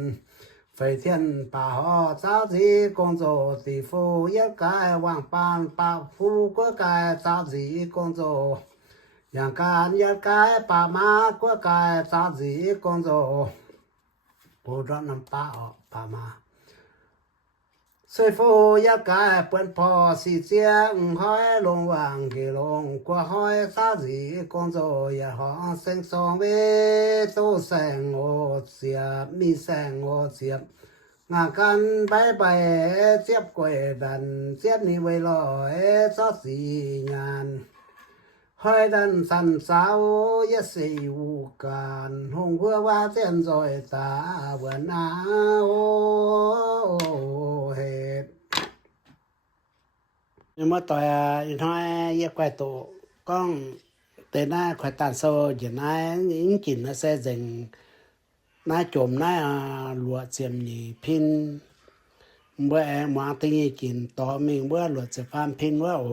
ไฟเทียนป่าหอเจ้าสีกงโจตีฟูเยี่ยกายวางปานป่าฟูกัวกายเจ้าสีกงโจอย่างการเยี่ยกายป่ามากัวกายเจ้าสีกงโจปูร้อนน้ำป่าออกป่ามาสวยฟูยากายเปิ้นพอสีเสียงห้อยลงวางกี่ลงกว่าห้อยสาสีกงโจอย่าหอเสียงสองเวโตแสงโอเสียบมีแสงโอเสียบงากันใบเสียบกวยดันเสียบนี่ไว้ลอยซอสีงานห้อยดันสันสาวยะสีวูการหงเพื่อว่าเสียนจอยตาเวนาโอเฮ็ดยังมาต่อยอีน้อยเยกไว้โตก้องเตน่าขวตันโซอยู่นายยิงกินนะเสจึง นายจมนายหลวดเสียมหนีพินเมื่อหมาติงกินต่อมิงเมื่อหลวดจะฟามพินว่าโอ